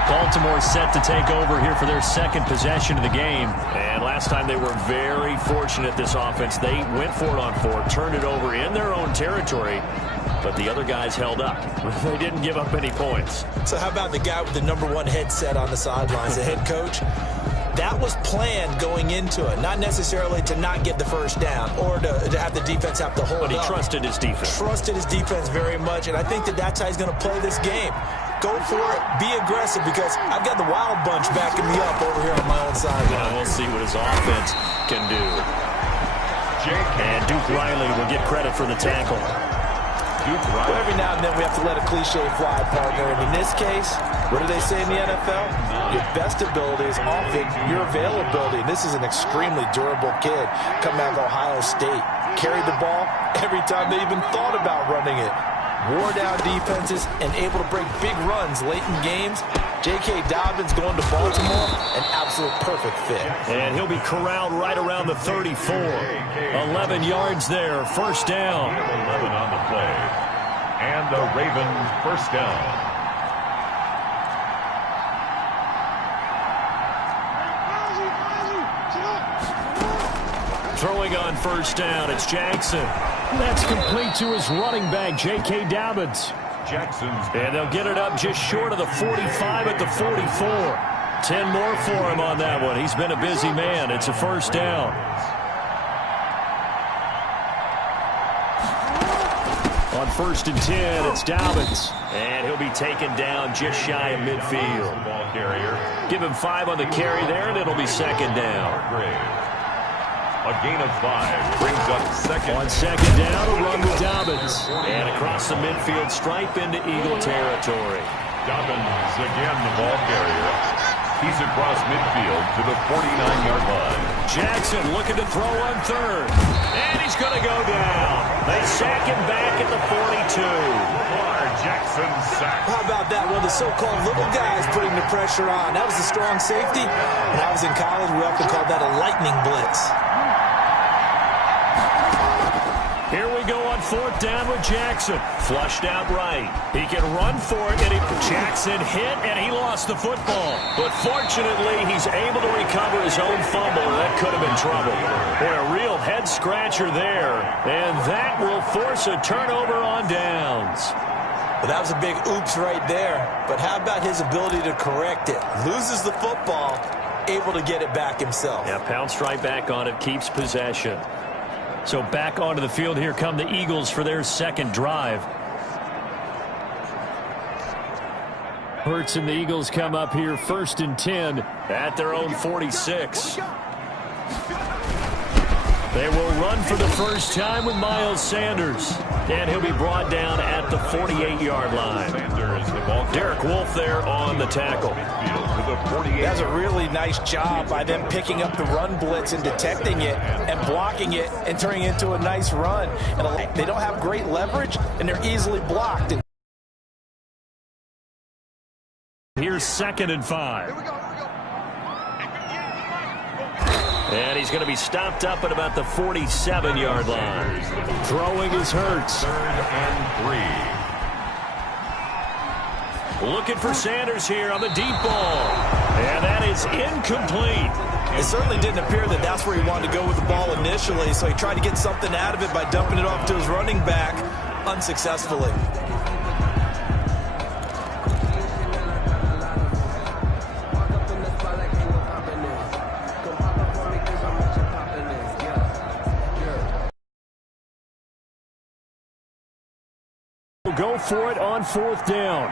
Baltimore set to take over here for their second possession of the game. And last time they were very fortunate, this offense. They went for it on 4, turned it over in their own territory, but the other guys held up. They didn't give up any points. So how about the guy with the #1 headset on the sidelines, the head coach? That was planned going into it, not necessarily to not get the first down or to have the defense have to hold up. But he trusted his defense. Trusted his defense very much, and I think that that's how he's going to play this game. Go for it, be aggressive, because I've got the wild bunch backing me up over here on my own sideline. We'll see what his offense can do. And Duke Riley will get credit for the tackle. Well, every now and then we have to let a cliche fly, partner. And in this case, what do they say in the NFL? Your best ability is often your availability. And this is an extremely durable kid coming out of Ohio State. Carried the ball every time they even thought about running it. Wore down defenses and able to break big runs late in games. J.K. Dobbins going to Baltimore, an absolute perfect fit. And he'll be corralled right around the 34. 11 yards there, first down. 11 on the play. And the Ravens first down. Throwing on first down, it's Jackson. That's complete to his running back, J.K. Dobbins. And they'll get it up just short of the 45 at the 44. 10 more for him on that one. He's been a busy man. It's a first down. On 1st and 10, it's Dobbins. And he'll be taken down just shy of midfield. Give him 5 on the carry there, and it'll be second down. A gain of 5 brings up second. On second down, a run with Dobbins. And across the midfield stripe into Eagle territory. Dobbins again the ball carrier. He's across midfield to the 49-yard line. Jackson looking to throw on 3rd. And he's going to go down. They sack him back at the 42. Jackson sack. How about that? One of the so-called little guys putting the pressure on. That was a strong safety. When I was in college, we often called that a lightning blitz. Here we go on 4th down with Jackson. Flushed out right. He can run for it, and Jackson hit, and he lost the football. But fortunately, he's able to recover his own fumble, and that could have been trouble. Boy, a real head-scratcher there, and that will force a turnover on downs. Well, that was a big oops right there. But how about his ability to correct it? Loses the football, able to get it back himself. Yeah, pounced right back on it, keeps possession. So back onto the field, here come the Eagles for their second drive. Hurts and the Eagles come up here 1st and 10 at their own 46. They will run for the first time with Miles Sanders. And he'll be brought down at the 48-yard line. Derek Wolfe there on the tackle. That's a really nice job by them picking up the run blitz and detecting it and blocking it and turning it into a nice run. And they don't have great leverage, and they're easily blocked. Here's 2nd and 5. And he's going to be stopped up at about the 47-yard line. Throwing is Hurts. 3rd and 3. Looking for Sanders here on the deep ball. And that is incomplete. It certainly didn't appear that that's where he wanted to go with the ball initially, so he tried to get something out of it by dumping it off to his running back unsuccessfully. Go for it on 4th down.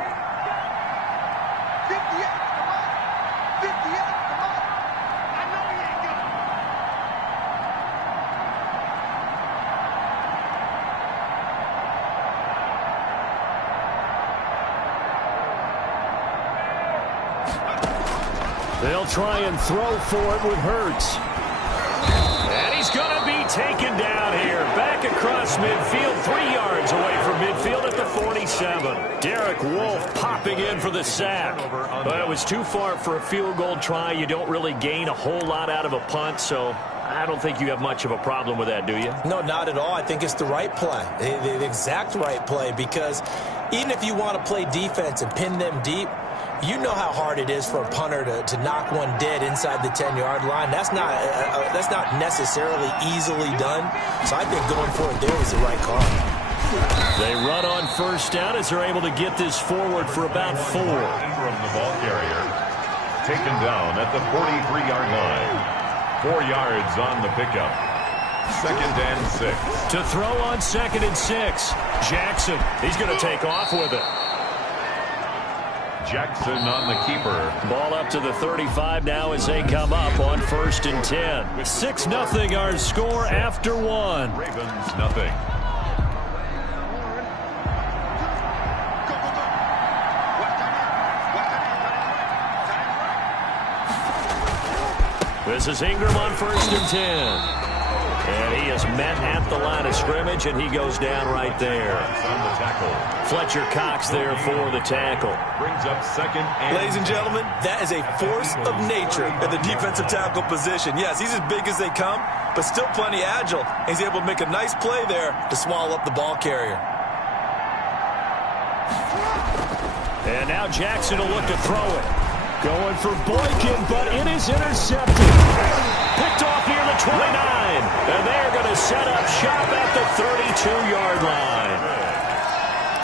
They'll try and throw for it with Hurts. And he's going to be taken down here. Back across midfield, 3 yards away from midfield at the 47. Derek Wolfe popping in for the sack. But it was too far for a field goal try. You don't really gain a whole lot out of a punt, so I don't think you have much of a problem with that, do you? No, not at all. I think it's the right play, the exact right play, because even if you want to play defense and pin them deep, you know how hard it is for a punter to knock one dead inside the 10-yard line. That's not necessarily easily done. So I think going for it there was the right call. They run on 1st down as they're able to get this forward for about 4. From the ball carrier, taken down at the 43-yard line. 4 yards on the pickup. 2nd and 6. To throw on 2nd and 6. Jackson, he's going to take off with it. Jackson on the keeper. Ball up to the 35 now as they come up on 1st and 10. 6-0 our score after 1. Ravens nothing. This is Ingram on 1st and 10. And he is met at the line of scrimmage, and he goes down right there. On the tackle. Fletcher Cox there for the tackle. Brings up 2nd and... Ladies and gentlemen, that is a force of nature at the defensive tackle position. Yes, he's as big as they come, but still plenty agile. He's able to make a nice play there to swallow up the ball carrier. And now Jackson will look to throw it. Going for Boykin, but it is intercepted. Picked off near the 29. And they're going to set up shop at the 32-yard line.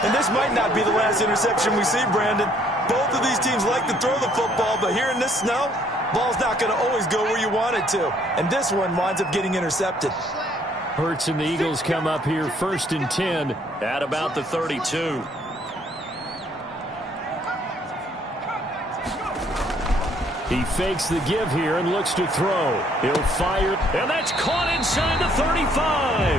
And this might not be the last interception we see, Brandon. Both of these teams like to throw the football, but here in this snow, ball's not going to always go where you want it to. And this one winds up getting intercepted. Hurts and the Eagles come up here 1st and 10 at about the 32. He fakes the give here and looks to throw. He'll fire, and that's caught inside the 35.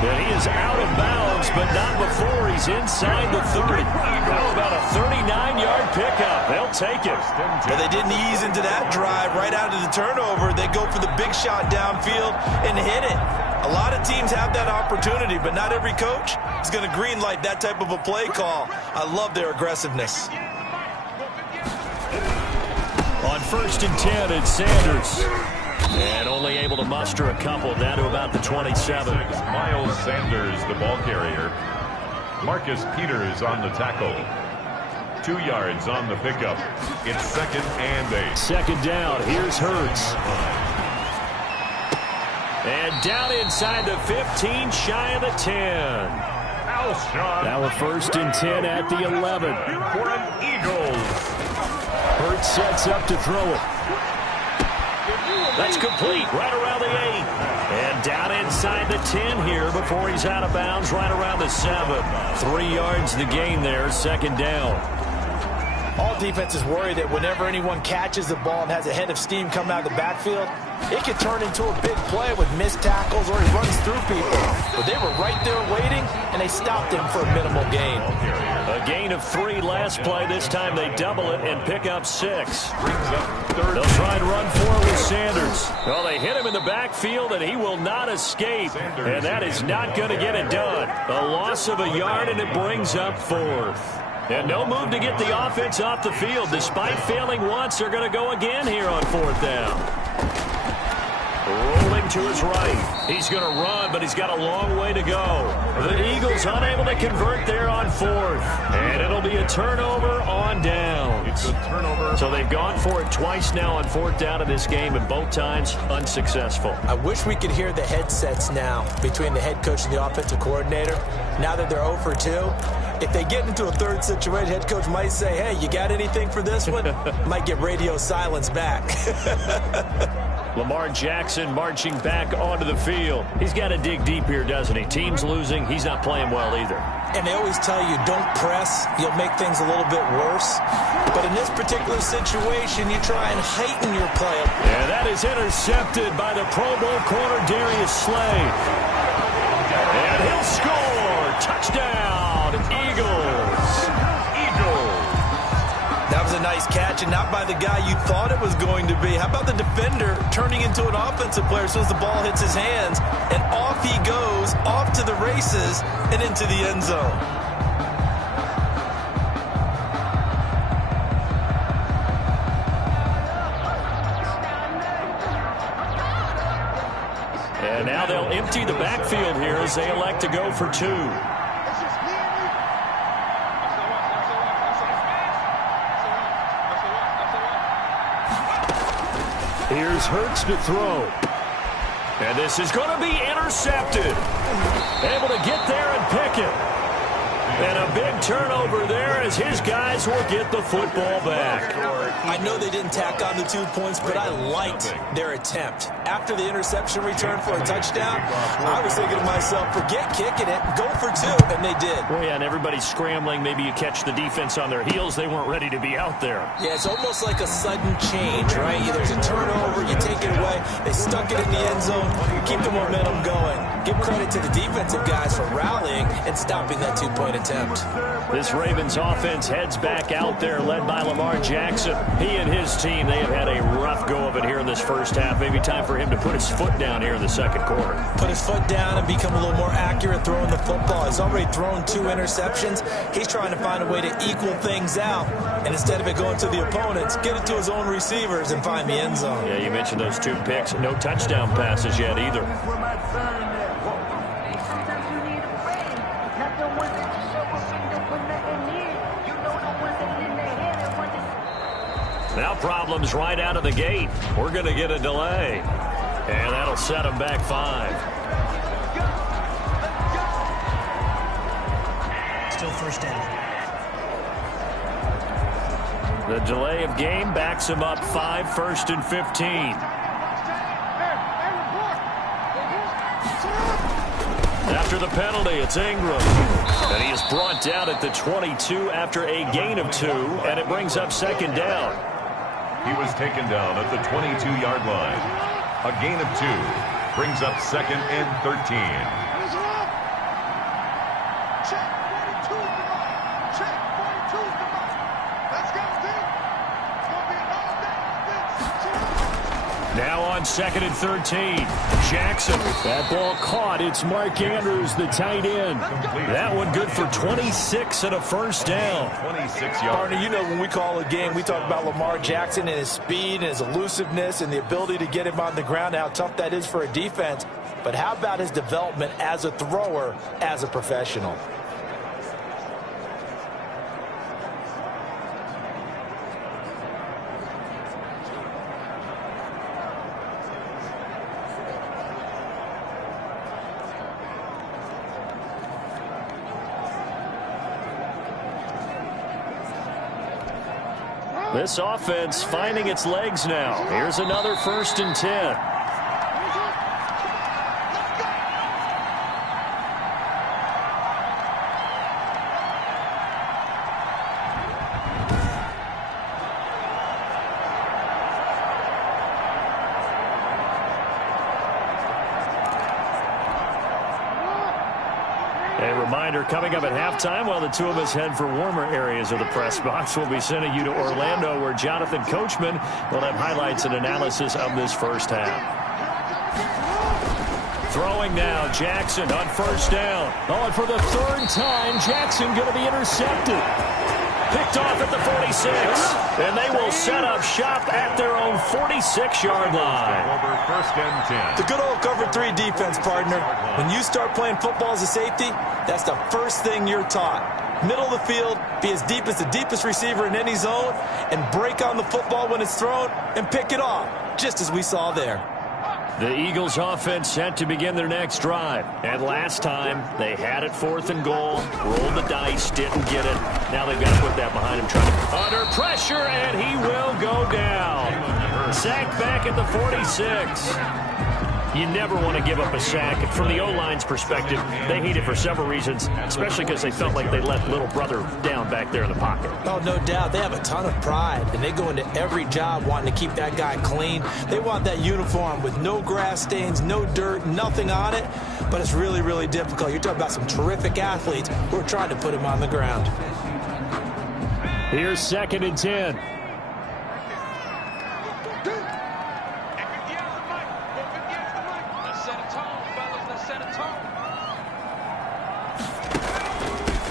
And he is out of bounds, but not before he's inside the 30. How about a 39-yard pickup? They'll take it. Well, they didn't ease into that drive right out of the turnover. They go for the big shot downfield and hit it. A lot of teams have that opportunity, but not every coach is going to green light that type of a play call. I love their aggressiveness. On 1st and 10, it's Sanders. And only able to muster a couple down to about the 27. Miles Sanders, the ball carrier. Marcus Peters on the tackle. 2 yards on the pickup. It's 2nd and 8. 2nd down. Here's Hurts. And down inside the 15, shy of the 10. Now a 1st and 10 at the 11. For an Eagles. Hurts sets up to throw it. That's complete right around the 8. And down inside the 10 here before he's out of bounds right around the 7. 3 yards the gain there, 2nd down. All defenses worry that whenever anyone catches the ball and has a head of steam come out of the backfield, it could turn into a big play with missed tackles or he runs through people. But they were right there waiting, and they stopped him for a minimal gain. A gain of 3 last play. This time they double it and pick up 6. They'll try and run 4 with Sanders. Well, they hit him in the backfield, and he will not escape. And that is not going to get it done. A loss of a yard, and it brings up 4th. And no move to get the offense off the field. Despite failing once, they're going to go again here on 4th down. Rolling to his right. He's going to run, but he's got a long way to go. The Eagles unable to convert there on 4th. And it'll be a turnover on downs. So they've gone for it twice now on 4th down in this game, and both times unsuccessful. I wish we could hear the headsets now between the head coach and the offensive coordinator. Now that they're 0 for 2, if they get into a third situation, head coach might say, hey, you got anything for this one? Might get radio silence back. Lamar Jackson marching back onto the field. He's got to dig deep here, doesn't he? Team's losing. He's not playing well either. And they always tell you, don't press. You'll make things a little bit worse. But in this particular situation, you try and heighten your play. Yeah, that is intercepted by the Pro Bowl corner, Darius Slade. And he'll score. Touchdown, Eagles. That was a nice catch, and not by the guy you thought it was going to be. How about the defender turning into an offensive player as soon as the ball hits his hands, and off he goes, off to the races, and into the end zone. And now they'll empty the backfield here as they elect to go for 2. Here's Hurts to throw. And this is going to be intercepted. Able to get there and pick it. And a big turnover there as his guys will get the football back. I know they didn't tack on the 2 points, but I liked their attempt. After the interception return for a touchdown, I was thinking to myself, forget kicking it, go for 2, and they did. Well, yeah, and everybody's scrambling. Maybe you catch the defense on their heels. They weren't ready to be out there. Yeah, it's almost like a sudden change, right? There's a turnover, you take it away, they stuck it in the end zone, keep the momentum going. Give credit to the defensive guys for rallying and stopping that 2-point attempt. This Ravens offense heads back out there, led by Lamar Jackson. He and his team, they have had a rough go of it here in this first half. Maybe time for him to put his foot down here in the second quarter. Put his foot down and become a little more accurate throwing the football. He's already thrown 2 interceptions. He's trying to find a way to equal things out. And instead of it going to the opponents, get it to his own receivers and find the end zone. Yeah, you mentioned those 2 picks. No touchdown passes yet either. Now problems right out of the gate. We're going to get a delay. And that'll set them back 5. Still first down. The delay of game backs him up 5, 1st and 15. After the penalty, it's Ingram. And he is brought down at the 22 after a gain of 2, and it brings up 2nd down. He was taken down at the 22-yard line. A gain of 2 brings up 2nd and 13. Now on 2nd and 13. Jackson. That ball caught. It's Mark Andrews, the tight end. That one good for 26 and a first down. 26 yards. Barney, you know when we call a game, we talk about Lamar Jackson and his speed and his elusiveness and the ability to get him on the ground, how tough that is for a defense. But how about his development as a thrower, as a professional? This offense finding its legs now. Here's another 1st and 10. A reminder, coming up at halftime, while the two of us head for warmer areas of the press box, we'll be sending you to Orlando, where Jonathan Coachman will have highlights and analysis of this first half. Throwing now, Jackson on first down. Oh, and for the third time, Jackson going to be intercepted. Picked off at the 46. And they will set up shop at their own 46-yard line. Over first and 10. The good old cover 3 defense, partner. When you start playing football as a safety, that's the first thing you're taught. Middle of the field, be as deep as the deepest receiver in any zone, and break on the football when it's thrown and pick it off, just as we saw there. The Eagles offense set to begin their next drive. And last time, they had it 4th and goal, rolled the dice, didn't get it. Now they've got to put that behind him. Under pressure, and he will go down. Sacked back at the 46. You never want to give up a sack. From the O-line's perspective, they hate it for several reasons, especially because they felt like they let little brother down back there in the pocket. Oh, no doubt. They have a ton of pride, and they go into every job wanting to keep that guy clean. They want that uniform with no grass stains, no dirt, nothing on it, but it's really, really difficult. You're talking about some terrific athletes who are trying to put him on the ground. Here's 2nd and 10.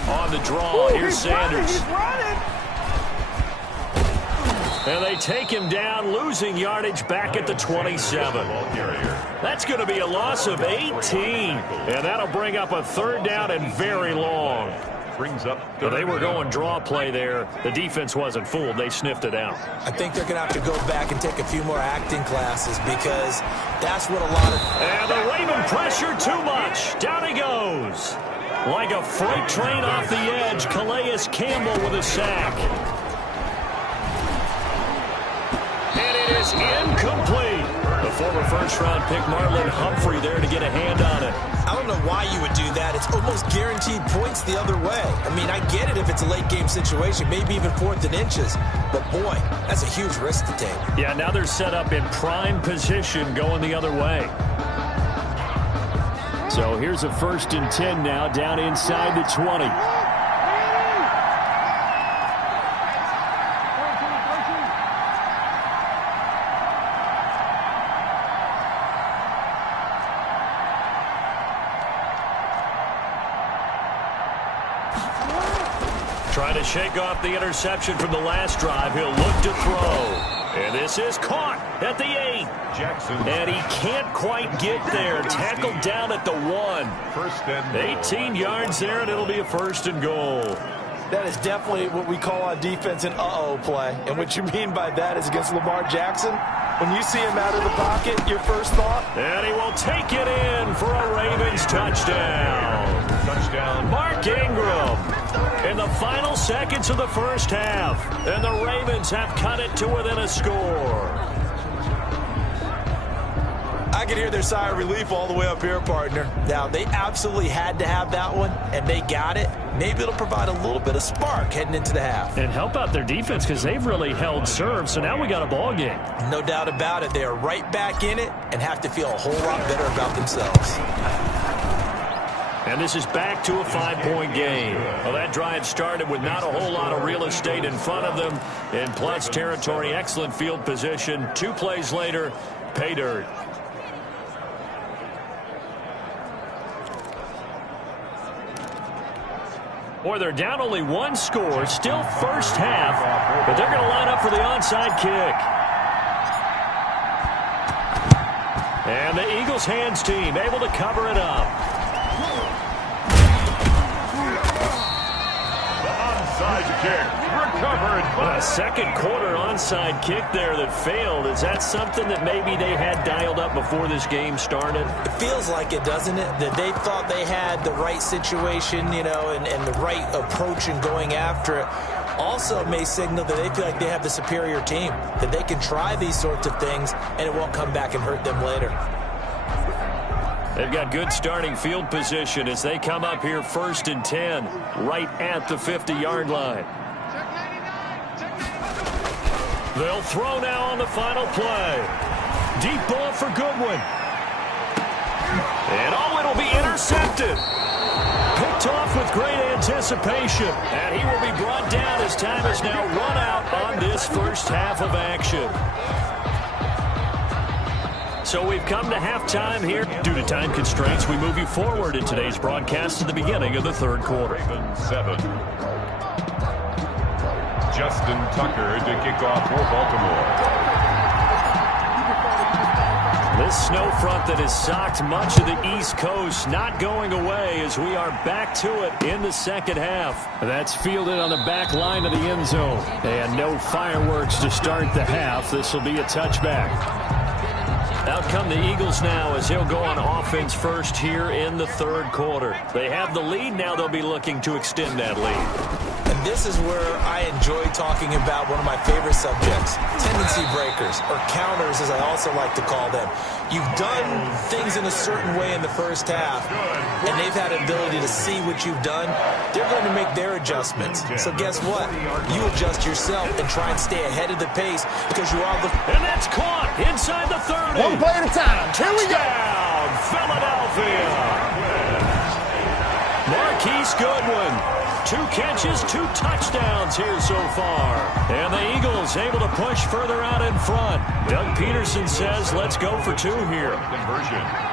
On the draw, here's Sanders. He's running. And they take him down, losing yardage back at the 27. That's going to be a loss of 18. And that'll bring up a 3rd down and very long. Brings up. They were going draw play there. The defense wasn't fooled. They sniffed it out. I think they're going to have to go back and take a few more acting classes, because that's what a lot of... And the Raven pressure too much. Down he goes. Like a freight train off the edge, Calais Campbell with a sack. And it is incomplete. The former first-round pick Marlon Humphrey there to get a hand on it. I don't know why you would do that. It's almost guaranteed points the other way. I mean, I get it if it's a late-game situation, maybe even 4th and inches. But, boy, that's a huge risk to take. Yeah, now they're set up in prime position going the other way. So here's a 1st and 10 now, down inside the 20. Trying to shake off the interception from the last drive. He'll look to throw. And this is caught at the 8. Jackson. And he can't quite get there. Tackled down at the 1. 1st and 18 yards there, and it'll be a 1st and goal. That is definitely what we call on defense an uh-oh play. And what you mean by that is against Lamar Jackson, when you see him out of the pocket, your first thought? And he will take it in for a Ravens touchdown. Touchdown. Mark Ingram in the final seconds of the first half. And the Ravens have cut it to within a score. I can hear their sigh of relief all the way up here, partner. Now, they absolutely had to have that one, and they got it. Maybe it'll provide a little bit of spark heading into the half. And help out their defense, because they've really held serve, so now we got a ball game. No doubt about it. They are right back in it and have to feel a whole lot better about themselves. And this is back to a 5-point game. Well, that drive started with not a whole lot of real estate in front of them. In plus territory, excellent field position. 2 plays later, pay dirt. Boy, they're down only 1 score, still first half, but they're going to line up for the onside kick. And the Eagles hands team able to cover it up. The onside kick recovered. A second quarter onside kick there that failed. Is that something that maybe they had dialed up before this game started? It feels like it, doesn't it? That they thought they had the right situation, you know, and the right approach in going after it. Also may signal that they feel like they have the superior team, that they can try these sorts of things and it won't come back and hurt them later. They've got good starting field position as they come up here 1st and 10, right at the 50-yard line. They'll throw now on the final play. Deep ball for Goodwin. And it'll be intercepted. Picked great anticipation. And he will be brought down as time is now run out on this first half of action. So we've come to halftime here. Due to time constraints, we move you forward in today's broadcast to the beginning of the third quarter. 7. Justin Tucker to kick off for Baltimore. This snow front that has socked much of the East Coast not going away as we are back to it in the second half. That's fielded on the back line of the end zone. And no fireworks to start the half. This will be a touchback. Out come the Eagles now as he'll go on offense first here in the third quarter. They have the lead. Now they'll be looking to extend that lead. And this is where I enjoy talking about one of my favorite subjects, tendency breakers, or counters as I also like to call them. You've done things in a certain way in the first half, and they've had an ability to see what you've done. They're going to make their adjustments. So guess what? You adjust yourself and try and stay ahead of the pace because you are the... And that's caught inside the 30. One play at a time. Here we go. Philadelphia. Marquise Goodwin. 2 catches, 2 touchdowns here so far. And the Eagles able to push further out in front. Doug Peterson says, let's go for 2 here.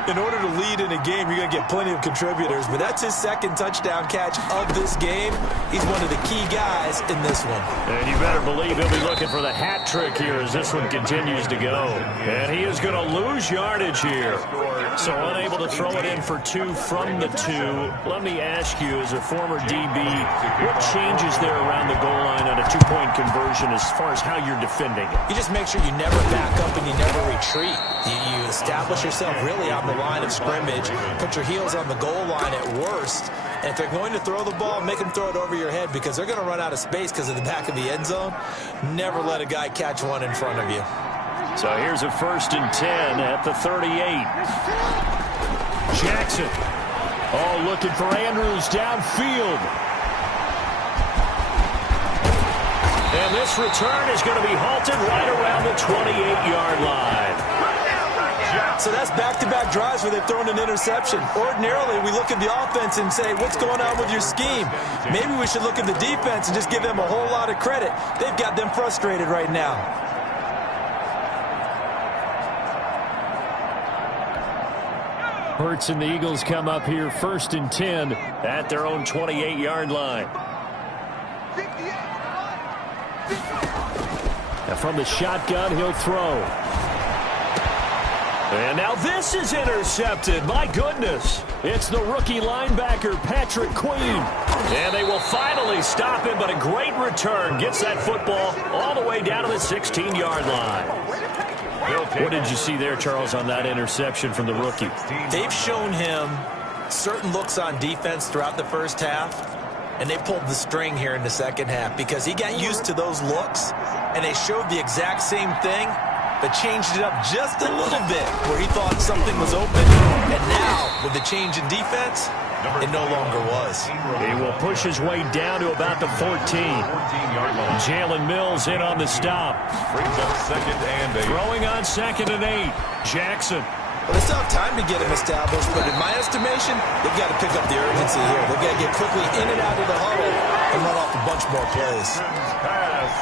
In order to lead in a game, you're going to get plenty of contributors, but that's his second touchdown catch of this game. He's one of the key guys in this one. And you better believe he'll be looking for the hat trick here as this one continues to go. And he is going to lose yardage here. So unable to throw it in for 2 from the 2. Let me ask you, as a former DB, what changes there around the goal line on a 2-point conversion as far as how you're defending it? You just make sure you never back up and you never retreat. You establish yourself really on the line of scrimmage, put your heels on the goal line at worst, and if they're going to throw the ball, make them throw it over your head because they're going to run out of space because of the back of the end zone. Never let a guy catch one in front of you. So here's a 1st and 10 at the 38. Jackson. Oh, looking for Andrews downfield. And this return is going to be halted right around the 28-yard line. So that's back-to-back drives where they've thrown an interception. Ordinarily, we look at the offense and say, what's going on with your scheme? Maybe we should look at the defense and just give them a whole lot of credit. They've got them frustrated right now. Hurts and the Eagles come up here 1st and 10 at their own 28-yard line. And from the shotgun, he'll throw. And now this is intercepted. My goodness. It's the rookie linebacker, Patrick Queen. And they will finally stop him, but a great return. Gets that football all the way down to the 16-yard line. What did you see there, Charles, on that interception from the rookie? They've shown him certain looks on defense throughout the first half, and they pulled the string here in the second half because he got used to those looks, and they showed the exact same thing, but changed it up just a little bit where he thought something was open. And now, with the change in defense, it no longer was. He will push his way down to about the 14. Jalen Mills in on the stop. Brings up 2nd and 8. Throwing on 2nd and 8. Jackson. Well, they still have time to get him established, but in my estimation, they've got to pick up the urgency here. They've got to get quickly in and out of the huddle and run off a bunch more plays.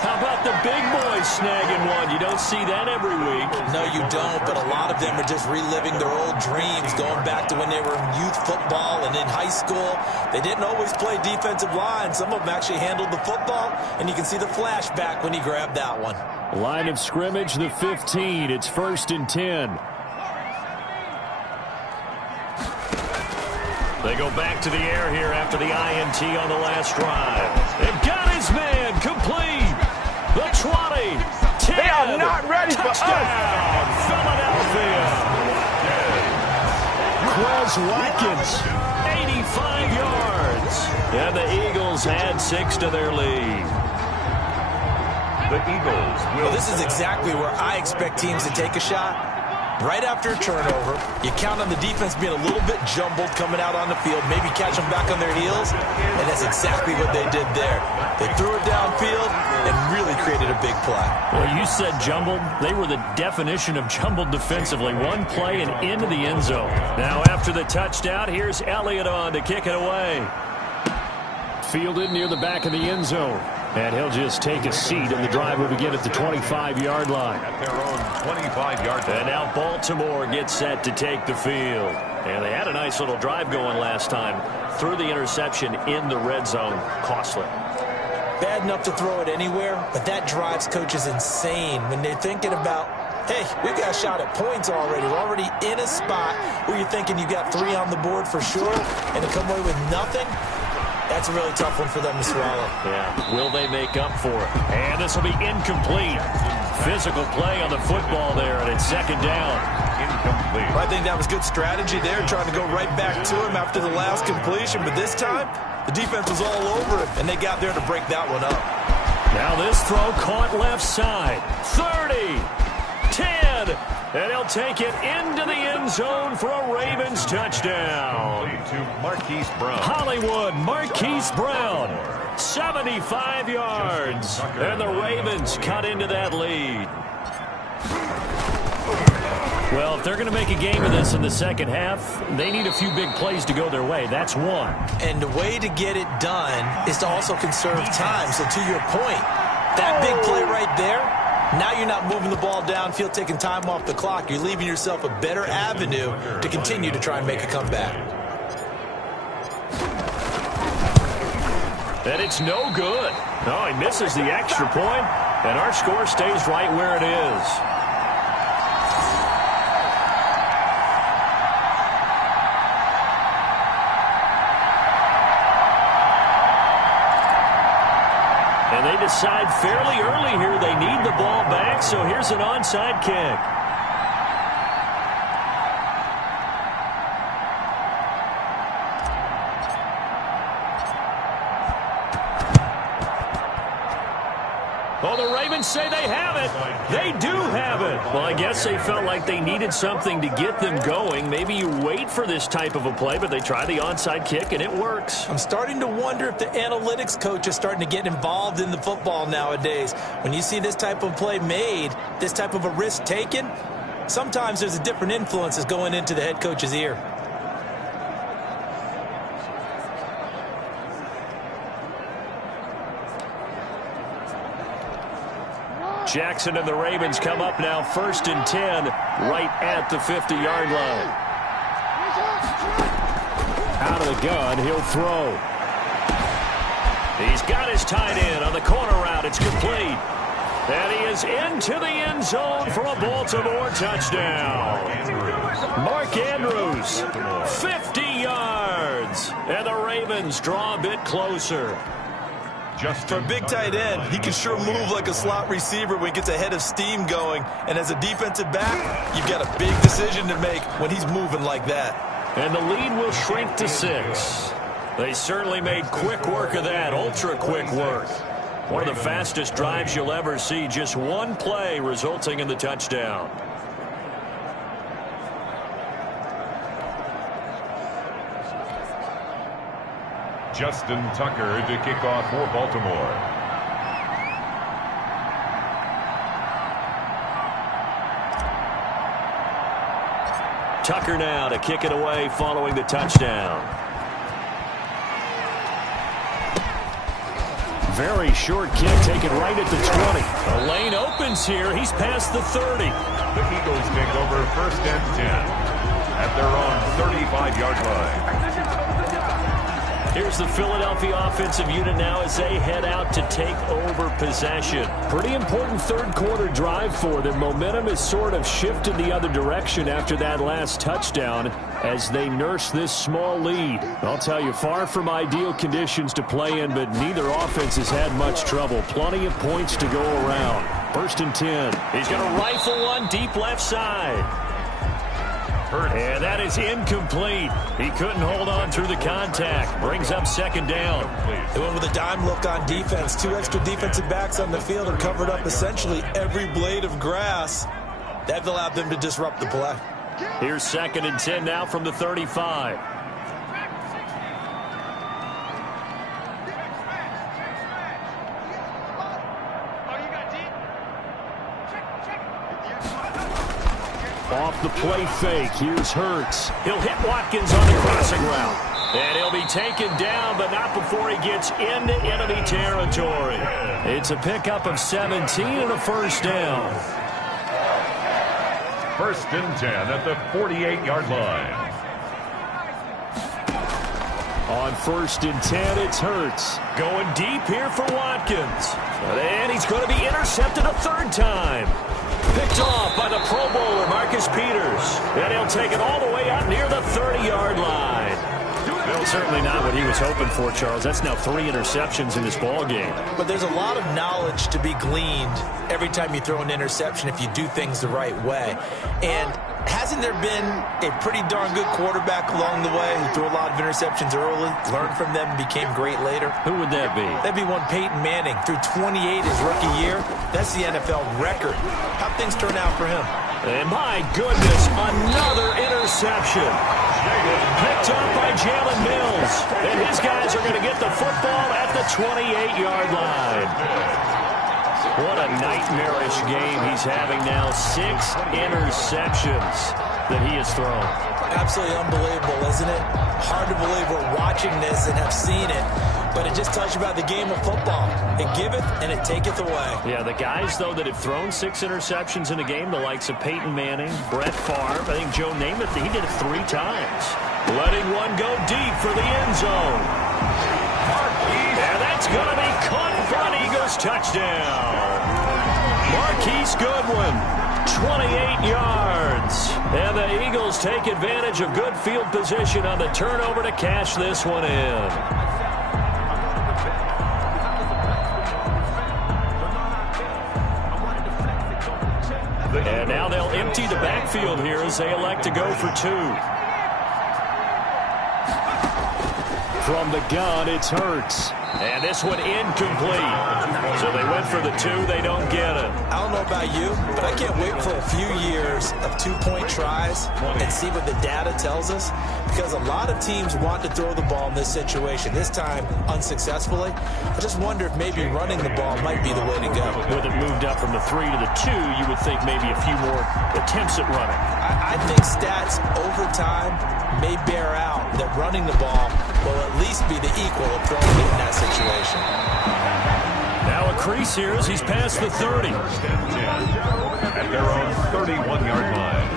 How about the big boys snagging one? You don't see that every week. No, you don't, but a lot of them are just reliving their old dreams, going back to when they were in youth football and in high school. They didn't always play defensive line. Some of them actually handled the football, and you can see the flashback when he grabbed that one. Line of scrimmage, the 15. It's 1st and 10. They go back to the air here after the INT on the last drive. They've got his man complete. The 20, 10. They are not ready for us. Philadelphia. Quez Watkins, 85 yards. And the Eagles add 6 to their lead. The Eagles will... Well, this is exactly where I expect teams to take a shot. Right after a turnover, you count on the defense being a little bit jumbled coming out on the field, maybe catch them back on their heels, and that's exactly what they did there. They threw it downfield and really created a big play. Well, you said jumbled. They were the definition of jumbled defensively. One play and into the end zone. Now after the touchdown, here's Elliott on to kick it away. fielded near the back of the end zone. And he'll just take a seat, and the drive will begin at the 25-yard line. At their own 25-yard line. And now Baltimore gets set to take the field. And they had a nice little drive going last time. Threw the interception in the red zone. Costly. Bad enough to throw it anywhere, but that drives coaches insane when they're thinking about, hey, we've got a shot at points already. We're already in a spot where you're thinking you got 3 on the board for sure, and to come away with nothing, that's a really tough one for them to swallow. Yeah, will they make up for it? And this will be incomplete. Physical play on the football there, and it's second down. Incomplete. I think that was good strategy there, trying to go right back to him after the last completion, but this time, the defense was all over him, and they got there to break that one up. Now this throw caught left side. 30, 10, and he'll take it into the end zone for a Ravens touchdown. To Marquise Brown. Hollywood, Marquise Brown, 75 yards, and the Ravens cut into that lead. Well, if they're going to make a game of this in the second half, they need a few big plays to go their way. That's one. And the way to get it done is to also conserve time. So to your point, that big play right there, now you're not moving the ball downfield, taking time off the clock. You're leaving yourself a better avenue to continue to try and make a comeback. And it's no good. No, he misses the extra point, and our score stays right where it is. And they decide fairly early here they need the ball back, so here's an onside kick. Well, the Ravens say they have it. They do have it. Well, I guess they felt like they needed something to get them going. Maybe you wait for this type of a play, but they try the onside kick, and it works. I'm starting to wonder if the analytics coach is starting to get involved in the football nowadays. When you see this type of play made, this type of a risk taken, sometimes there's a different influence that's going into the head coach's ear. Jackson and the Ravens come up now 1st and 10 right at the 50-yard line. Out of the gun, he'll throw. He's got his tight end on the corner route. It's complete. And he is into the end zone for a Baltimore touchdown. Mark Andrews, 50 yards. And the Ravens draw a bit closer. For a big tight end, he can sure move like a slot receiver when he gets a head of steam going. And as a defensive back, you've got a big decision to make when he's moving like that. And the lead will shrink to 6. They certainly made quick work of that, ultra-quick work. One of the fastest drives you'll ever see, just one play resulting in the touchdown. Justin Tucker to kick off for Baltimore. Tucker now to kick it away following the touchdown. Very short kick taken right at the 20. The lane opens here. He's past the 30. The Eagles take over 1st and 10 at their own 35-yard line. Here's the Philadelphia offensive unit now as they head out to take over possession. Pretty important third quarter drive for them. Momentum has sort of shifted the other direction after that last touchdown as they nurse this small lead. I'll tell you, far from ideal conditions to play in, but neither offense has had much trouble. Plenty of points to go around. 1st and 10. He's going to rifle one deep left side. And that is incomplete. He couldn't hold on through the contact. Brings up 2nd down. They went with a dime look on defense. 2 extra defensive backs on the field and covered up essentially every blade of grass. That allowed them to disrupt the play. Here's 2nd and 10 now from the 35. Off the play fake, here's Hurts. He'll hit Watkins on the crossing route. And he'll be taken down, but not before he gets into enemy territory. It's a pickup of 17 and a first down. 1st and 10 at the 48-yard line. On 1st and 10, it's Hurts. Going deep here for Watkins. And he's going to be intercepted a third time. Picked off by the Pro Bowler, Marcus Peters. And he'll take it all the way out near the 30-yard line. Well, certainly not what he was hoping for, Charles. That's now 3 interceptions in this ball game. But there's a lot of knowledge to be gleaned every time you throw an interception if you do things the right way. And hasn't there been a pretty darn good quarterback along the way who threw a lot of interceptions early, learned from them, and became great later? Who would that be? That'd be one Peyton Manning. Threw 28 his rookie year. That's the NFL record. How'd things turn out for him? And my goodness, another interception. Picked up by Jalen Mills. And his guys are going to get the football at the 28-yard line. What a nightmarish game he's having now. 6 interceptions that he has thrown. Absolutely unbelievable, isn't it? Hard to believe we're watching this and have seen it. But it just tells you about the game of football. It giveth and it taketh away. Yeah, the guys, though, that have thrown 6 interceptions in a game, the likes of Peyton Manning, Brett Favre, I think Joe Namath, he did it 3 times. Letting one go deep for the end zone. And that's going to be caught front. Eagles touchdown. Marquise Goodwin, 28 yards. And the Eagles take advantage of good field position on the turnover to cash this one in. And now they'll empty the backfield here as they elect to go for 2. From the gun, it's Hurts. And this one incomplete. So they went for the 2. They don't get it. I don't know about you, but I can't wait for a few years of 2-point tries and see what the data tells us. Because a lot of teams want to throw the ball in this situation. This time, unsuccessfully. I just wonder if maybe running the ball might be the way to go. With it moved up from the 3 to the 2, you would think maybe a few more attempts at running. I think stats over time may bear out that running the ball will at least be the equal of throwing it in that situation. Now a crease here as he's past the 30. At their own 31-yard line.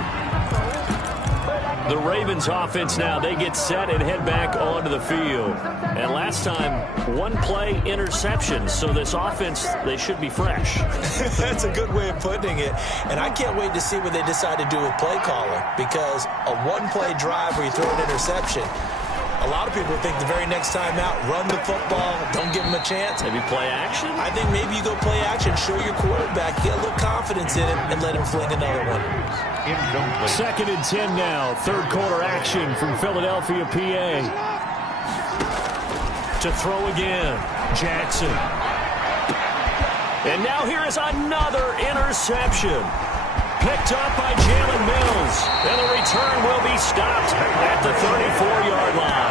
The Ravens offense now, they get set and head back onto the field. And last time, 1 play interception. So this offense, they should be fresh. That's a good way of putting it. And I can't wait to see what they decide to do with play calling. Because a 1-play drive where you throw an interception, a lot of people think the very next time out, run the football, don't give them a chance. Maybe play action? I think maybe you go play action, show your quarterback, get a little confidence in him, and let him fling another one. Incomplete. 2nd and 10 now. 3rd quarter action from Philadelphia, PA. To throw again, Jackson. And now here is another interception. Picked up by Jalen Mills. And the return will be stopped at the 34-yard line.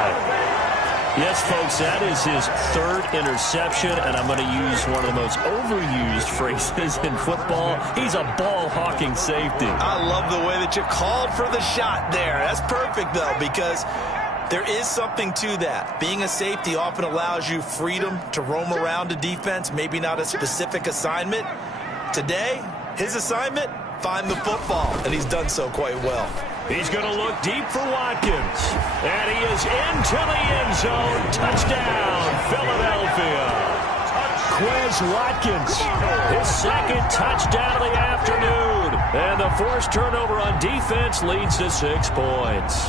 Yes, folks, that is his 3rd interception, and I'm going to use one of the most overused phrases in football. He's a ball-hawking safety. I love the way that you called for the shot there. That's perfect, though, because there is something to that. Being a safety often allows you freedom to roam around a defense, maybe not a specific assignment. Today, his assignment, find the football, and he's done so quite well. He's going to look deep for Watkins. And he is into the end zone. Touchdown, Philadelphia. Quez Watkins, his 2nd touchdown of the afternoon. And the forced turnover on defense leads to 6 points.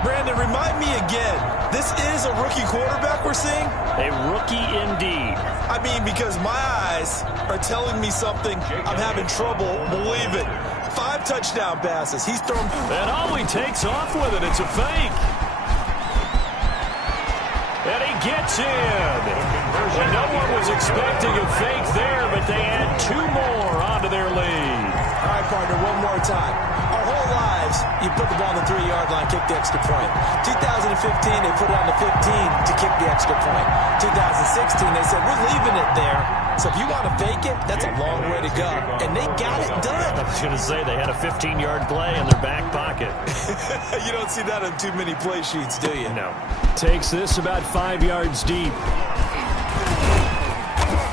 Brandon, remind me again, this is a rookie quarterback we're seeing? A rookie indeed. I mean, because my eyes are telling me something I'm having trouble believing. 5 touchdown passes. He's thrown. And he takes off with it. It's a fake. And he gets in. And no one was expecting a fake there, but they add 2 more onto their lead. All right, partner, one more time. Our whole lives, you put the ball on the 3-yard line, kick the extra point. 2015, they put it on the 15 to kick the extra point. 2016, they said, we're leaving it there. So if you want to fake it, that's a long way to go. And they got it done. I was going to say, they had a 15-yard play in their back pocket. You don't see that on too many play sheets, do you? No. Takes this about 5 yards deep.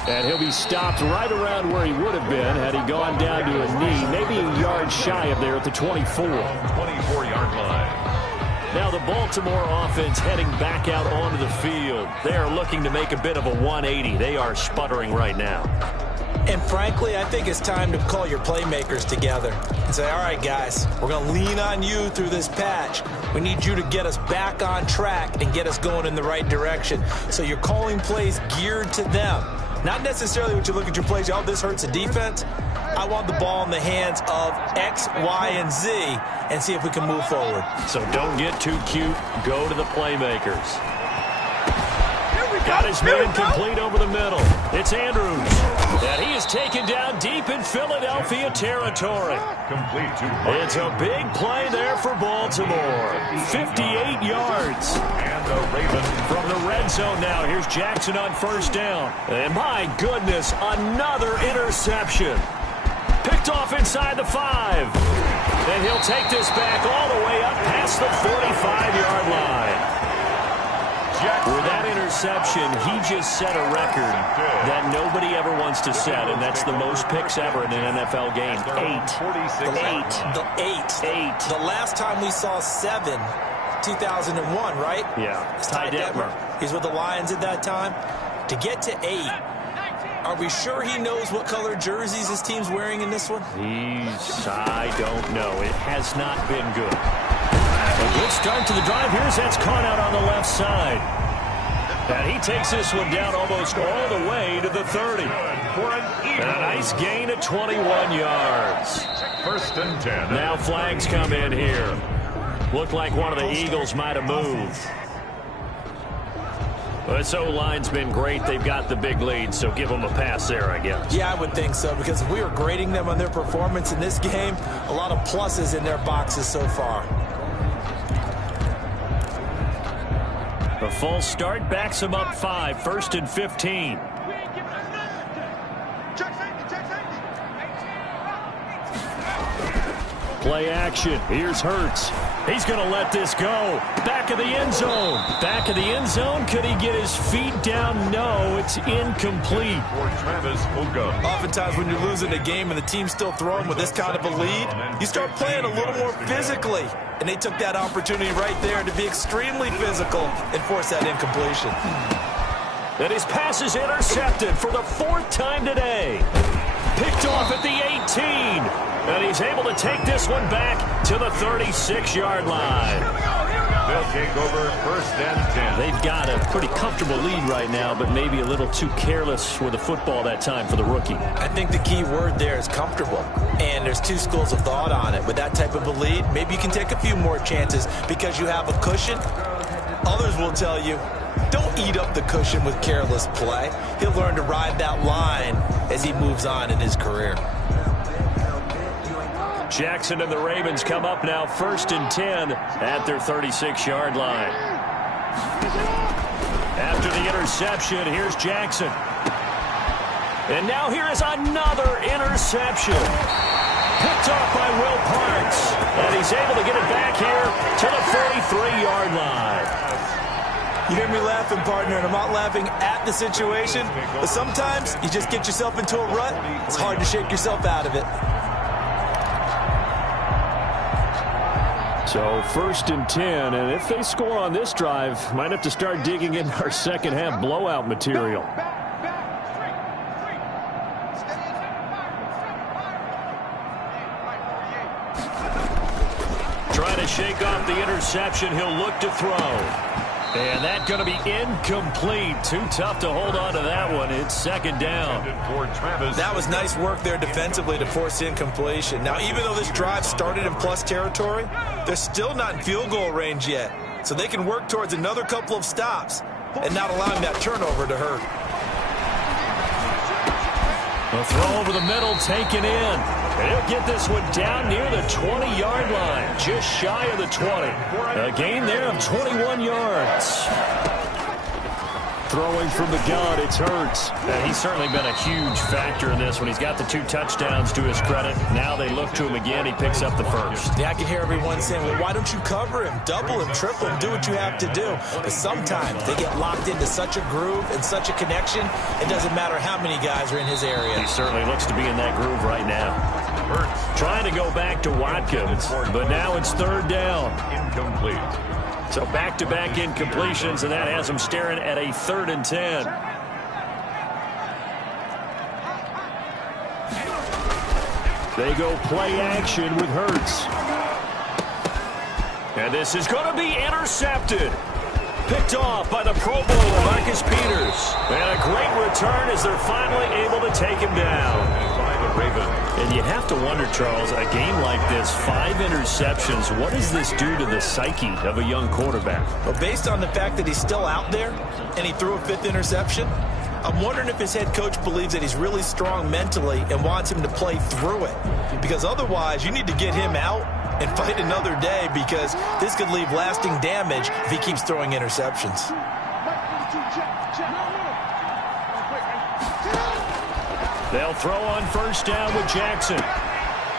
And he'll be stopped right around where he would have been had he gone down to a knee, maybe a yard shy of there at the 24. 24-yard line. Now the Baltimore offense heading back out onto the field. They are looking to make a bit of a 180. They are sputtering right now. And frankly, I think it's time to call your playmakers together and say, all right, guys, we're going to lean on you through this patch. We need you to get us back on track and get us going in the right direction. So you're calling plays geared to them. Not necessarily when you look at your plays, oh, this hurts the defense. I want the ball in the hands of X, Y, and Z and see if we can move forward. So don't get too cute. Go to the playmakers. Got his man complete over the middle. It's Andrews. And he is taken down deep in Philadelphia territory. Complete to It's a big play there for Baltimore. 58 yards. And the Ravens from the red zone now. Here's Jackson on first down. And my goodness, another interception. Picked off inside the 5. And he'll take this back all the way up past the 45-yard line. With that interception, he just set a record that nobody ever wants to set, and that's the most picks ever in an NFL game. 8. The 8. The last time we saw 7, 2001, right? Yeah. Ty Detmer. He's with the Lions at that time. To get to 8, are we sure he knows what color jerseys his team's wearing in this one? I don't know. It has not been good. A good start to the drive. Here's that's caught out on the left side. And he takes this one down almost all the way to the 30. And a nice gain of 21 yards. First and 10. Now flags come in here. Looked like one of the Eagles might have moved. But this O-line's been great. They've got the big lead, so give them a pass there, I guess. Yeah, I would think so, because if we were grading them on their performance in this game, a lot of pluses in their boxes so far. A false start backs him up 5. First and 15. Play action. Here's Hurts. He's going to let this go. Back of the end zone. Back of the end zone. Could he get his feet down? No, it's incomplete. For Travis Fulgham. Oftentimes when you're losing a game and the team's still throwing with this kind of a lead, you start playing a little more physically. And they took that opportunity right there to be extremely physical and force that incompletion. And his pass is intercepted for the 4th time today. Picked off at the 18. And he's able to take this one back to the 36-yard line. They'll take over first and 10. They've got a pretty comfortable lead right now, but maybe a little too careless with the football that time for the rookie. I think the key word there is comfortable. And there's 2 schools of thought on it. With that type of a lead, maybe you can take a few more chances because you have a cushion. Others will tell you, don't eat up the cushion with careless play. He'll learn to ride that line as he moves on in his career. Jackson and the Ravens come up now first and 10 at their 36-yard line. After the interception, here's Jackson. And now here is another interception. Picked off by Will Parks. And he's able to get it back here to the 43-yard line. You hear me laughing, partner, and I'm not laughing at the situation, but sometimes you just get yourself into a rut. It's hard to shake yourself out of it. So first and 10, and if they score on this drive, might have to start digging in our second half blowout material. Trying to shake off the interception, he'll look to throw. And that's going to be incomplete. Too tough to hold on to that one. It's second down. That was nice work there defensively to force incompletion. Now, even though this drive started in plus territory, they're still not in field goal range yet. So they can work towards another couple of stops and not allowing that turnover to hurt. A throw over the middle taken in. And he'll get this one down near the 20-yard line, just shy of the 20. A gain there of 21 yards. throwing from the gun, it's Hurts. And he's certainly been a huge factor in this when he's got the 2 touchdowns to his credit. Now they look to him again. He picks up the first. Yeah, I can hear everyone saying, well, why don't you cover him? Double him, triple him, do what you have to do. But sometimes they get locked into such a groove and such a connection, it doesn't matter how many guys are in his area. He certainly looks to be in that groove right now. Hurts trying to go back to Watkins, but now it's 3rd down. Incomplete. So back-to-back incompletions, and that has him staring at a 3rd and 10. They go play action with Hurts. And this is going to be intercepted. Picked off by the Pro Bowler, Marcus Peters. And a great return as they're finally able to take him down. And you have to wonder, Charles, a game like this, 5 interceptions, what does this do to the psyche of a young quarterback? Well, based on the fact that he's still out there and he threw a 5th interception, I'm wondering if his head coach believes that he's really strong mentally and wants him to play through it. Because otherwise, you need to get him out and fight another day, because this could leave lasting damage if he keeps throwing interceptions. They'll throw on 1st down with Jackson.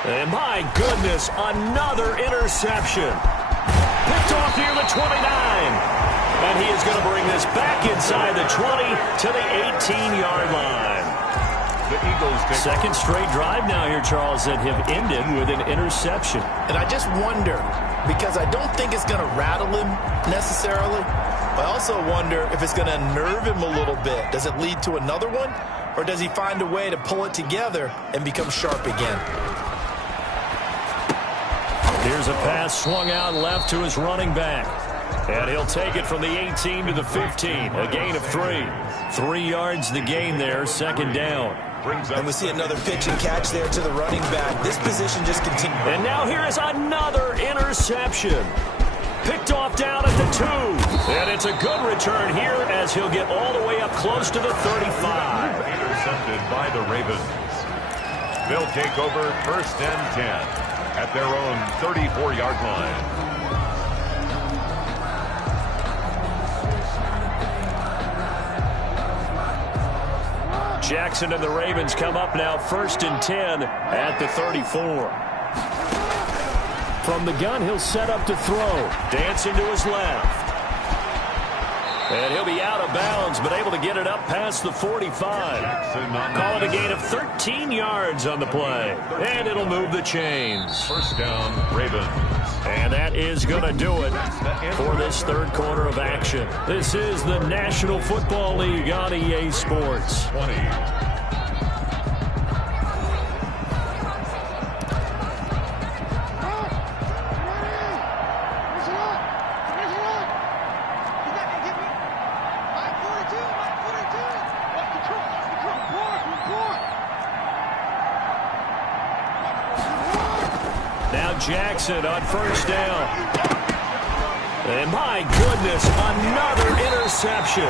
And my goodness, another interception. Picked off near the 29. And he is going to bring this back inside the 20 to the 18-yard line. The Eagles take 2nd straight drive now here, Charles, that have ended with an interception. And I just wonder, because I don't think it's going to rattle him necessarily, but I also wonder if it's going to nerve him a little bit. Does it lead to another one? Or does he find a way to pull it together and become sharp again? Here's a pass swung out left to his running back. And he'll take it from the 18 to the 15. A gain of 3. 3 yards the gain there, 2nd down. And we see another pitch and catch there to the running back. This position just continues. And now here is another interception. Picked off down at the 2. And it's a good return here as he'll get all the way up close to the 35. Intercepted by the Ravens. They'll take over 1st and 10 at their own 34-yard line. Jackson and the Ravens come up now 1st and 10 at the 34. From the gun, he'll set up to throw. Dancing to his left. And he'll be out of bounds, but able to get it up past the 45. Call it a gain of 13 yards on the play. And it'll move the chains. 1st down, Ravens. And that is going to do it for this 3rd quarter of action. This is the National Football League on EA Sports. 20. Jackson on 1st down. And my goodness, another interception.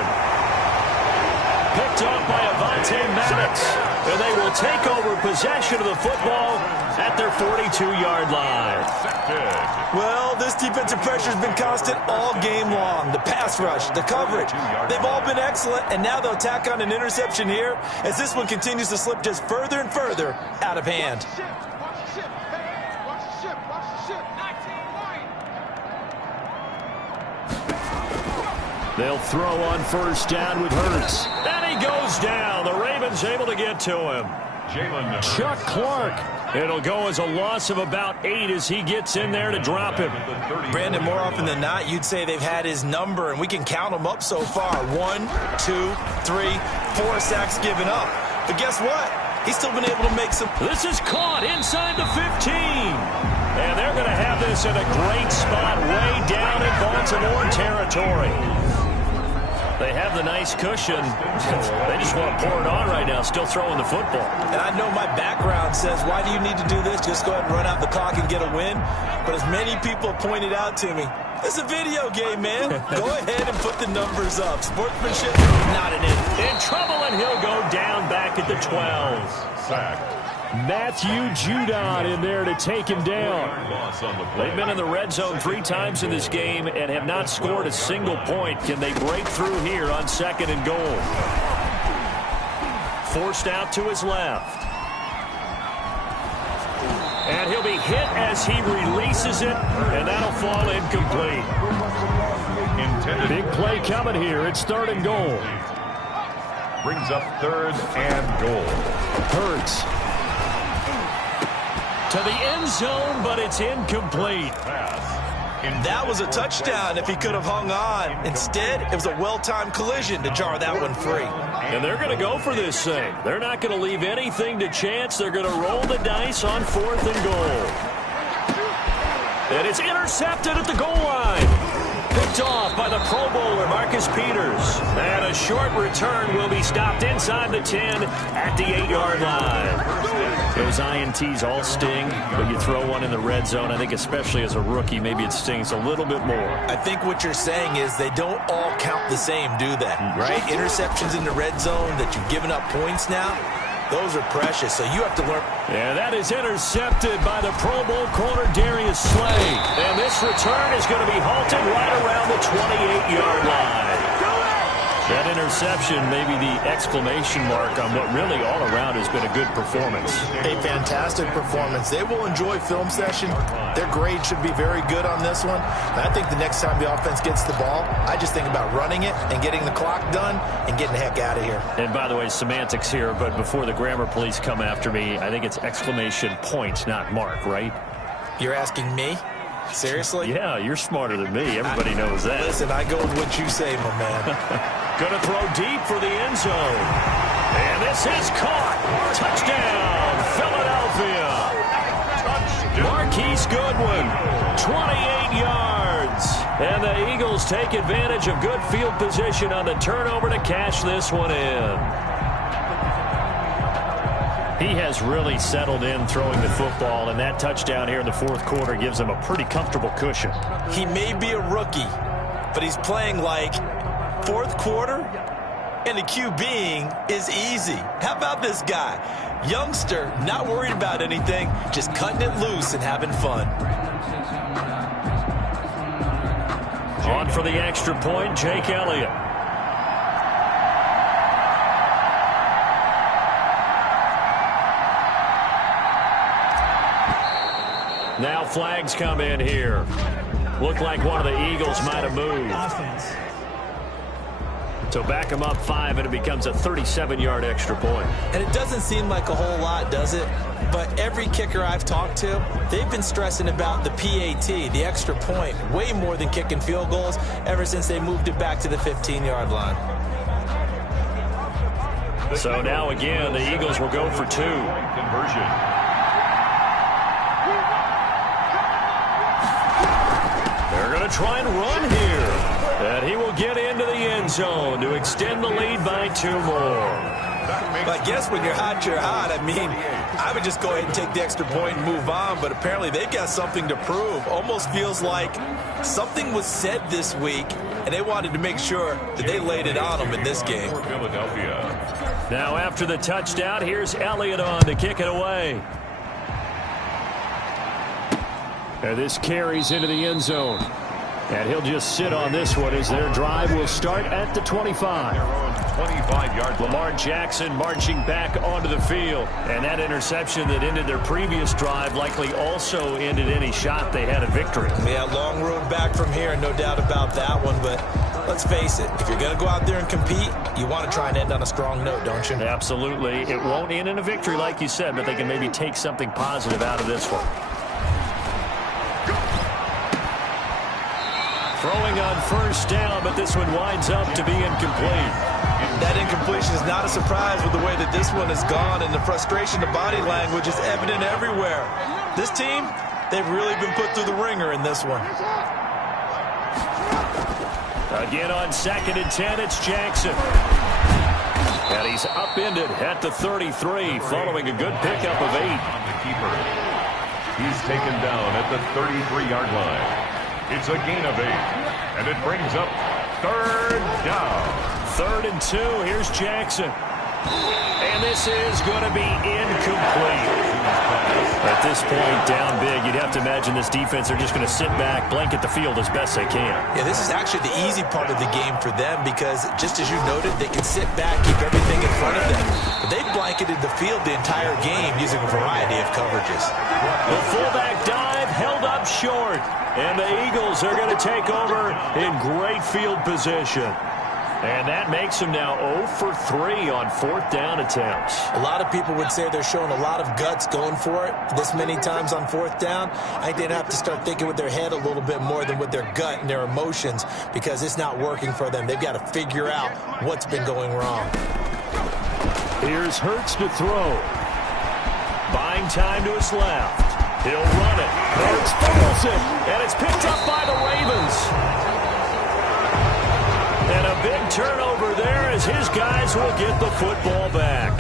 Picked off by Avonte Maddox. And they will take over possession of the football at their 42-yard line. Well, this defensive pressure has been constant all game long. The pass rush, the coverage, they've all been excellent, and now they'll tack on an interception here as this one continues to slip just further and further out of hand. They'll throw on 1st down with Hurts. And he goes down. The Ravens able to get to him. Chuck Clark. It'll go as a loss of about 8 as he gets in there to drop him. Brandon, more often than not, you'd say they've had his number, and we can count them up so far. 1, 2, 3, 4 sacks given up. But guess what? He's still been able to make some. This is caught inside the 15. And they're going to have this in a great spot way down in Baltimore territory. They have the nice cushion. They just want to pour it on right now, still throwing the football. And I know my background says, why do you need to do this? Just go ahead and run out the clock and get a win. But as many people pointed out to me, it's a video game, man. Go ahead and put the numbers up. Sportsmanship, not an in. In trouble, and he'll go down back at the 12. Sacked. Matthew Judon in there to take him down. They've been in the red zone 3 times in this game and have not scored a single point. Can they break through here on 2nd and goal? Forced out to his left. And he'll be hit as he releases it, and that'll fall incomplete. Big play coming here. It's 3rd and goal. Brings up 3rd and goal. Hurts to the end zone, but it's incomplete. That was a touchdown if he could have hung on. Instead, it was a well-timed collision to jar that one free. And they're going to go for this thing. They're not going to leave anything to chance. They're going to roll the dice on 4th and goal. And it's intercepted at the goal line. Picked off by the Pro Bowler, Marcus Peters. And a short return will be stopped inside the 10 at the 8-yard line. Those INTs all sting, but you throw one in the red zone, I think especially as a rookie, maybe it stings a little bit more. I think what you're saying is they don't all count the same, do they? Right? Interceptions in the red zone that you've given up points now, those are precious, so you have to learn. And that is intercepted by the Pro Bowl corner, Darius Slay. And this return is going to be halted right around the 28-yard line. That interception may be the exclamation mark on what really all around has been a good performance. A fantastic performance. They will enjoy film session. Their grade should be very good on this one. And I think the next time the offense gets the ball, I just think about running it and getting the clock done and getting the heck out of here. And by the way, semantics here, but before the grammar police come after me, I think it's exclamation point, not mark, right? You're asking me? Seriously? Yeah, you're smarter than me. Everybody knows that. Listen, I go with what you say, my man. Going to throw deep for the end zone. And this is caught. Touchdown, Philadelphia. Marquise Goodwin, 28 yards. And the Eagles take advantage of good field position on the turnover to cash this one in. He has really settled in throwing the football, and that touchdown here in the 4th quarter gives him a pretty comfortable cushion. He may be a rookie, but he's playing like 4th quarter, and the QBing is easy. How about this guy? Youngster, not worried about anything, just cutting it loose and having fun. On for the extra point, Jake Elliott. Now flags come in here. Looked like one of the Eagles might have moved. So back them up 5, and it becomes a 37-yard extra point. And it doesn't seem like a whole lot, does it? But every kicker I've talked to, they've been stressing about the PAT, the extra point, way more than kicking field goals ever since they moved it back to the 15-yard line. So now again, the Eagles will go for 2. Conversion. They're going to try and run here. And he will get into the end zone to extend the lead by 2 more. I guess when you're hot, you're hot. I mean, I would just go ahead and take the extra point and move on, but apparently they've got something to prove. Almost feels like something was said this week, and they wanted to make sure that they laid it on them in this game. Now after the touchdown, here's Elliott on to kick it away. And this carries into the end zone. And he'll just sit on this one as their drive will start at the 25. 25-yard Lamar Jackson marching back onto the field. And that interception that ended their previous drive likely also ended any shot they had at victory. Yeah, long road back from here, no doubt about that one. But let's face it, if you're going to go out there and compete, you want to try and end on a strong note, don't you? Absolutely. It won't end in a victory like you said, but they can maybe take something positive out of this one. Throwing on first down, but this one winds up to be incomplete. That incompletion is not a surprise with the way that this one has gone, and the frustration, the body language is evident everywhere. This team, they've really been put through the ringer in this one. Again on 2nd and 10, it's Jackson. And he's upended at the 33, following a good pickup of 8. On the keeper. He's taken down at the 33-yard line. It's a gain of 8, and it brings up 3rd down. 3rd and 2, here's Jackson. And this is going to be incomplete. At this point, down big, you'd have to imagine this defense are just going to sit back, blanket the field as best they can. Yeah, this is actually the easy part of the game for them because, just as you noted, they can sit back, keep everything in front of them. But they've blanketed the field the entire game using a variety of coverages. The fullback dive held up short, and the Eagles are going to take over in great field position. And that makes them now 0 for 3 on 4th down attempts. A lot of people would say they're showing a lot of guts going for it this many times on 4th down. I think they'd have to start thinking with their head a little bit more than with their gut and their emotions because it's not working for them. They've got to figure out what's been going wrong. Here's Hurts to throw. Buying time to his left. He'll run it. Hurts fumbles it, and it's picked up by the Ravens. And a big turnover there as his guys will get the football back.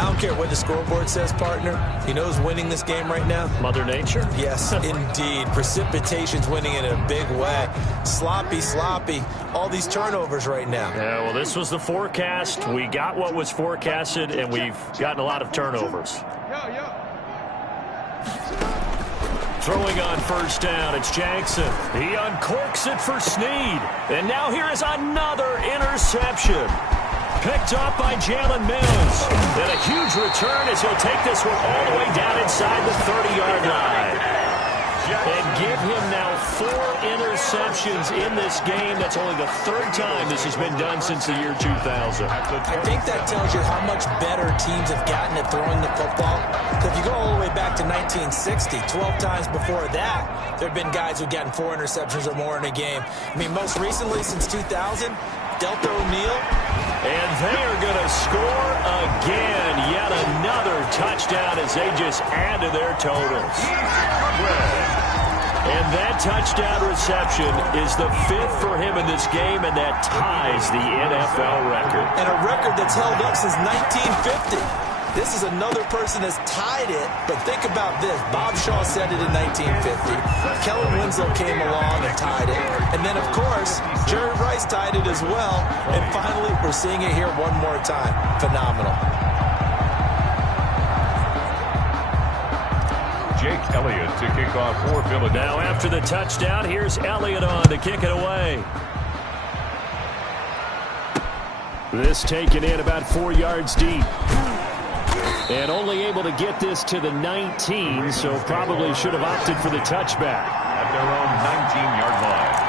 I don't care what the scoreboard says, partner. You know who's winning this game right now? Mother Nature? Yes, indeed. Precipitation's winning in a big way. Sloppy. All these turnovers right now. Yeah, well, this was the forecast. We got what was forecasted, and we've gotten a lot of turnovers. Throwing on 1st down, it's Jackson. He uncorks it for Snead. And now here is another interception. Picked up by Jalen Mills. And a huge return as he'll take this one all the way down inside the 30-yard line. And give him now 4 interceptions in this game. That's only the 3rd time this has been done since the year 2000. I think that tells you how much better teams have gotten at throwing the football. Because if you go all the way back to 1960, 12 times before that, there have been guys who've gotten 4 interceptions or more in a game. I mean, most recently, since 2000, Delta O'Neal. And they are going to score again. Yet another touchdown as they just add to their totals. And that touchdown reception is the 5th for him in this game, and that ties the NFL record. And a record that's held up since 1950. This is another person that's tied it, but think about this. Bob Shaw said it in 1950. Kellen Winslow came along and tied it. And then, of course, Jerry Rice tied it as well. And finally, we're seeing it here one more time. Phenomenal. Jake Elliott to kick off for Philadelphia. Now after the touchdown, here's Elliott on to kick it away. This taken in about 4 yards deep. And only able to get this to the 19, so probably should have opted for the touchback. At their own 19-yard line.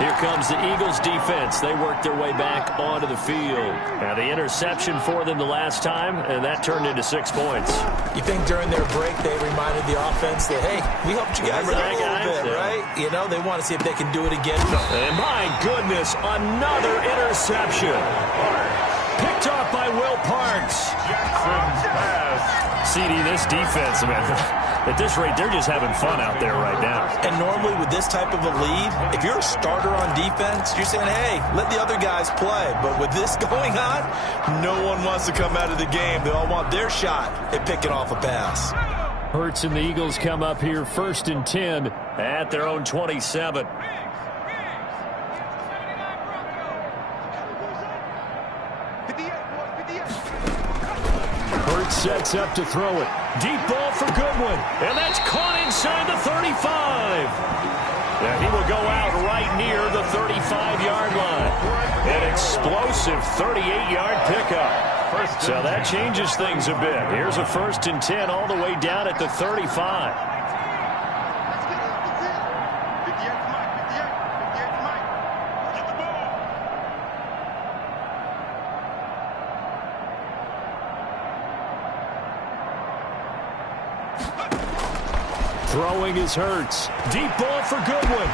Here comes the Eagles defense. They work their way back onto the field. Now the interception for them the last time, and that turned into 6 points. You think during their break they reminded the offense that, hey, we helped you guys out a little bit, right? You know, they want to see if they can do it again. And my goodness, another interception. Picked off by Will Parks. Jackson's pass. CD, this defense, man, at this rate, they're just having fun out there right now. And normally with this type of a lead, if you're a starter on defense, you're saying, hey, let the other guys play. But with this going on, no one wants to come out of the game. They all want their shot at picking off a pass. Hurts and the Eagles come up here 1st and 10 at their own 27. Hurts sets up to throw it. Deep ball for Goodwin. And that's caught inside the 35. And he will go out right near the 35-yard line. An explosive 38-yard pickup. So that changes things a bit. Here's a 1st and 10 all the way down at the 35. Throwing is Hurts. Deep ball for Goodwin.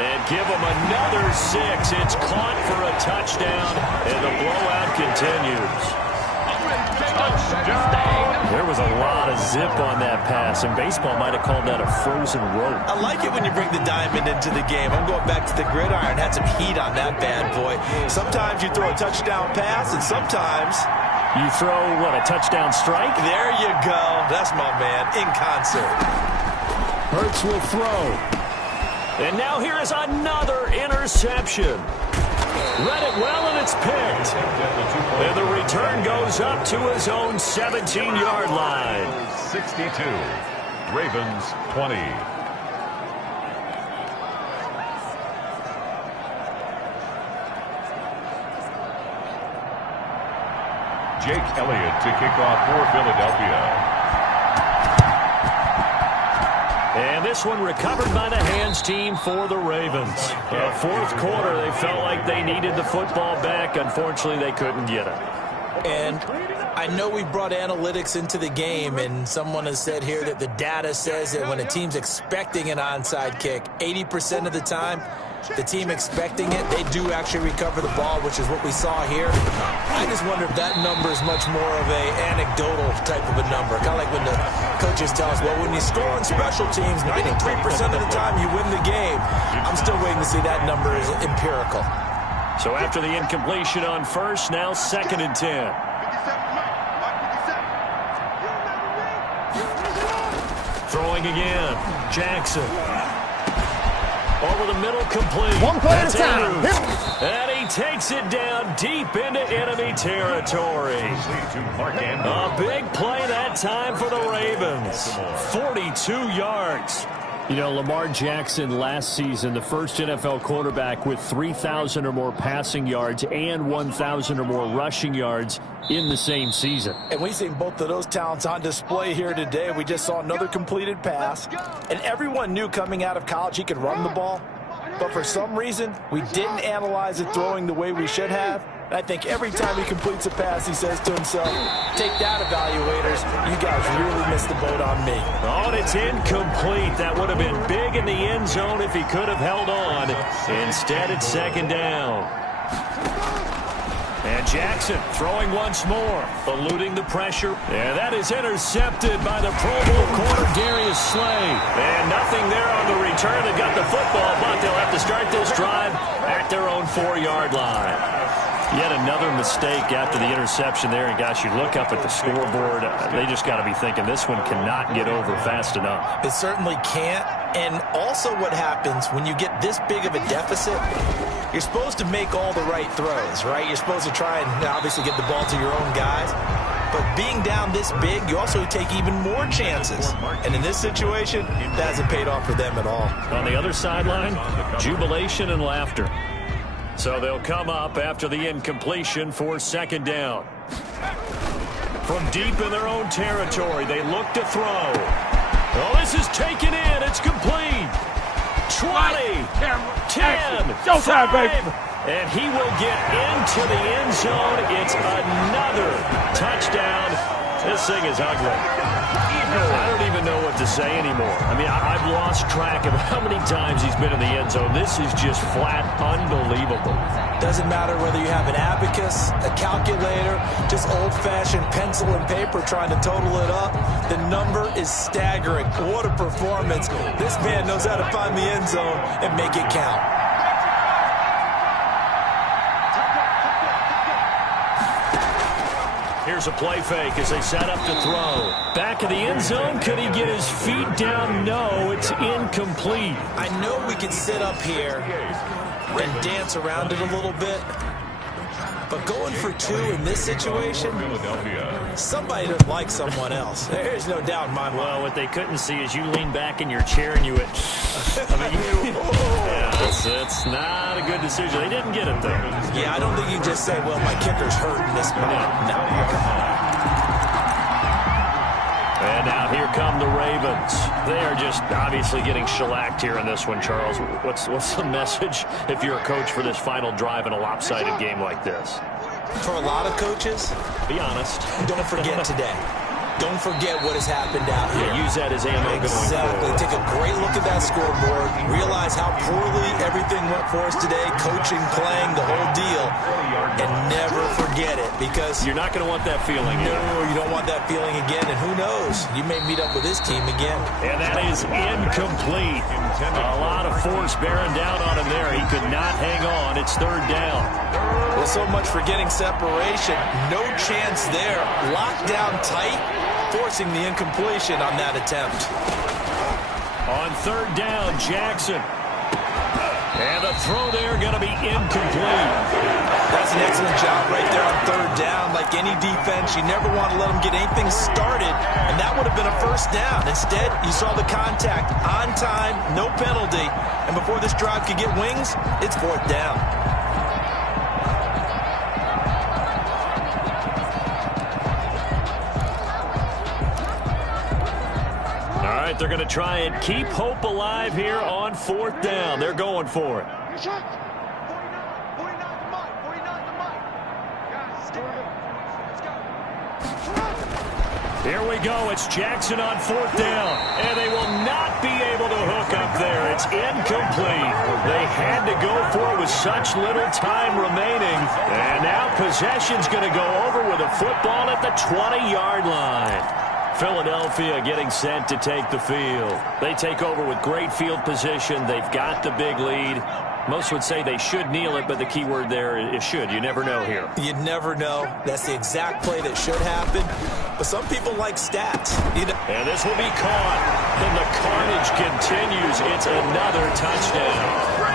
And give him another 6. It's caught for a touchdown, and the blowout continues. There was a lot of zip on that pass, and baseball might have called that a frozen rope. I like it when you bring the diamond into the game. I'm going back to the gridiron. Had some heat on that bad boy. Sometimes you throw a touchdown pass, and sometimes you throw, what, a touchdown strike? There you go. That's my man, in concert. Hurts will throw. And now here is another interception. Read it well, and it's picked. And the return goes up to his own 17-yard line. 62. Ravens 20. Jake Elliott to kick off for Philadelphia. And this one recovered by the hands team for the Ravens. Fourth quarter, they felt like they needed the football back. Unfortunately, they couldn't get it. And I know we brought analytics into the game, and someone has said here that the data says that when a team's expecting an onside kick, 80% of the time, the team expecting it, they do actually recover the ball, which is what we saw here. I just wonder if that number is much more of a anecdotal type of a number. Kind of like when the coaches tell us, well, when you score on special teams, 93% of the time you win the game. I'm still waiting to see that number is empirical. So after the incompletion on first, now 2nd and 10. Throwing again, Jackson. Over the middle, complete. One play at a time. And he takes it down deep into enemy territory. A big play that time for the Ravens. 42 yards. You know, Lamar Jackson last season, the first NFL quarterback with 3,000 or more passing yards and 1,000 or more rushing yards in the same season. And we've seen both of those talents on display here today. We just saw another completed pass. And everyone knew coming out of college he could run the ball. But for some reason, we didn't analyze it throwing the way we should have. And I think every time he completes a pass, he says to himself, take that, evaluators. You guys really missed the boat on me. Oh, and it's incomplete. That would have been big in the end zone if he could have held on. Instead, it's 2nd down. And Jackson throwing once more, eluding the pressure. And that is intercepted by the Pro Bowl corner, Darius Slay. And nothing there on the return. They've got the football, but they'll have to start this drive at their own 4-yard line. Yet another mistake after the interception there. And, gosh, you look up at the scoreboard, they just got to be thinking this one cannot get over fast enough. It certainly can't. And also what happens when you get this big of a deficit, you're supposed to make all the right throws, right? You're supposed to try and obviously get the ball to your own guys. But being down this big, you also take even more chances. And in this situation, that hasn't paid off for them at all. On the other sideline, jubilation and laughter. So they'll come up after the incompletion for 2nd down. From deep in their own territory, they look to throw. Oh, this is taken in. It's complete. 20, 10, 5, and he will get into the end zone. It's another touchdown. This thing is ugly. I don't even know what to say anymore. I mean, I've lost track of how many times he's been in the end zone. This is just flat unbelievable. Doesn't matter whether you have an abacus, a calculator, just old-fashioned pencil and paper trying to total it up. The number is staggering. What a performance. This man knows how to find the end zone and make it count. Here's a play fake as they set up to throw. Back of the end zone. Could he get his feet down? No, it's incomplete. I know we can sit up here and dance around it a little bit, but going for 2 in this situation, somebody doesn't like someone else. There's no doubt in my mind. Well, what they couldn't see is you lean back in your chair and you went, it's not a good decision. They didn't get it, though. Yeah, I don't think you just say, well, my kicker's hurting this moment. No. And now here come the Ravens. They are just obviously getting shellacked here in this one, Charles. What's the message if you're a coach for this final drive in a lopsided game like this? For a lot of coaches, be honest. Don't forget today. Don't forget what has happened out here. Yeah, use that as ammo going forward. Exactly. Take a great look at that scoreboard. Realize how poorly everything went for us today. Coaching, playing, the whole deal. And never forget it, because you're not going to want that feeling. No, you don't want that feeling again. And who knows? You may meet up with this team again. And that is incomplete. A lot of force bearing down on him there. He could not hang on. It's 3rd down. Well, so much for getting separation. No chance there. Locked down tight, forcing the incompletion on that attempt. On 3rd down, Jackson. And the throw there going to be incomplete. That's an excellent job right there on third down. Like any defense, you never want to let them get anything started, and that would have been a first down. Instead, you saw the contact on time, no penalty, and before this drive could get wings, it's fourth down. All right, they're going to try and keep hope alive here on fourth down. They're going for it. Here we go. It's Jackson on fourth down. And they will not be able to hook up there. It's incomplete. They had to go for it with such little time remaining. And now possession's going to go over with a football at the 20-yard line. Philadelphia getting set to take the field. They take over with great field position. They've got the big lead. Most would say they should kneel it, but the key word there is should. You never know here. You never know. That's the exact play that should happen. But some people like stats. And this will be caught. And the carnage continues. It's another touchdown.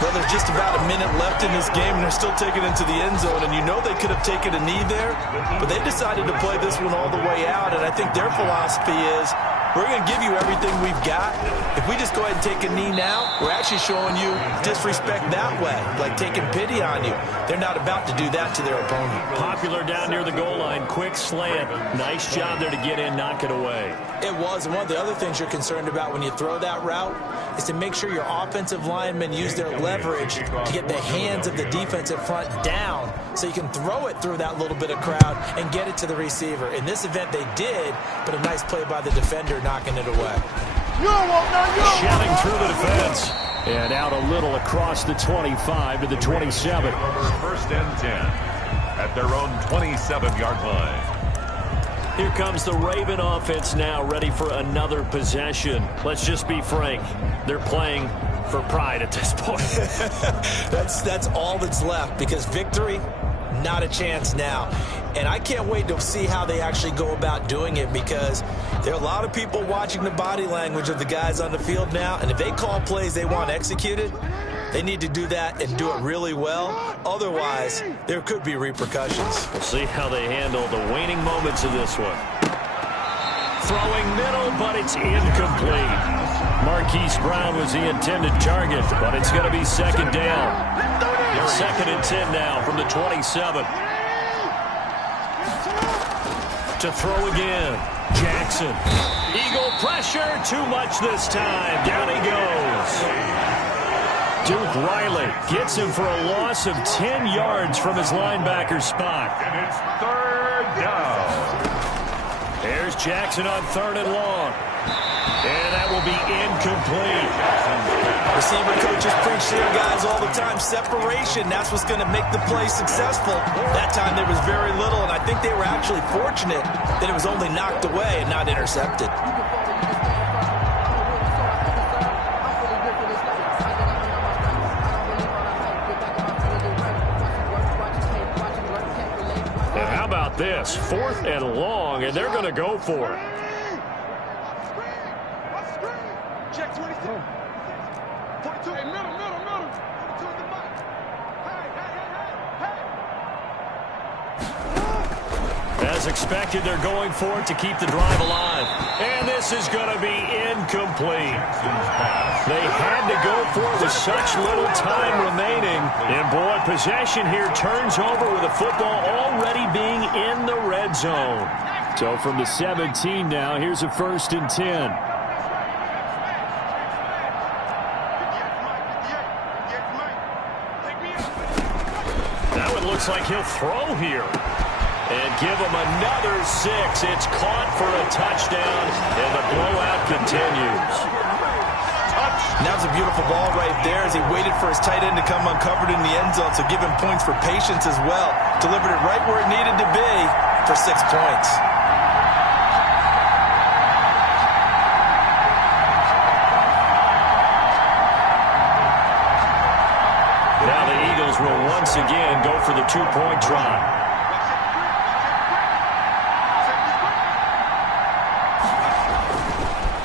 Well, there's just about a minute left in this game, and they're still taking it to the end zone. And you know they could have taken a knee there, but they decided to play this one all the way out. And I think their philosophy is, we're going to give you everything we've got. If we just go ahead and take a knee now, we're actually showing you disrespect that way, like taking pity on you. They're not about to do that to their opponent. Popular down near the goal line. Quick slant. Nice job there to get in, knock it away. It was. And one of the other things you're concerned about when you throw that route is to make sure your offensive linemen use their leverage to get the hands of the defensive front down so you can throw it through that little bit of crowd and get it to the receiver. In this event, they did, but a nice play by the defender knocking it away. Shouting through the defense. And out a little across the 25 to the 27. First and 10 at their own 27-yard line. Here comes the Raven offense now, ready for another possession. Let's just be frank. They're playing for pride at this point. That's all that's left, because victory, not a chance now. And I can't wait to see how they actually go about doing it, because there are a lot of people watching the body language of the guys on the field now, and if they call plays they want executed, they need to do that and do it really well. Otherwise, there could be repercussions. We'll see how they handle the waning moments of this one. Throwing middle, but it's incomplete. Marquise Brown was the intended target, but it's going to be second down. Second and 10 now from the 27. To throw again. Jackson. Eagle pressure. Too much this time. Down he goes. Duke Riley gets him for a loss of 10 yards from his linebacker spot. And it's third down. There's Jackson on third and long. And that will be incomplete. Receiver coaches preach to their guys all the time. Separation, that's what's going to make the play successful. That time there was very little, and I think they were actually fortunate that it was only knocked away and not intercepted. And how about this? Fourth and long, and they're going to go for it. Check 22. 42. Hey, middle. 42 at the mic. Hey. As expected, they're going for it to keep the drive alive. And this is going to be incomplete. They had to go for it with such little time remaining. And, boy, possession here turns over with the football already being in the red zone. So from the 17 now, here's a first and 10. Looks like he'll throw here and give him another 6. It's caught for a touchdown, and the blowout continues. That was a beautiful ball right there as he waited for his tight end to come uncovered in the end zone, so give him points for patience as well. Delivered it right where it needed to be for 6 points. Now the Eagles will once again go for the 2-point try.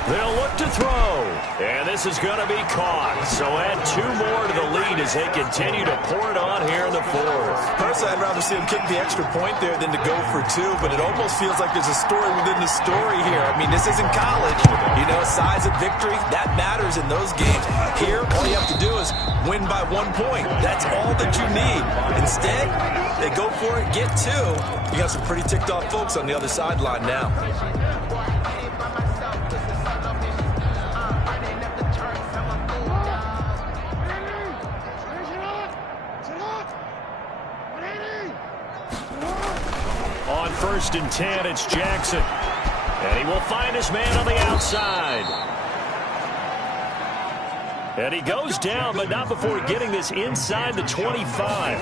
They'll look to throw. And this is going to be caught. So add 2 more to the lead as they continue to pour it on here in the fourth. Personally, I'd rather see him kick the extra point there than to go for 2, but it almost feels like there's a story within the story here. I mean, this isn't college. You know, size of victory, that matters in those games. Here, all you have to do is win by 1 point. That's all that you need. Instead, they go for it, get 2. You got some pretty ticked off folks on the other sideline now. On 1st and 10, it's Jackson. And he will find his man on the outside. And he goes down, but not before getting this inside the 25.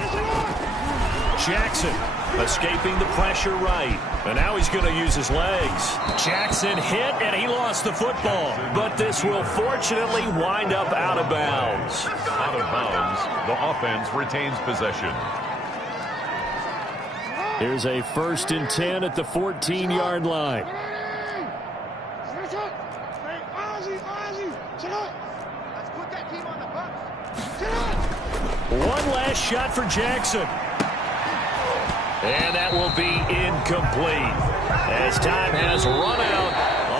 Jackson escaping the pressure right. And now he's going to use his legs. Jackson hit, and he lost the football. But this will fortunately wind up out of bounds. Out of bounds, the offense retains possession. Here's a 1st and 10 at the 14-yard line. One last shot for Jackson. And that will be incomplete as time has run out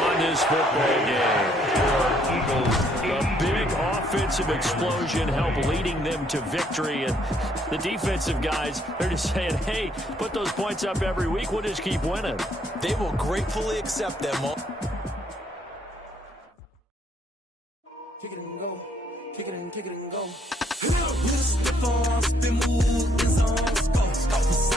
on this football game. A big offensive explosion helped leading them to victory. And the defensive guys, they're just saying, hey, put those points up every week. We'll just keep winning. They will gratefully accept them all. Kick it and go. Kick it and go. Hit it up with a stiff arm, spin move, in zone, scope.